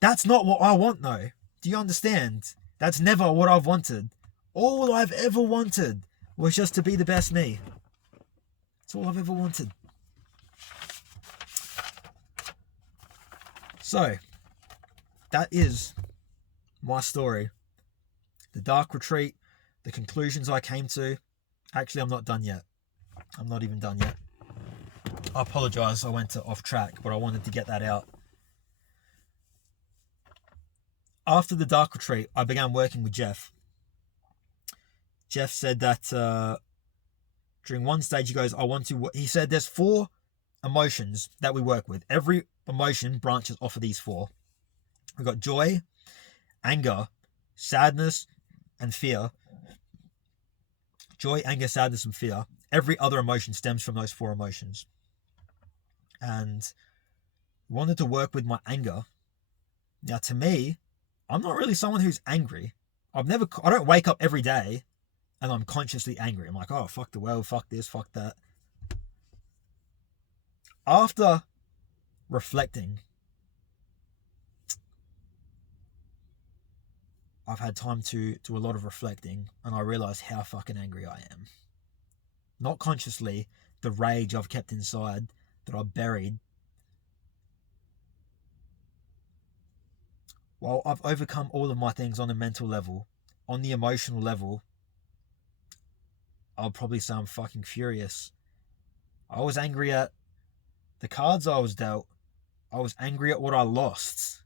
That's not what I want though. Do you understand? That's never what I've wanted. All I've ever wanted was just to be the best me. That's all I've ever wanted. So, that is my story. The dark retreat, the conclusions I came to. Actually, I'm not done yet. I'm not even done yet. I apologise, I went off track, but I wanted to get that out. After the dark retreat, I began working with Jeff. Jeff said that during one stage, he goes, he said there's 4 emotions that we work with. Every emotion branches off of these 4. We've got joy, anger, sadness, and fear. Joy, anger, sadness, and fear. Every other emotion stems from those 4 emotions. And we wanted to work with my anger. Now, to me, I'm not really someone who's angry. I don't wake up every day and I'm consciously angry. I'm like, oh, fuck the world, fuck this, fuck that. After reflecting, I've had time to do a lot of reflecting, and I realize how fucking angry I am. Not consciously, the rage I've kept inside, that I've buried. While I've overcome all of my things on a mental level, on the emotional level, I'll probably say I'm fucking furious. I was angry at the cards I was dealt. I was angry at what I lost.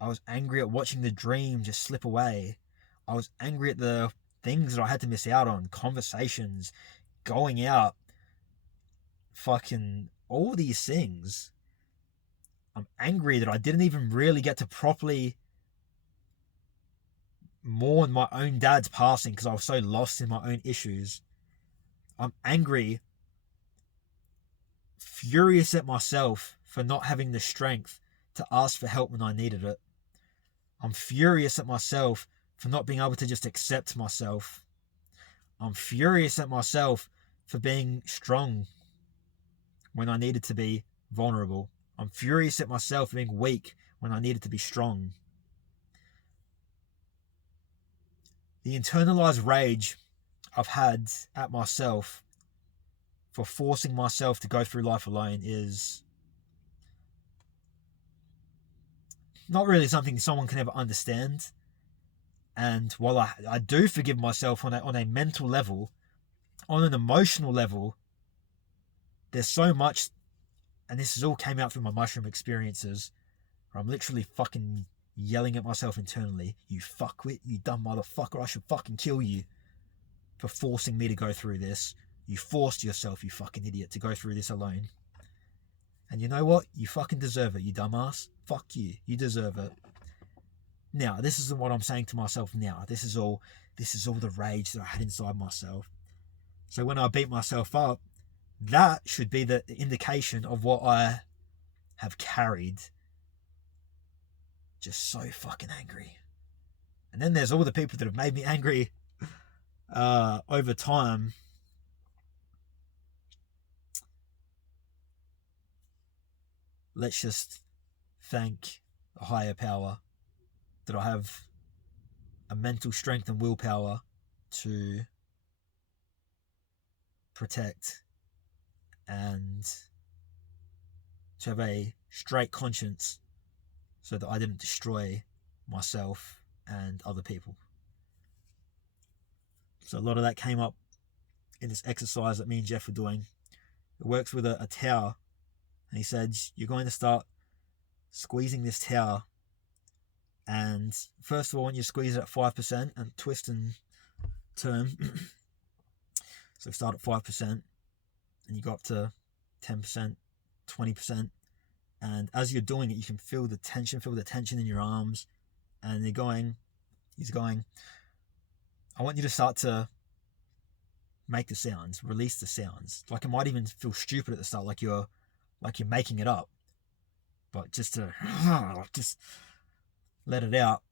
I was angry at watching the dream just slip away. I was angry at the things that I had to miss out on. Conversations, going out, fucking all these things. I'm angry that I didn't even really get to properly mourn my own dad's passing because I was so lost in my own issues. I'm angry, furious at myself for not having the strength to ask for help when I needed it. I'm furious at myself for not being able to just accept myself. I'm furious at myself for being strong when I needed to be vulnerable. I'm furious at myself for being weak when I needed to be strong. The internalized rage I've had at myself for forcing myself to go through life alone is not really something someone can ever understand. And while I do forgive myself on a mental level, on an emotional level, there's so much, and this has all came out through my mushroom experiences, where I'm literally fucking yelling at myself internally, you fuckwit, you dumb motherfucker, I should fucking kill you for forcing me to go through this. You forced yourself, you fucking idiot, to go through this alone. And you know what? You fucking deserve it, you dumbass. Fuck you. You deserve it. Now, this isn't what I'm saying to myself now. This is all the rage that I had inside myself. So when I beat myself up, that should be the indication of what I have carried. Just so fucking angry. And then there's all the people that have made me angry over time. Let's just thank a higher power that I have a mental strength and willpower to protect and to have a straight conscience so that I didn't destroy myself and other people. So a lot of that came up in this exercise that me and Jeff were doing. It works with a tower, and he said, you're going to start squeezing this tower, and first of all, when you squeeze it at 5% and twist and turn, so start at 5% and you go up to 10%, 20%, and as you're doing it, you can feel the tension in your arms, And he's going, I want you to start to make the sounds, release the sounds. Like it might even feel stupid at the start, like you're making it up, but just to just let it out.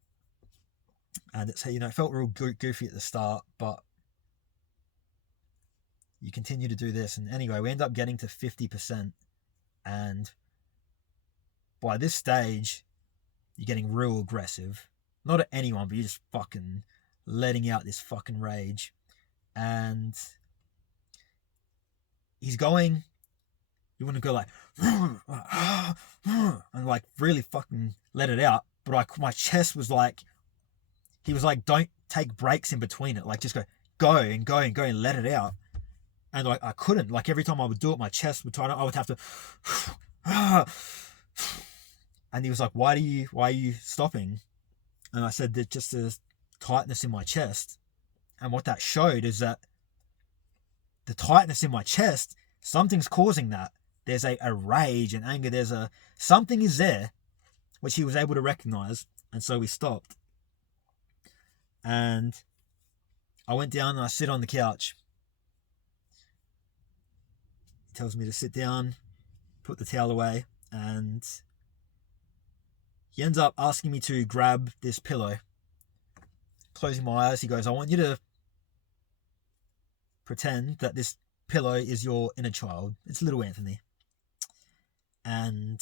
And it's, you know, it felt real goofy at the start, but you continue to do this. And anyway, we end up getting to 50%. And by this stage, you're getting real aggressive. Not at anyone, but you're just fucking letting out this fucking rage. And he's going, you want to go like, and like really fucking let it out. But my chest was like, he was like, don't take breaks in between it. Like just go and let it out. And like I couldn't. Like every time I would do it, my chest would tighten up. I would have to. And he was like, why are you stopping? And I said that just the tightness in my chest. And what that showed is that the tightness in my chest, something's causing that. There's a rage and anger. Something is there, which he was able to recognize. And so we stopped. And I went down and I sit on the couch. He tells me to sit down, put the towel away, and he ends up asking me to grab this pillow. Closing my eyes, he goes, I want you to pretend that this pillow is your inner child. It's little Anthony. And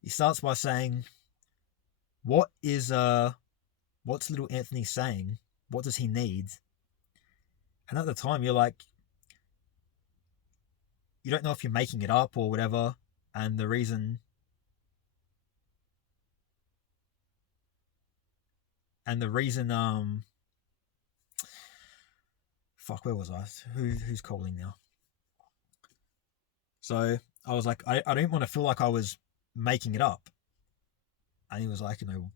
he starts by saying, what's little Anthony saying? What does he need? And at the time, you're like, you don't know if you're making it up or whatever. And the reason, fuck, where was I? Who's calling now? So I was like, I didn't want to feel like I was making it up. And he was like, you know,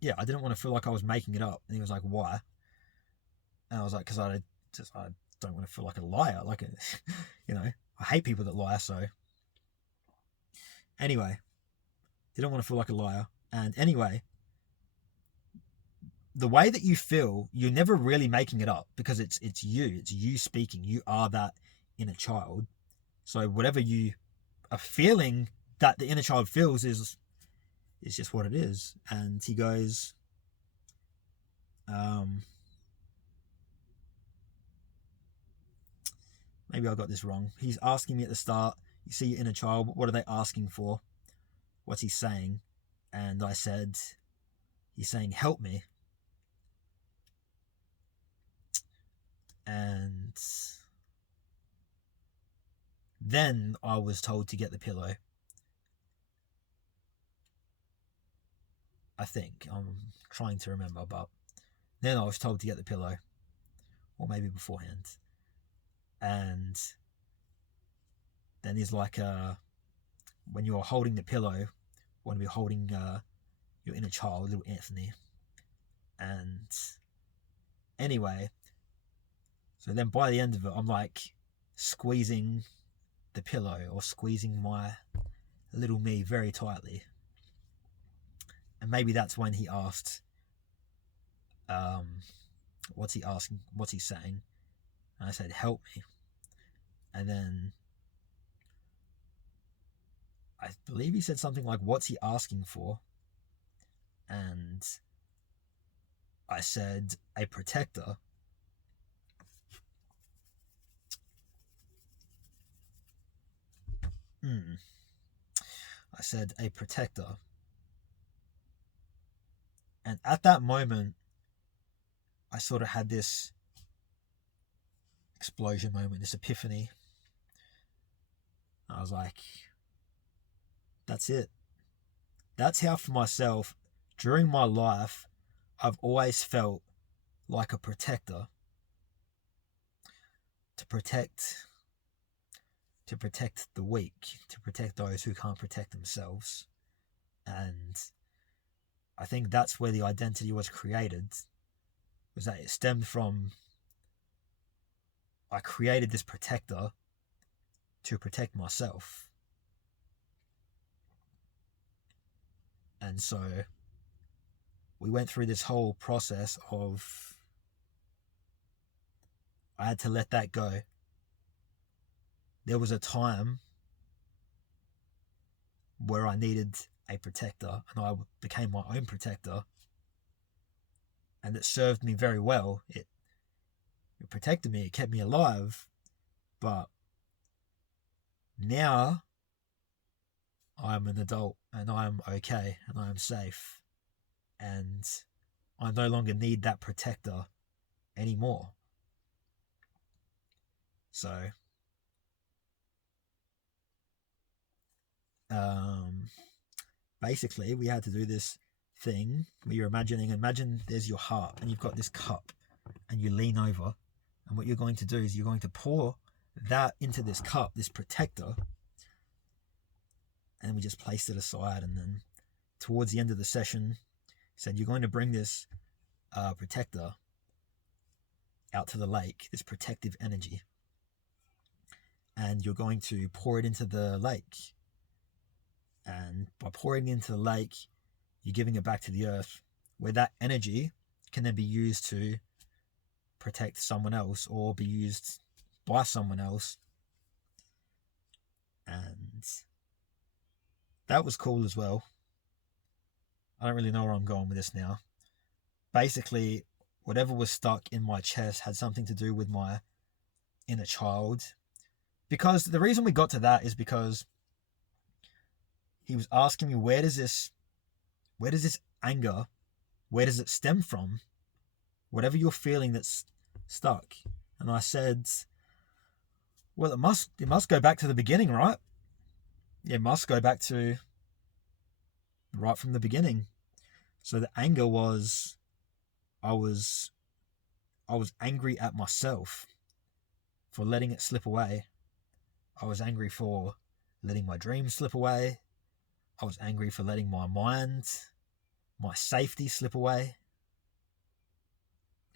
yeah, I didn't want to feel like I was making it up. And he was like, why? And I was like, because I don't want to feel like a liar. Like, you know, I hate people that lie. So anyway, didn't want to feel like a liar. And anyway, the way that you feel, you're never really making it up because it's you speaking. You are that inner child. So whatever you are feeling that the inner child feels is just what it is. And he goes, maybe I got this wrong. He's asking me at the start, you see your inner child, what are they asking for? What's he saying? And I said, he's saying, help me. And then I was told to get the pillow. I think. I'm trying to remember, but then I was told to get the pillow. Or maybe beforehand. And then he's like, when you're holding the pillow, when we're holding your inner child, little Anthony. And anyway, so then by the end of it, I'm like squeezing the pillow or squeezing my little me very tightly. And maybe that's when he asked, what's he asking? What's he saying? And I said, help me. And then I believe he said something like, what's he asking for? And I said, a protector. I said, a protector. And at that moment, I sort of had this explosion moment, this epiphany. I was like, that's it. That's how for myself, during my life, I've always felt like a protector. To protect the weak, to protect those who can't protect themselves. And I think that's where the identity was created, was that it stemmed from, I created this protector to protect myself. And so we went through this whole process of I had to let that go. There was a time where I needed a protector, and I became my own protector, and it served me very well. It protected me, it kept me alive, but now I'm an adult and I'm okay and I'm safe, and I no longer need that protector anymore. So basically we had to do this thing where you're imagine there's your heart and you've got this cup and you lean over, and what you're going to do is you're going to pour that into this cup, this protector, and we just placed it aside. And then towards the end of the session, said you're going to bring this protector out to the lake, this protective energy, and you're going to pour it into the lake. And by pouring it into the lake, you're giving it back to the earth, where that energy can then be used to protect someone else or be used by someone else. And that was cool as well. I don't really know where I'm going with this now. Basically, whatever was stuck in my chest had something to do with my inner child. Because the reason we got to that is because he was asking me, where does this anger, where does it stem from? Whatever you're feeling that's stuck. And I said, well, it must go back to the beginning, right? It must go back to right from the beginning. So the anger was, I was angry at myself for letting it slip away. I was angry for letting my dreams slip away. I was angry for letting my mind, my safety slip away.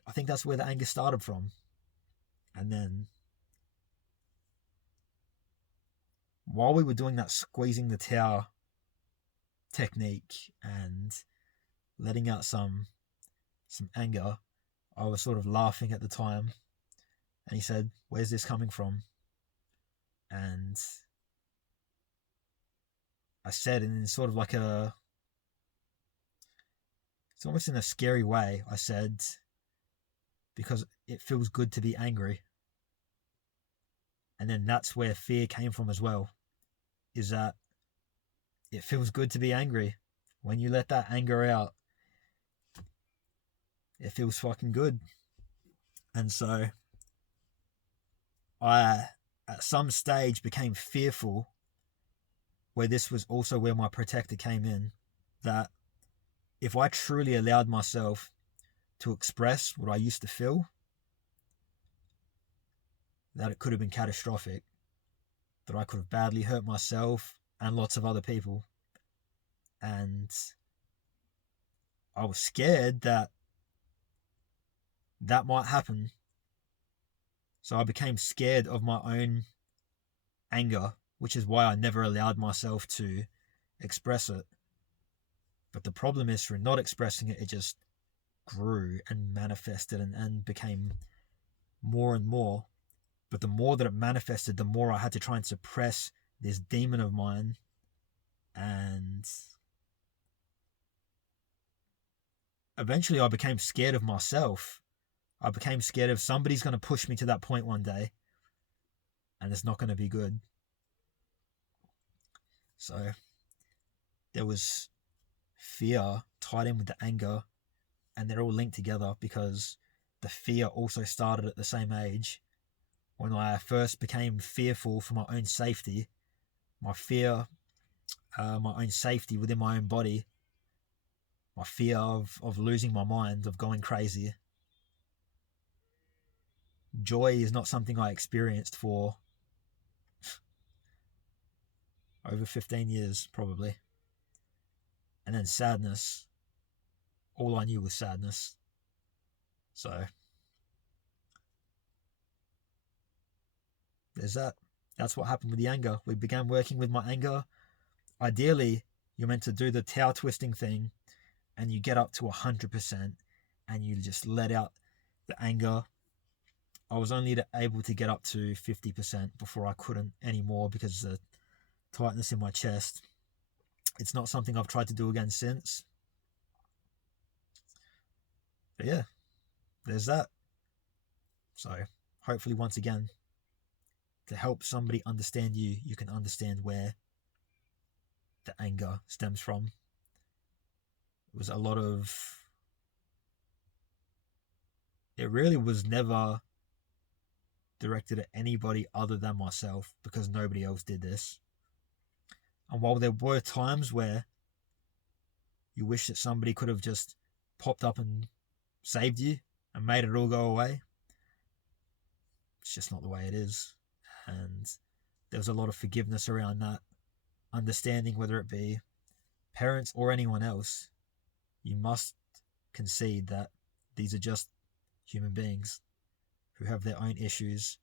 I think that's where the anger started from. And then while we were doing that squeezing the tower technique and letting out some anger, I was sort of laughing at the time. And he said, where's this coming from? And I said, in sort of like it's almost in a scary way, I said, because it feels good to be angry. And then that's where fear came from as well, is that it feels good to be angry. When you let that anger out, it feels fucking good. And so I, at some stage, became fearful, where this was also where my protector came in, that if I truly allowed myself to express what I used to feel, that it could have been catastrophic, that I could have badly hurt myself and lots of other people. And I was scared that that might happen. So I became scared of my own anger, which is why I never allowed myself to express it. But the problem is, through not expressing it, it just grew and manifested and became more and more. But the more that it manifested, the more I had to try and suppress this demon of mine. And eventually I became scared of myself. I became scared of somebody's going to push me to that point one day, and it's not going to be good. So there was fear tied in with the anger, and they're all linked together because the fear also started at the same age. When I first became fearful for my own safety, my fear, my own safety within my own body, my fear of losing my mind, of going crazy. Joy is not something I experienced for over 15 years, probably. And then sadness, all I knew was sadness. So there's that. That's what happened with the anger. We began working with my anger. Ideally, You're meant to do the tail twisting thing, and you get up to 100%, and you just let out the anger. I was only able to get up to 50% before I couldn't anymore because of the tightness in my chest. It's not something I've tried to do again since. But yeah, there's that. So hopefully, once again, to help somebody understand you, you can understand where the anger stems from. It was a lot of... It really was never directed at anybody other than myself, because nobody else did this. And while there were times where you wish that somebody could have just popped up and saved you and made it all go away, it's just not the way it is. And there was a lot of forgiveness around that, understanding, whether it be parents or anyone else, you must concede that these are just human beings who have their own issues,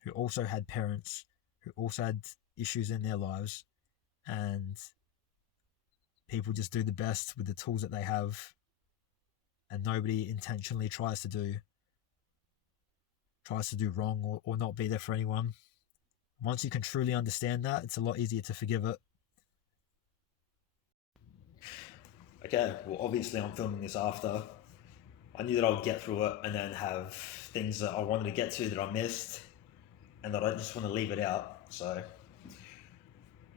who also had parents, who also had issues in their lives, and people just do the best with the tools that they have, and nobody intentionally tries to do wrong or not be there for anyone. Once you can truly understand that, it's a lot easier to forgive it. Okay, well, obviously I'm filming this after. I knew that I would get through it and then have things that I wanted to get to that I missed and that I just want to leave it out. So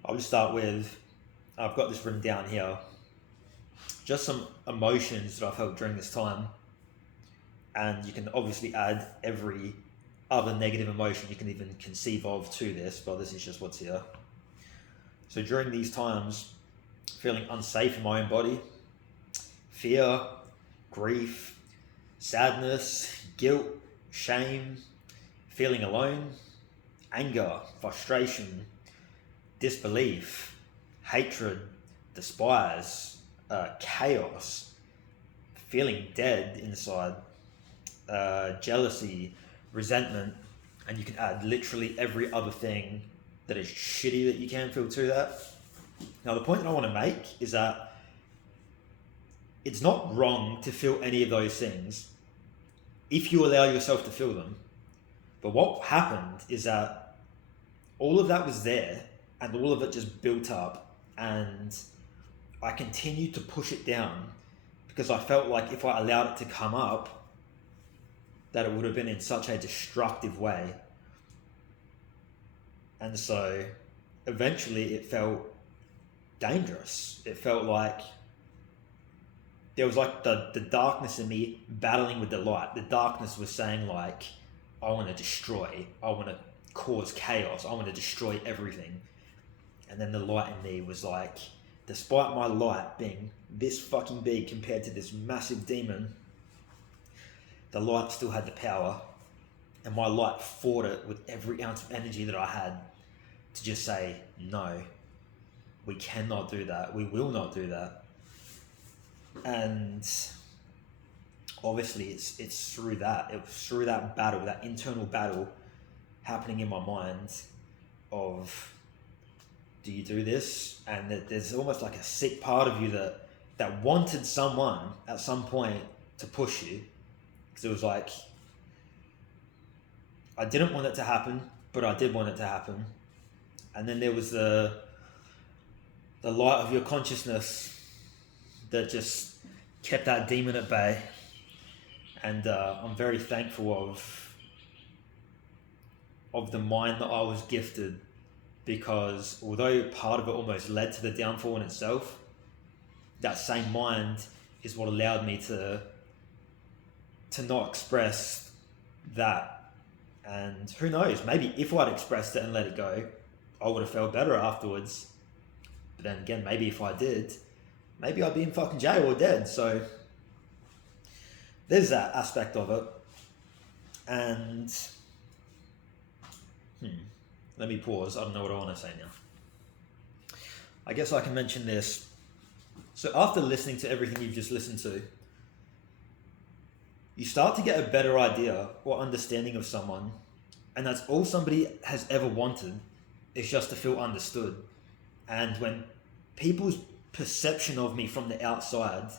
I'll just start with, I've got this written down here, just some emotions that I've felt during this time. And you can obviously add every other negative emotion you can even conceive of to this, but this is just what's here. So during these times, feeling unsafe in my own body, fear, grief, sadness, guilt, shame, feeling alone, anger, frustration, disbelief, hatred, despise, chaos, feeling dead inside, jealousy, resentment, and you can add literally every other thing that is shitty that you can feel to that. Now, the point that I want to make is that it's not wrong to feel any of those things if you allow yourself to feel them. But what happened is that all of that was there and all of it just built up, and I continued to push it down because I felt like if I allowed it to come up, that it would have been in such a destructive way. And so eventually it felt dangerous. It felt like there was like the darkness in me battling with the light. The darkness was saying like, I want to destroy, I want to cause chaos, I want to destroy everything. And then the light in me was like, despite my light being this fucking big compared to this massive demon, the light still had the power, and my light fought it with every ounce of energy that I had to just say, no, we cannot do that. We will not do that. And obviously it's through that. It was through that battle, that internal battle happening in my mind of, do you do this? And that there's almost like a sick part of you that wanted someone at some point to push you. Because it was like, I didn't want it to happen, but I did want it to happen. And then there was the light of your consciousness that just kept that demon at bay. And I'm very thankful of the mind that I was gifted, because although part of it almost led to the downfall in itself, that same mind is what allowed me to not express that. And who knows, maybe if I'd expressed it and let it go, I would have felt better afterwards. But then again, maybe if I did, maybe I'd be in fucking jail or dead. So there's that aspect of it. And let me pause. I don't know what I want to say now. I guess I can mention this. So after listening to everything you've just listened to, you start to get a better idea or understanding of someone, and that's all somebody has ever wanted, is just to feel understood. And when people's perception of me from the outside.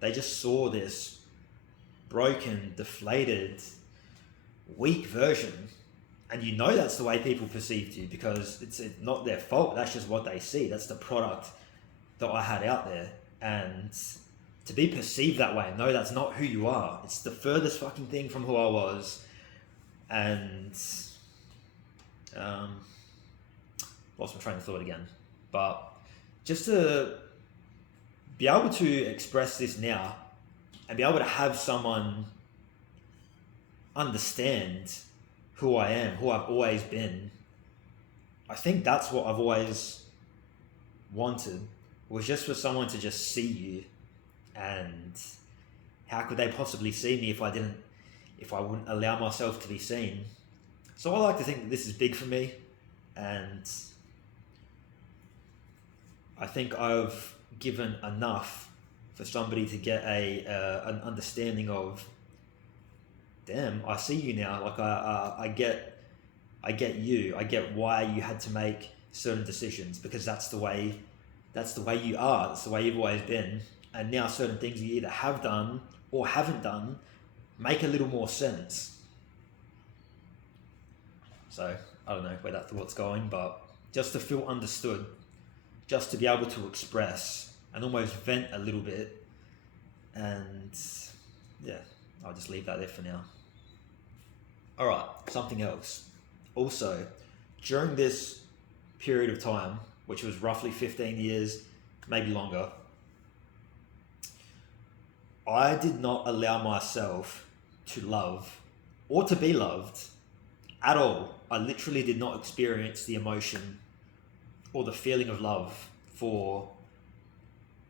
They just saw this broken, deflated, weak version. And you know that's the way people perceived you, because it's not their fault. That's just what they see. That's the product that I had out there. And to be perceived that way, no, that's not who you are. It's the furthest fucking thing from who I was. And lost my train of thought again. But just to be able to express this now and be able to have someone understand who I am, who I've always been, I think that's what I've always wanted, was just for someone to just see you. And how could they possibly see me if I wouldn't allow myself to be seen? So I like to think that this is big for me, and I think I've given enough for somebody to get an understanding of, damn, I see you now. Like I get you. I get why you had to make certain decisions, because that's the way you are. That's the way you've always been. And now certain things you either have done or haven't done make a little more sense. So I don't know where that thought's going, but just to feel understood, just to be able to express and almost vent a little bit. And yeah, I'll just leave that there for now. All right, something else. Also, during this period of time, which was roughly 15 years, maybe longer, I did not allow myself to love or to be loved at all. I literally did not experience the emotion or the feeling of love for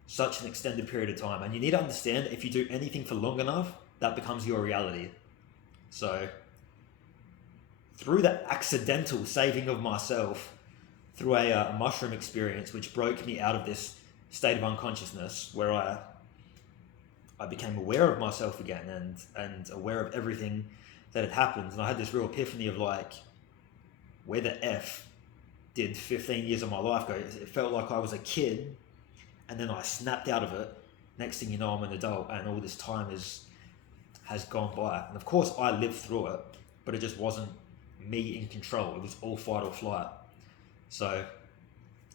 such an extended period of time. And you need to understand that if you do anything for long enough, that becomes your reality. So through the accidental saving of myself through a mushroom experience, which broke me out of this state of unconsciousness where I became aware of myself again and aware of everything that had happened. And I had this real epiphany of like, where the F did 15 years of my life go? It felt like I was a kid, and then I snapped out of it. Next thing you know, I'm an adult, and all this time has gone by. And of course I lived through it, but it just wasn't me in control. It was all fight or flight. So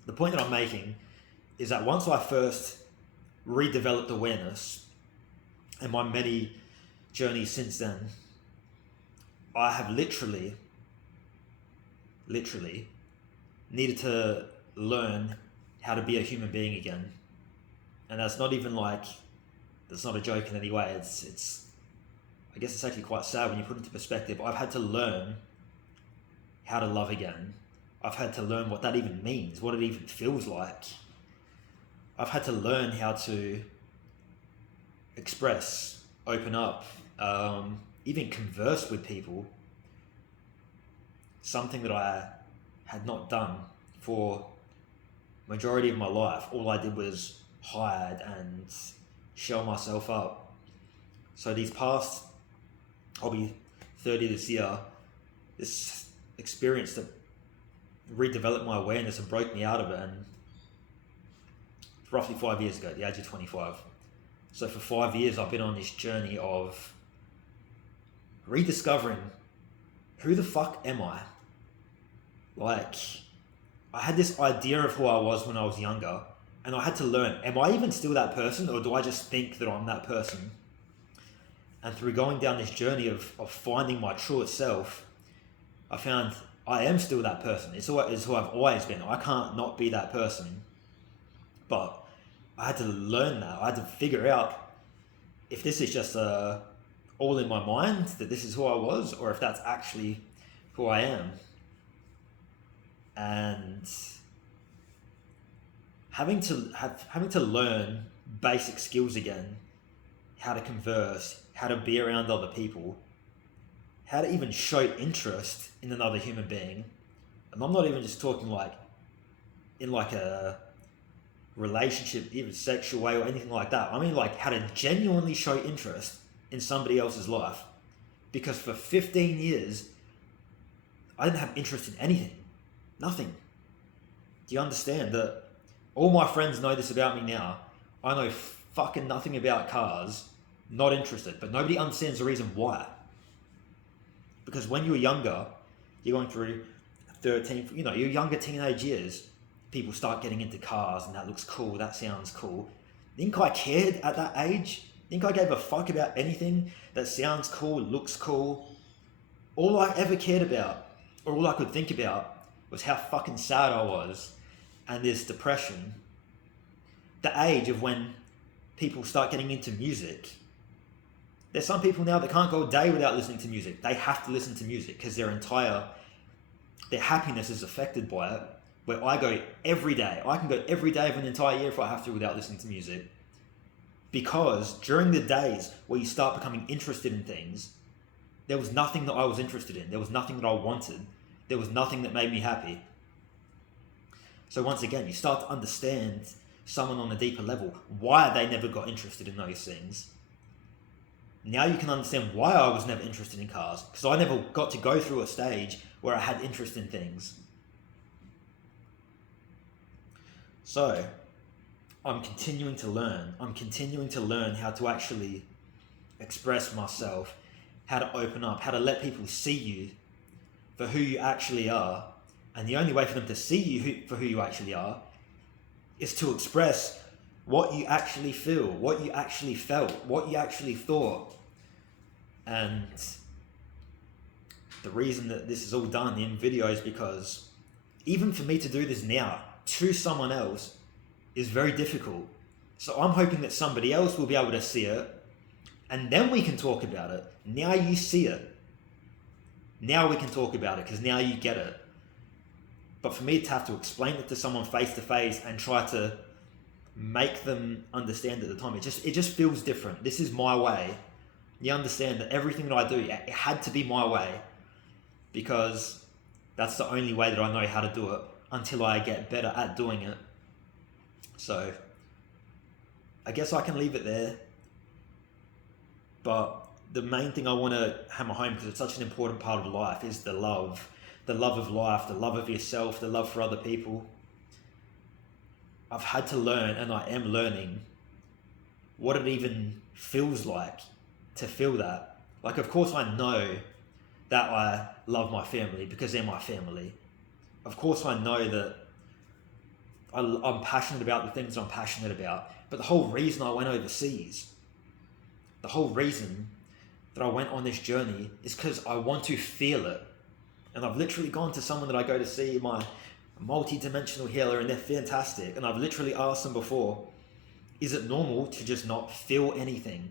the point that I'm making is that once I first redeveloped awareness, and my many journeys since then, I have literally needed to learn how to be a human being again. And that's not even like, that's not a joke in any way. It's I guess it's actually quite sad when you put it into perspective. I've had to learn how to love again. I've had to learn what that even means, what it even feels like. I've had to learn how to express, open up, even converse with people. Something that I had not done for majority of my life. All I did was hide and shell myself up. So these past, I'll be 30 this year, this experience that redeveloped my awareness and broke me out of it, and roughly 5 years ago, at the age of 25. So for 5 years, I've been on this journey of rediscovering who the fuck am I? Like, I had this idea of who I was when I was younger, and I had to learn, am I even still that person, or do I just think that I'm that person? And through going down this journey of finding my truest self, I found I am still that person. It's who I've always been. I can't not be that person. But I had to learn that. I had to figure out if this is just all in my mind, that this is who I was, or if that's actually who I am. And having to learn basic skills again, how to converse, how to be around other people, how to even show interest in another human being. And I'm not even just talking like in like a relationship, even sexual way or anything like that. I mean like how to genuinely show interest in somebody else's life. Because for 15 years, I didn't have interest in anything. Nothing. Do you understand that All my friends know this about me now. I know fucking nothing about cars, not interested, but nobody understands the reason why. Because when you're younger, you're going through 13, your younger teenage years, people start getting into cars and that looks cool, that sounds cool. Think I cared at that age? Think I gave a fuck about anything that sounds cool, looks cool? All I ever cared about, or all I could think about, was how fucking sad I was and this depression. The age of when people start getting into music. There's some people now that can't go a day without listening to music. They have to listen to music because their happiness is affected by it. Where I go every day. I can go every day of an entire year if I have to without listening to music. Because during the days where you start becoming interested in things, there was nothing that I was interested in. There was nothing that I wanted. There was nothing that made me happy. So once again, you start to understand someone on a deeper level, why they never got interested in those things. Now you can understand why I was never interested in cars, because I never got to go through a stage where I had interest in things. So, I'm continuing to learn. I'm continuing to learn how to actually express myself, how to open up, how to let people see you for who you actually are. And the only way for them to see you for who you actually are is to express what you actually feel, what you actually felt, what you actually thought. And the reason that this is all done in video is because even for me to do this now to someone else is very difficult. So I'm hoping that somebody else will be able to see it, and then we can talk about it. Now you see it. Now we can talk about it because now you get it. But for me to have to explain it to someone face to face and try to make them understand at the time, it just feels different. This is my way. You understand that everything that I do, it had to be my way, because that's the only way that I know how to do it until I get better at doing it. So I guess I can leave it there. But the main thing I want to hammer home, because it's such an important part of life, is the love. The love of life, the love of yourself, the love for other people. I've had to learn, and I am learning, what it even feels like to feel that. Like, of course I know that I love my family because they're my family. Of course I know that I'm passionate about the things I'm passionate about. But the whole reason I went overseas, the whole reason that I went on this journey is because I want to feel it. And I've literally gone to someone that I go to see, my multi-dimensional healer, and they're fantastic. And I've literally asked them before, is it normal to just not feel anything?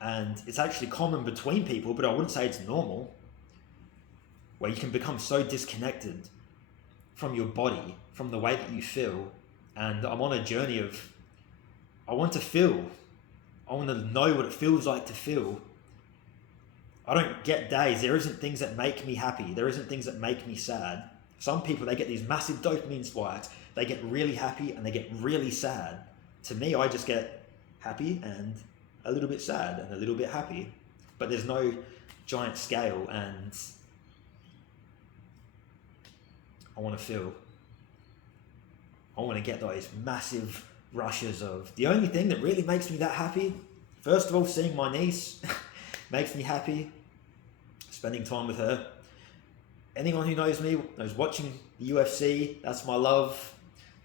And it's actually common between people, but I wouldn't say it's normal, where you can become so disconnected from your body, from the way that you feel. And I'm on a journey of, I want to feel. I want to know what it feels like to feel. I don't get days. There isn't things that make me happy. There isn't things that make me sad. Some people, they get these massive dopamine spikes. They get really happy and they get really sad. To me, I just get happy and a little bit sad and a little bit happy. But there's no giant scale, and I want to feel. I want to get those massive rushes of, the only thing that really makes me that happy, first of all, seeing my niece makes me happy. Spending time with her. Anyone who knows me knows watching the UFC, that's my love,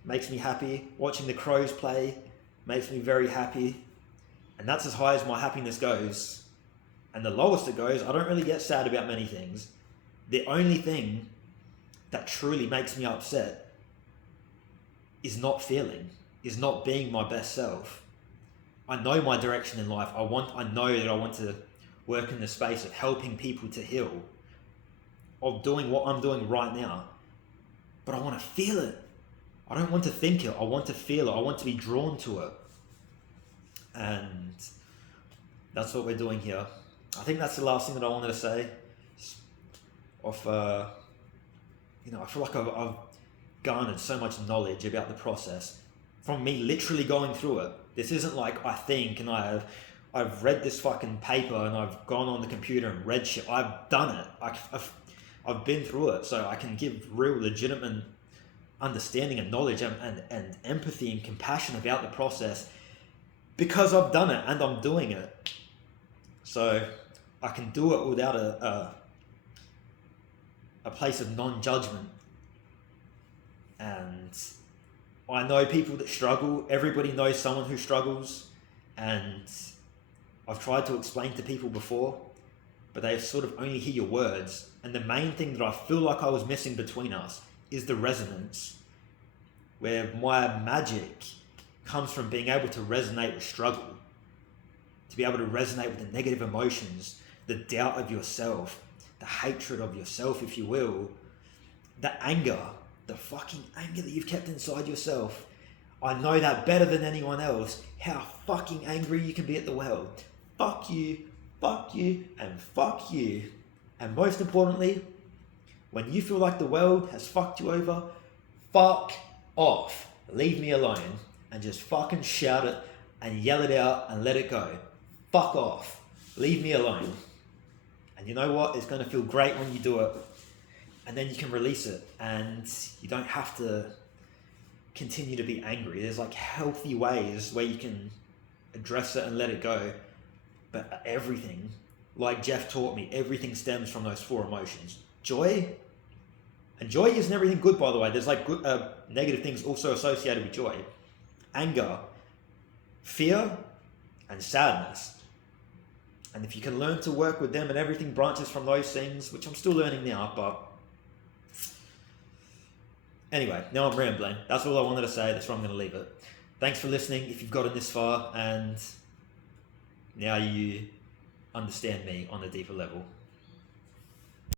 makes me happy. Watching the Crows play makes me very happy. And that's as high as my happiness goes. And the lowest it goes, I don't really get sad about many things. The only thing that truly makes me upset is not feeling, is not being my best self. I know my direction in life. I know that I want to work in the space of helping people to heal, of doing what I'm doing right now. But I want to feel it. I don't want to think it. I want to feel it. I want to be drawn to it. And that's what we're doing here. I think that's the last thing that I wanted to say. I feel like I've garnered so much knowledge about the process from me literally going through it. This isn't like I think and I've read this fucking paper and I've gone on the computer and read shit. I've done it. I've been through it, so I can give real legitimate understanding and knowledge and empathy and compassion about the process because I've done it and I'm doing it. So I can do it without a place of non-judgment. And I know people that struggle. Everybody knows someone who struggles, and I've tried to explain to people before, but they sort of only hear your words. And the main thing that I feel like I was missing between us is the resonance, where my magic comes from being able to resonate with struggle, to be able to resonate with the negative emotions, the doubt of yourself, the hatred of yourself, if you will, the anger, the fucking anger that you've kept inside yourself. I know that better than anyone else, how fucking angry you can be at the world. Fuck you, and fuck you. And most importantly, when you feel like the world has fucked you over, fuck off. Leave me alone and just fucking shout it and yell it out and let it go. Fuck off. Leave me alone. And you know what? It's going to feel great when you do it. And then you can release it and you don't have to continue to be angry. There's like healthy ways where you can address it and let it go. But everything, like Jeff taught me, everything stems from those 4 emotions. Joy, and joy isn't everything good, by the way. There's like good, negative things also associated with joy. Anger, fear, and sadness. And if you can learn to work with them and everything branches from those things, which I'm still learning now, but anyway, now I'm rambling. That's all I wanted to say. That's where I'm going to leave it. Thanks for listening if you've gotten this far, and now you understand me on a deeper level.